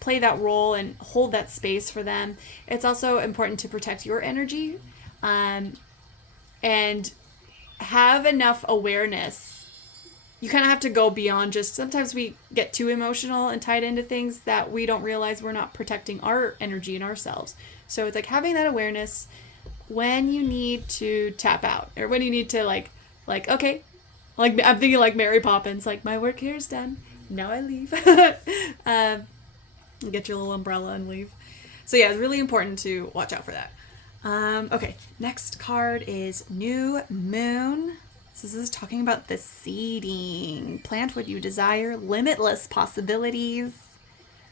play that role and hold that space for them, it's also important to protect your energy, and have enough awareness. You kind of have to go beyond just, sometimes we get too emotional and tied into things that we don't realize we're not protecting our energy and ourselves. So it's like having that awareness when you need to tap out, or when you need to like, okay, like I'm thinking like Mary Poppins, like my work here is done. Now I leave. Get your little umbrella and leave. So yeah, it's really important to watch out for that. Okay, next card is New Moon. So this is talking about the seeding. Plant what you desire, limitless possibilities,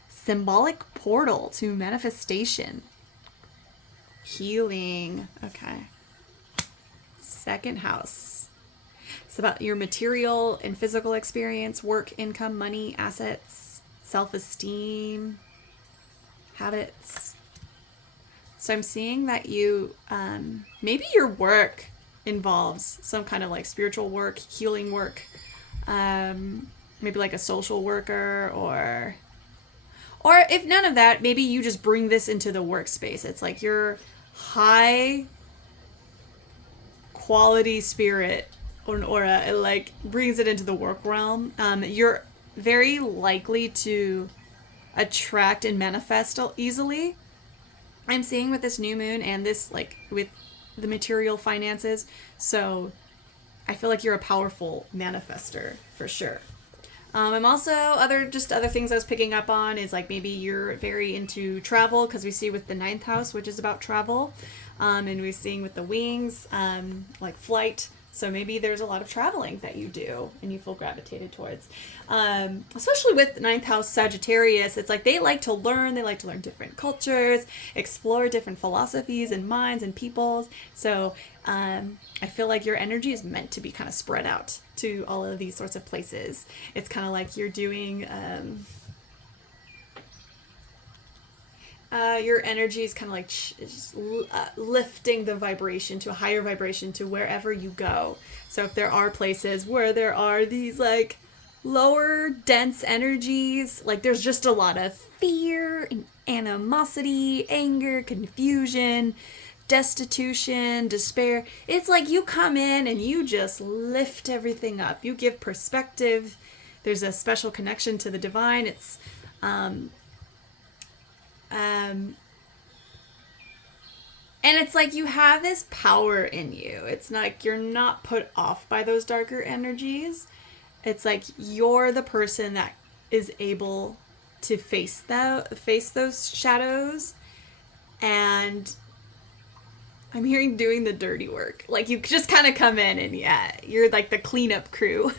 symbolic portal to manifestation, healing. Okay. Second house. It's about your material and physical experience, work, income, money, assets, self-esteem, habits. So I'm seeing that you, maybe your work involves some kind of like spiritual work, healing work, maybe like a social worker, or if none of that, maybe you just bring this into the workspace. It's like your high quality spirit or an aura, it like brings it into the work realm. You're very likely to attract and manifest easily. I'm seeing with this new moon and this, like, with the material finances. So I feel like you're a powerful manifester for sure. I'm also other things I was picking up on is like maybe you're very into travel, because we see with the 9th house, which is about travel, and we're seeing with the wings, like flight. So maybe there's a lot of traveling that you do and you feel gravitated towards. Especially with ninth house Sagittarius, it's like they like to learn different cultures, explore different philosophies and minds and peoples. So I feel like your energy is meant to be kind of spread out to all of these sorts of places. It's kind of like you're doing... your energy is kind of like lifting the vibration to a higher vibration to wherever you go. So if there are places where there are these like lower dense energies, like there's just a lot of fear and animosity, anger, confusion, destitution, despair, it's like you come in and you just lift everything up. You give perspective. There's a special connection to the divine. It's and it's like you have this power in you. It's like you're not put off by those darker energies. It's like you're the person that is able to face those shadows. And I'm hearing doing the dirty work. Like you just kind of come in and yeah, you're like the cleanup crew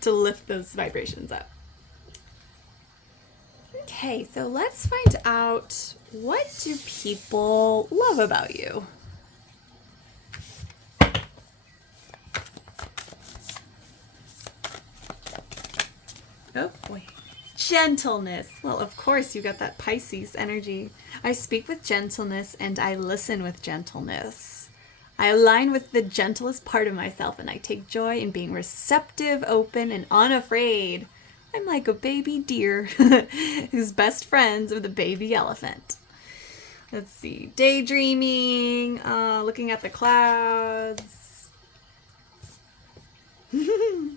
to lift those vibrations up. Okay, so let's find out, what do people love about you? Oh boy. Gentleness. Well, of course you got that Pisces energy. I speak with gentleness and I listen with gentleness. I align with the gentlest part of myself and I take joy in being receptive, open, and unafraid. I'm like a baby deer who's best friends with a baby elephant. Let's see. Daydreaming, looking at the clouds. I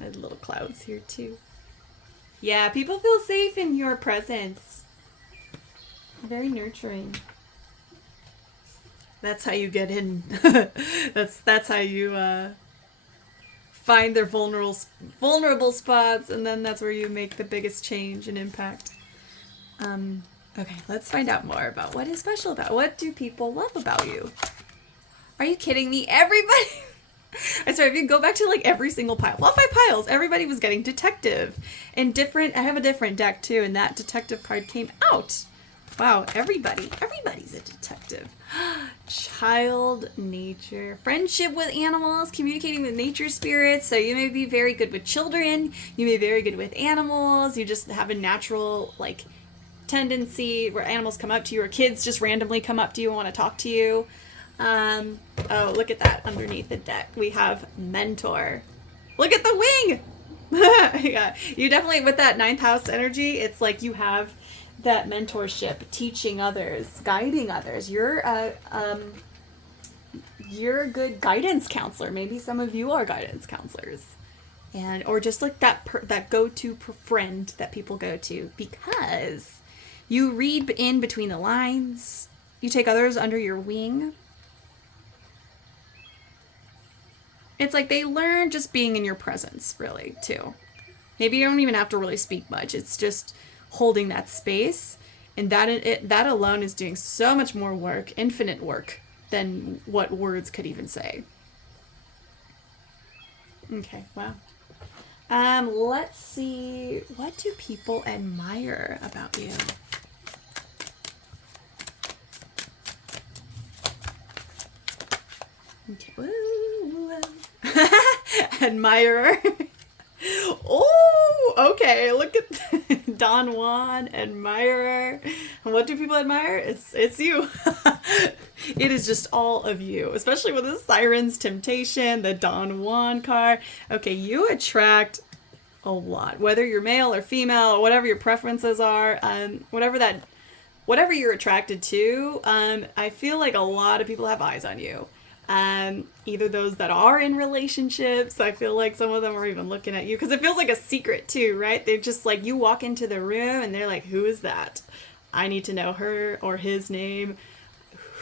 had little clouds here too. Yeah, people feel safe in your presence. Very nurturing. That's how you get in. That's how you find their vulnerable spots, and then that's where you make the biggest change and impact. Okay, let's find out more about what is special about. What do people love about you? Are you kidding me? Everybody... I swear, if you go back to like every single pile, all 5 piles, everybody was getting detective. And different, I have a different deck too, and that detective card came out. Wow, everybody's a detective. Child nature, friendship with animals, communicating with nature spirits. So you may be very good with children, you may be very good with animals, you just have a natural like tendency where animals come up to you or kids just randomly come up to you and want to talk to you. Oh, look at that underneath the deck. We have mentor. Look at the wing! Yeah, you definitely, with that 9th house energy, it's like you have that mentorship, teaching others, guiding others. You're a good guidance counselor. Maybe some of you are guidance counselors, and or just like that go-to friend that people go to because you read in between the lines. You take others under your wing. It's like they learn just being in your presence, really, too. Maybe you don't even have to really speak much. It's just holding that space, and that alone is doing so much more work, infinite work, than what words could even say. Okay, wow. Let's see. What do people admire about you? Okay. Woo. Admirer. Oh, okay. Look at Don Juan, admirer. And what do people admire? It's you. It is just all of you, especially with the Sirens, Temptation, the Don Juan card. Okay, you attract a lot, whether you're male or female, whatever your preferences are, whatever you're attracted to. I feel like a lot of people have eyes on you. Either those that are in relationships, I feel like some of them are even looking at you because it feels like a secret too, right? They're just like, you walk into the room and they're like, who is that? I need to know her or his name.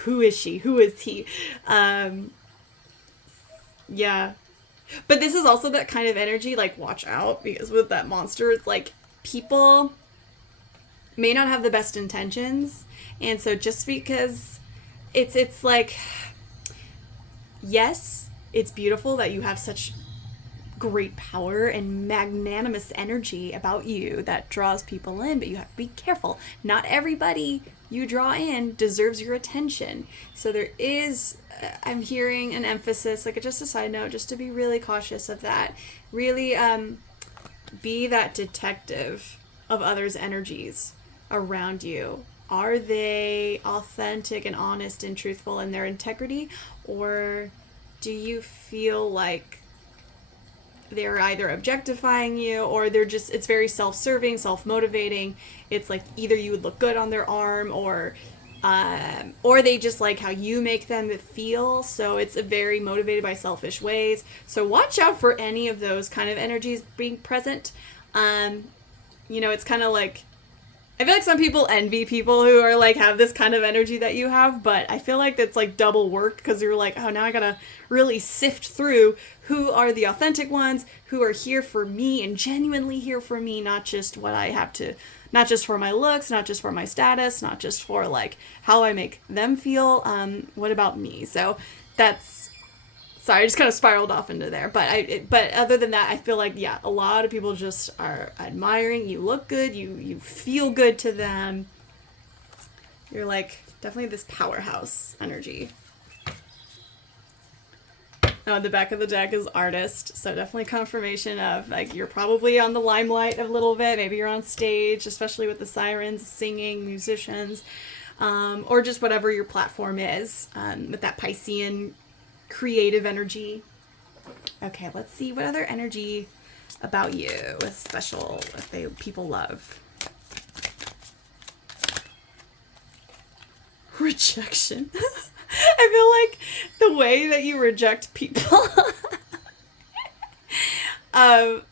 Who is she? Who is he? Yeah. But this is also that kind of energy, like, watch out, because with that monster, it's like people may not have the best intentions. And so just because it's like, yes, it's beautiful that you have such great power and magnanimous energy about you that draws people in, but you have to be careful. Not everybody you draw in deserves your attention. So there is, I'm hearing an emphasis, like just a side note, just to be really cautious of that. Really be that detective of others' energies around you. Are they authentic and honest and truthful in their integrity? Or do you feel like they're either objectifying you, or they're just, it's very self-serving, self-motivating. It's like either you would look good on their arm, or they just like how you make them feel. So it's a very motivated by selfish ways. So watch out for any of those kind of energies being present. It's kind of like, I feel like some people envy people who are like have this kind of energy that you have, but I feel like that's like double work, because you're like, oh, now I gotta really sift through who are the authentic ones, who are here for me and genuinely here for me, not just what I have to, not just for my looks, not just for my status, not just for like how I make them feel. What about me? So that's, sorry, I just kind of spiraled off into there. But other than that, I feel like, yeah, a lot of people just are admiring. You look good. You feel good to them. You're like definitely this powerhouse energy. Oh, the back of the deck is artist. So definitely confirmation of like you're probably on the limelight a little bit. Maybe you're on stage, especially with the sirens, singing, musicians, or just whatever your platform is, with that Piscean creative energy. Okay, let's see what other energy about you is special that people love. Rejection. I feel like the way that you reject people,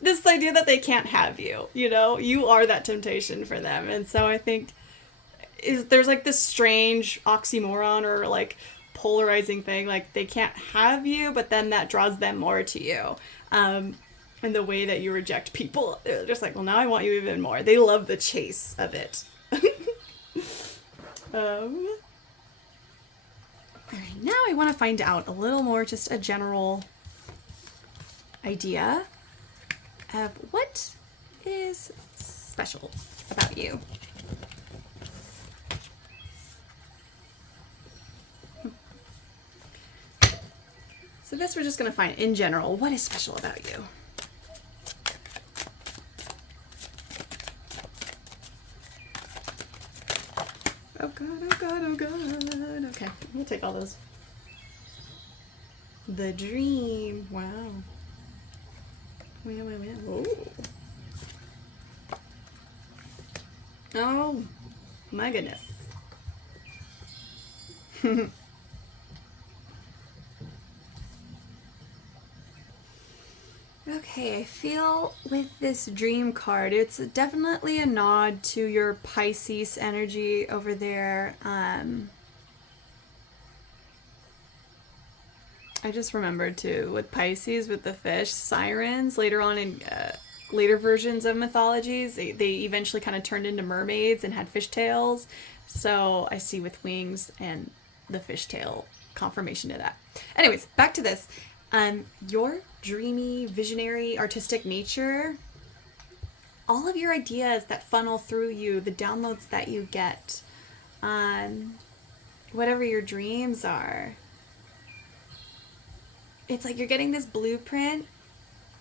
this idea that they can't have you, you are that temptation for them. And so I think there's like this strange oxymoron or like polarizing thing, like they can't have you, but then that draws them more to you. And the way that you reject people, they're just like, well, now I want you even more. They love the chase of it. All right, now I want to find out a little more, just a general idea of what is special about you. So this we're just going to find in general, what is special about you? Oh God, oh God, oh God. Okay, we'll take all those. The dream. Wow. Wait. Whoa. Oh, my goodness. Okay, I feel with this dream card, it's definitely a nod to your Pisces energy over there. I just remembered too, with Pisces, with the fish, sirens, later on in later versions of mythologies, they eventually kind of turned into mermaids and had fishtails. So I see with wings and the fishtail confirmation to that. Anyways, back to this. Your dreamy, visionary, artistic nature, all of your ideas that funnel through you, the downloads that you get, whatever your dreams are, it's like you're getting this blueprint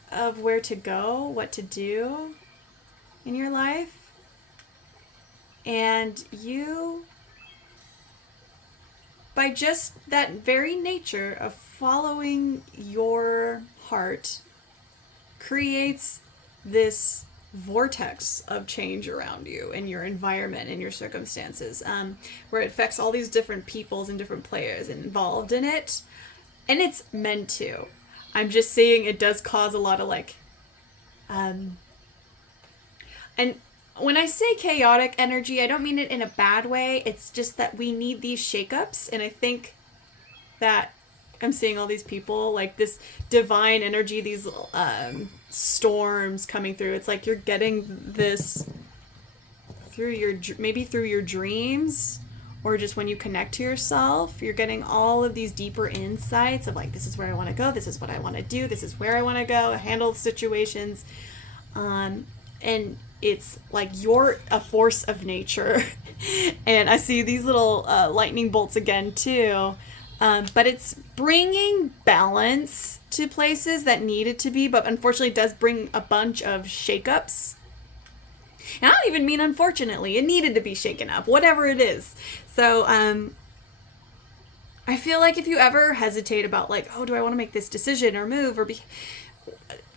of where to go, what to do in your life, and you, by just that very nature of following your heart, creates this vortex of change around you and your environment and your circumstances, where it affects all these different peoples and different players involved in it. And it's meant to. I'm just saying it does cause a lot of like, and when I say chaotic energy, I don't mean it in a bad way. It's just that we need these shakeups. And I think that I'm seeing all these people, like this divine energy, these storms coming through. It's like you're getting this through your, maybe through your dreams, or just when you connect to yourself, you're getting all of these deeper insights of like, this is where I want to go, this is what I want to do, this is where I want to go, handle situations. And it's like you're a force of nature. And I see these little lightning bolts again too. But it's bringing balance to places that need it to be, but unfortunately it does bring a bunch of shakeups. And I don't even mean unfortunately, it needed to be shaken up, whatever it is. So I feel like if you ever hesitate about like, oh, do I want to make this decision or move or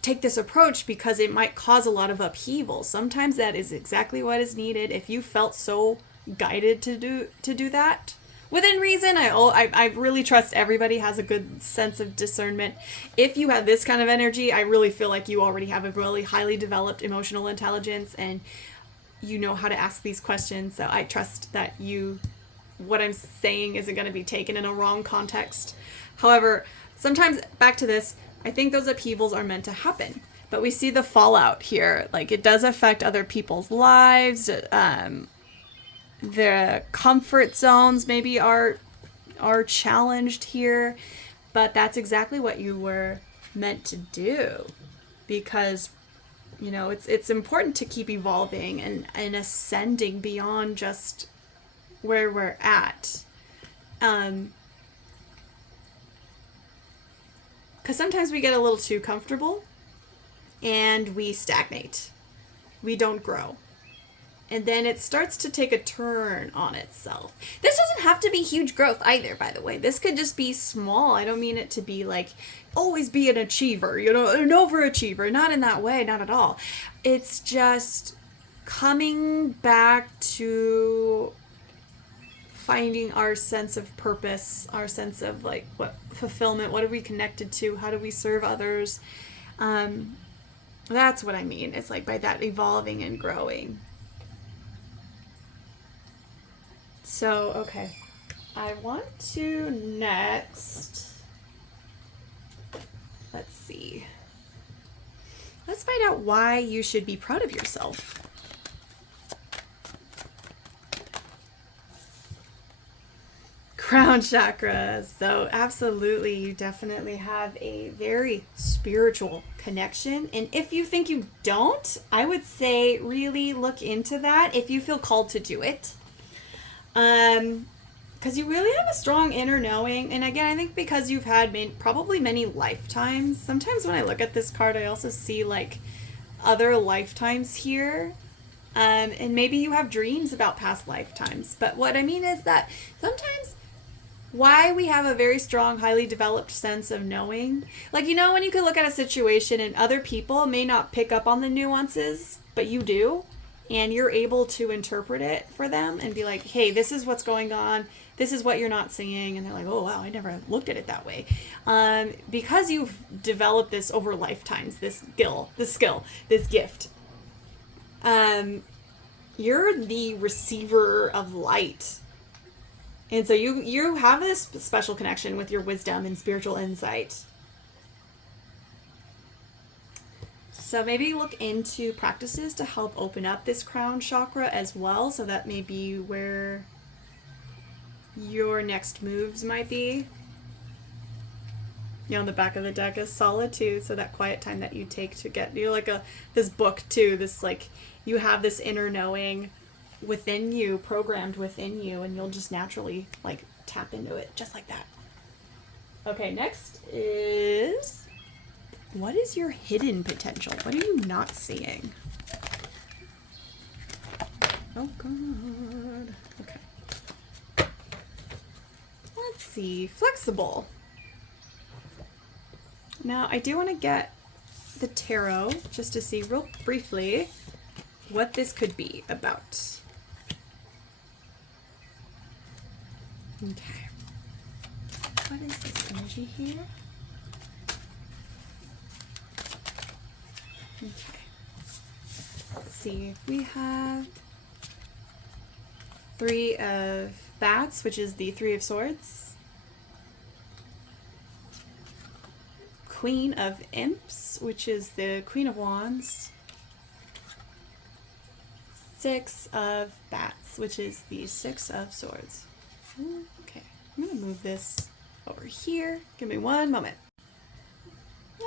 take this approach because it might cause a lot of upheaval, sometimes that is exactly what is needed. If you felt so guided to do that, within reason, I really trust everybody has a good sense of discernment. If you have this kind of energy, I really feel like you already have a really highly developed emotional intelligence and you know how to ask these questions. So I trust that what I'm saying isn't going to be taken in a wrong context. However, sometimes, back to this, I think those upheavals are meant to happen. But we see the fallout here. Like, it does affect other people's lives. The comfort zones maybe are challenged here. But that's exactly what you were meant to do. Because, you know, it's important to keep evolving and ascending beyond just where we're at. Because sometimes we get a little too comfortable and we stagnate. We don't grow. And then it starts to take a turn on itself. This doesn't have to be huge growth either, by the way. This could just be small. I don't mean it to be like, always be an achiever, you know, an overachiever. Not in that way, not at all. It's just coming back to finding our sense of purpose, our sense of like what fulfillment, what are we connected to, how do we serve others. That's what I mean. It's like by that evolving and growing. So, okay. I want to next, let's see. Let's find out why you should be proud of yourself. Crown chakra. So absolutely, you definitely have a very spiritual connection. And if you think you don't, I would say really look into that if you feel called to do it. Because you really have a strong inner knowing. And again, I think because you've had probably many lifetimes. Sometimes when I look at this card, I also see like other lifetimes here. And maybe you have dreams about past lifetimes. But what I mean is that sometimes why we have a very strong, highly developed sense of knowing. Like, you know, when you can look at a situation and other people may not pick up on the nuances, but you do. And you're able to interpret it for them and be like, hey, this is what's going on. This is what you're not seeing. And they're like, oh, wow, I never looked at it that way. Because you've developed this over lifetimes, this skill, this gift. You're the receiver of light. And so you have this special connection with your wisdom and spiritual insight. So maybe look into practices to help open up this crown chakra as well. So that may be where your next moves might be. You know, on the back of the deck is solitude. So that quiet time that you take to get, you're like this book too, this like, you have this inner knowing within you, programmed within you, and you'll just naturally like tap into it just like that. Okay, next is, what is your hidden potential? What are you not seeing? Oh God. Okay. Let's see. Flexible. Now I do want to get the tarot just to see real briefly what this could be about. Okay. What is this energy here? Okay. Let's see. If we have Three of Bats, which is the Three of Swords. Queen of Imps, which is the Queen of Wands. Six of Bats, which is the Six of Swords. Okay, I'm gonna move this over here. Give me one moment.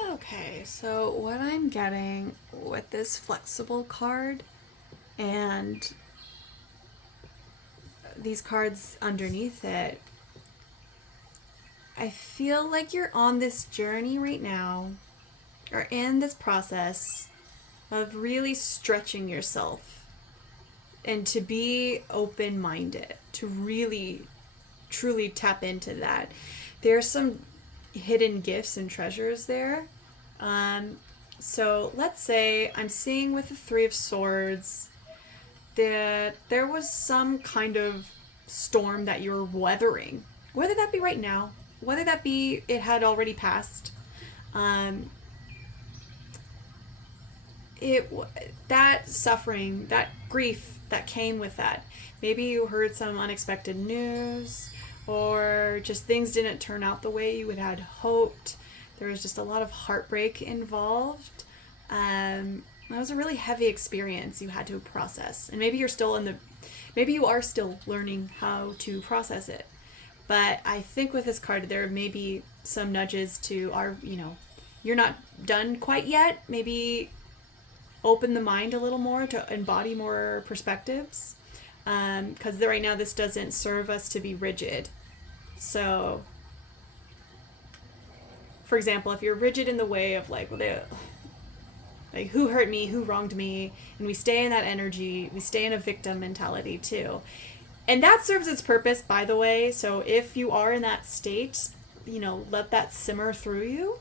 Okay, so what I'm getting with this flexible card and these cards underneath it, I feel like you're on this journey right now, or in this process of really stretching yourself and to be open-minded, to really truly tap into that. There's some hidden gifts and treasures there. So let's say I'm seeing with the Three of Swords that there was some kind of storm that you're weathering, whether that be right now, whether that be it had already passed. Um, it that suffering, that grief that came with that. Maybe you heard some unexpected news, or just things didn't turn out the way you had hoped. There was just a lot of heartbreak involved. That was a really heavy experience you had to process, and maybe you are still learning how to process it. But I think with this card, there may be some nudges to you're not done quite yet. Maybe open the mind a little more to embody more perspectives. Because right now this doesn't serve us to be rigid. So, for example, if you're rigid in the way of like who hurt me, who wronged me, and we stay in that energy, we stay in a victim mentality too. And that serves its purpose, by the way. So if you are in that state, let that simmer through you,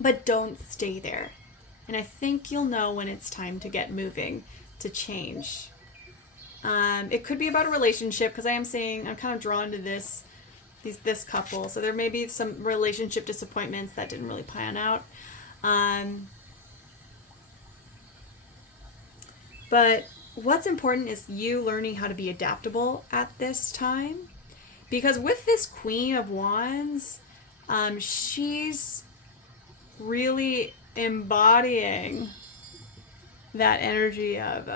but don't stay there. And I think you'll know when it's time to get moving, to change. It could be about a relationship, because I am saying I'm kind of drawn to this couple. So there may be some relationship disappointments that didn't really pan out. But what's important is you learning how to be adaptable at this time. Because with this Queen of Wands, she's really embodying that energy of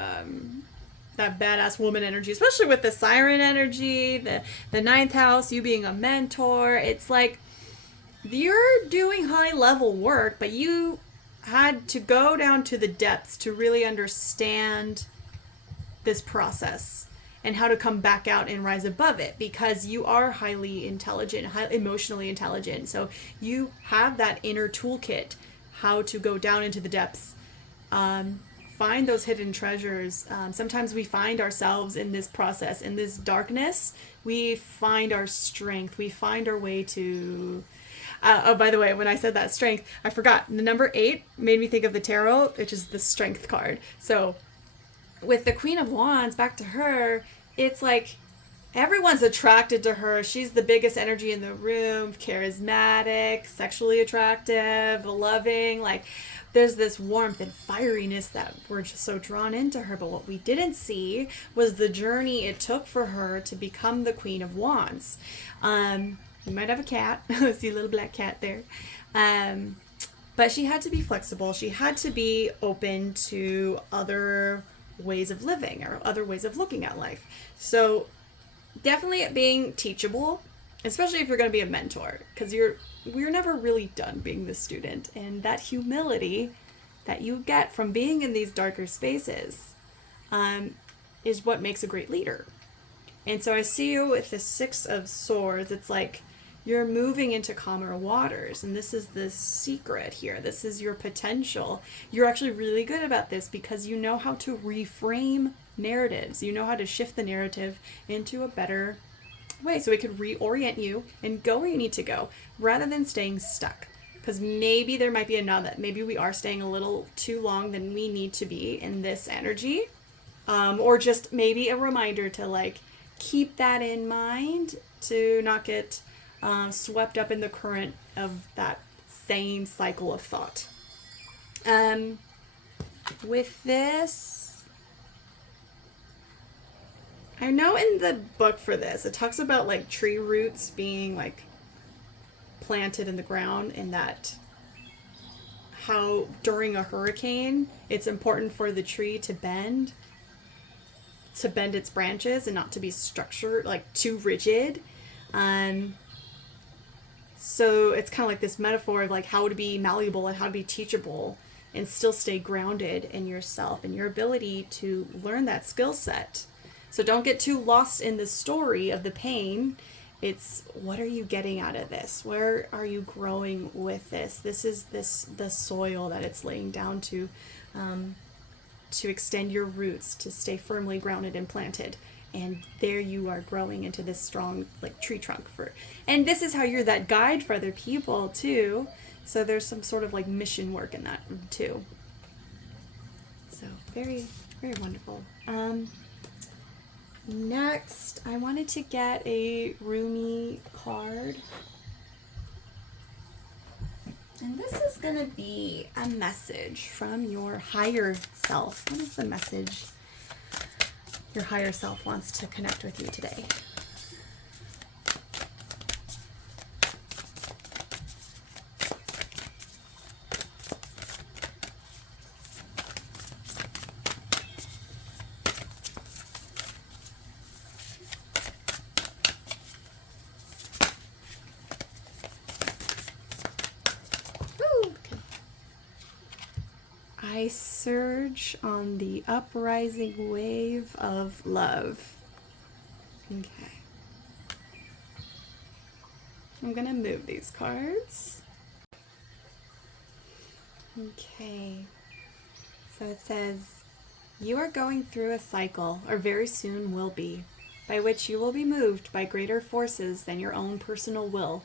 that badass woman energy, especially with the siren energy, the ninth house, you being a mentor. It's like you're doing high level work, but you had to go down to the depths to really understand this process and how to come back out and rise above it, because you are highly intelligent, emotionally intelligent. So you have that inner toolkit, how to go down into the depths, find those hidden treasures. Sometimes we find ourselves in this process, in this darkness. We find our strength. We find our way to... oh, by the way, when I said that strength, I forgot. The number 8 made me think of the tarot, which is the strength card. So with the Queen of Wands, back to her, it's like everyone's attracted to her. She's the biggest energy in the room, charismatic, sexually attractive, loving. Like, there's this warmth and fieriness that we're just so drawn into her. But what we didn't see was the journey it took for her to become the Queen of Wands. You might have a cat. I see a little black cat there. But she had to be flexible. She had to be open to other ways of living or other ways of looking at life. So definitely being teachable, especially if you're going to be a mentor, because we're never really done being the student. And that humility that you get from being in these darker spaces is what makes a great leader. And so I see you with the Six of Swords. It's like you're moving into calmer waters, and this is the secret here. This is your potential. You're actually really good about this because you know how to reframe narratives. You know how to shift the narrative into a better way so it could reorient you and go where you need to go rather than staying stuck. Because maybe there might be that maybe we are staying a little too long than we need to be in this energy, or just maybe a reminder to like keep that in mind, to not get swept up in the current of that same cycle of thought. With this, I know in the book for this, it talks about like tree roots being like planted in the ground, and that how during a hurricane, it's important for the tree to bend to bend its branches and not to be structured, like too rigid. So it's kind of like this metaphor of like how to be malleable and how to be teachable and still stay grounded in yourself and your ability to learn that skill set. So don't get too lost in the story of the pain. It's what are you getting out of this? Where are you growing with this? This is the soil that it's laying down to extend your roots, to stay firmly grounded and planted. And there you are growing into this strong like tree trunk and this is how you're that guide for other people too. So there's some sort of like mission work in that too. So very, very wonderful. Next, I wanted to get a Rumi card. And this is going to be a message from your higher self. What is the message your higher self wants to connect with you today? I surge on the uprising wave of love. Okay. I'm going to move these cards. Okay. So it says, you are going through a cycle, or very soon will be, by which you will be moved by greater forces than your own personal will.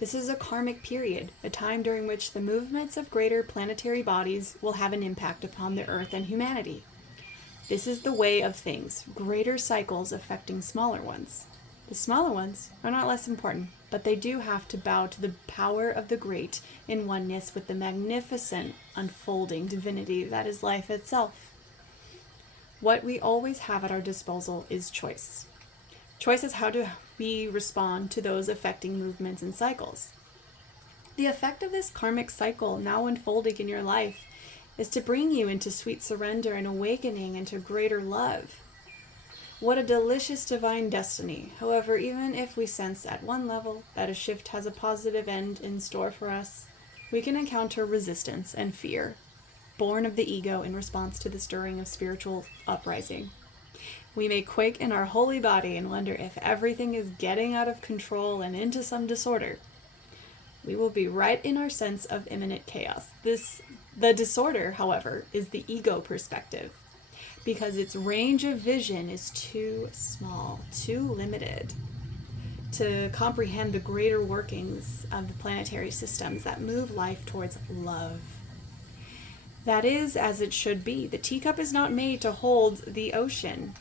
This is a karmic period, a time during which the movements of greater planetary bodies will have an impact upon the Earth and humanity. This is the way of things, greater cycles affecting smaller ones. The smaller ones are not less important, but they do have to bow to the power of the great in oneness with the magnificent unfolding divinity that is life itself. What we always have at our disposal is choice. Choice is how do we respond to those affecting movements and cycles. The effect of this karmic cycle now unfolding in your life is to bring you into sweet surrender and awakening into greater love. What a delicious divine destiny. However, even if we sense at one level that a shift has a positive end in store for us, we can encounter resistance and fear, born of the ego in response to the stirring of spiritual uprising. We may quake in our holy body and wonder if everything is getting out of control and into some disorder. We will be right in our sense of imminent chaos. The disorder, however, is the ego perspective, because its range of vision is too small, too limited to comprehend the greater workings of the planetary systems that move life towards love. That is as it should be. The teacup is not made to hold the ocean,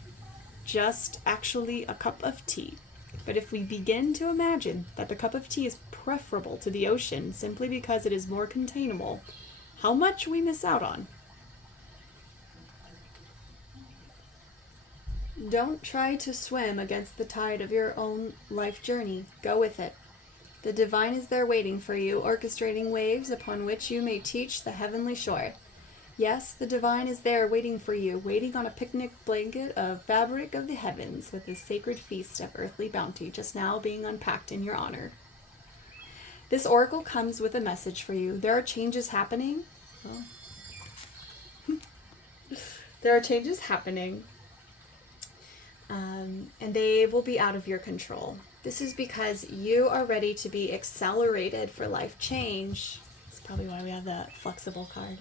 just actually a cup of tea. But if we begin to imagine that the cup of tea is preferable to the ocean simply because it is more containable, how much we miss out on. Don't try to swim against the tide of your own life journey. Go with it. The divine is there waiting for you, orchestrating waves upon which you may teach the heavenly shore. Yes, the divine is there waiting for you, waiting on a picnic blanket of fabric of the heavens with the sacred feast of earthly bounty just now being unpacked in your honor. This oracle comes with a message for you. There are changes happening. There are changes happening, and they will be out of your control. This is because you are ready to be accelerated for life change. That's probably why we have that flexible card.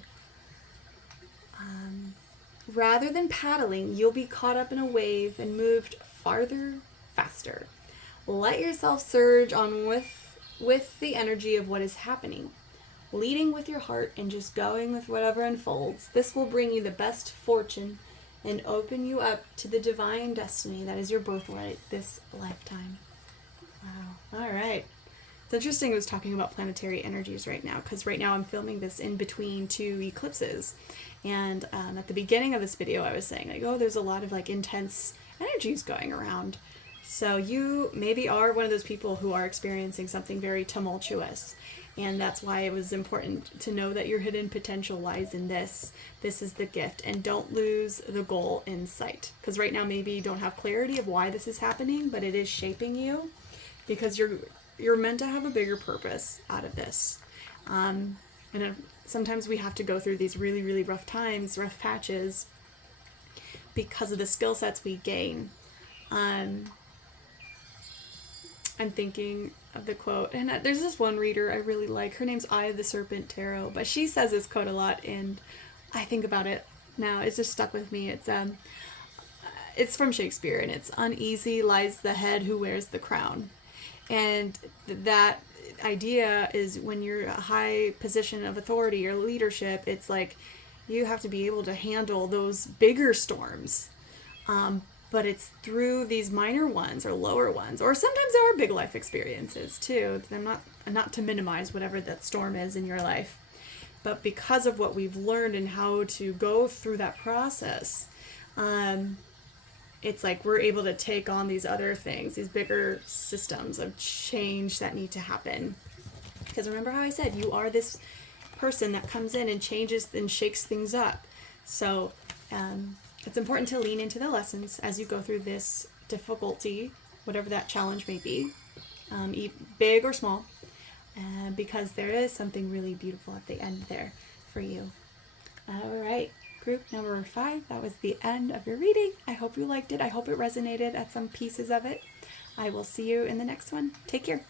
Rather than paddling, you'll be caught up in a wave and moved farther, faster. Let yourself surge on with the energy of what is happening, leading with your heart and just going with whatever unfolds. This will bring you the best fortune and open you up to the divine destiny that is your birthright this lifetime. Wow. All right. It's interesting I was talking about planetary energies right now, because right now I'm filming this in between two eclipses. And at the beginning of this video, I was saying, like, oh, there's a lot of like intense energies going around. So you maybe are one of those people who are experiencing something very tumultuous. And that's why it was important to know that your hidden potential lies in this. This is the gift. And don't lose the goal in sight. Because right now maybe you don't have clarity of why this is happening, but it is shaping you. Because you're meant to have a bigger purpose out of this. And sometimes we have to go through these really, really rough times, rough patches, because of the skill sets we gain. I'm thinking of the quote, and there's this one reader I really like. Her name's Eye of the Serpent Tarot, but she says this quote a lot, and I think about it now. It's just stuck with me. It's from Shakespeare, and it's "Uneasy lies the head who wears the crown," and that idea is when you're a high position of authority or leadership, it's like you have to be able to handle those bigger storms. But it's through these minor ones or lower ones, or sometimes there are big life experiences too. I'm not to minimize whatever that storm is in your life, but because of what we've learned and how to go through that process, it's like we're able to take on these other things, these bigger systems of change that need to happen. Because remember how I said you are this person that comes in and changes and shakes things up. So it's important to lean into the lessons as you go through this difficulty, whatever that challenge may be, big or small, because there is something really beautiful at the end there for you. All right, group number 5, that was the end of your reading. I hope you liked it. I hope it resonated at some pieces of it. I will see you in the next one. Take care.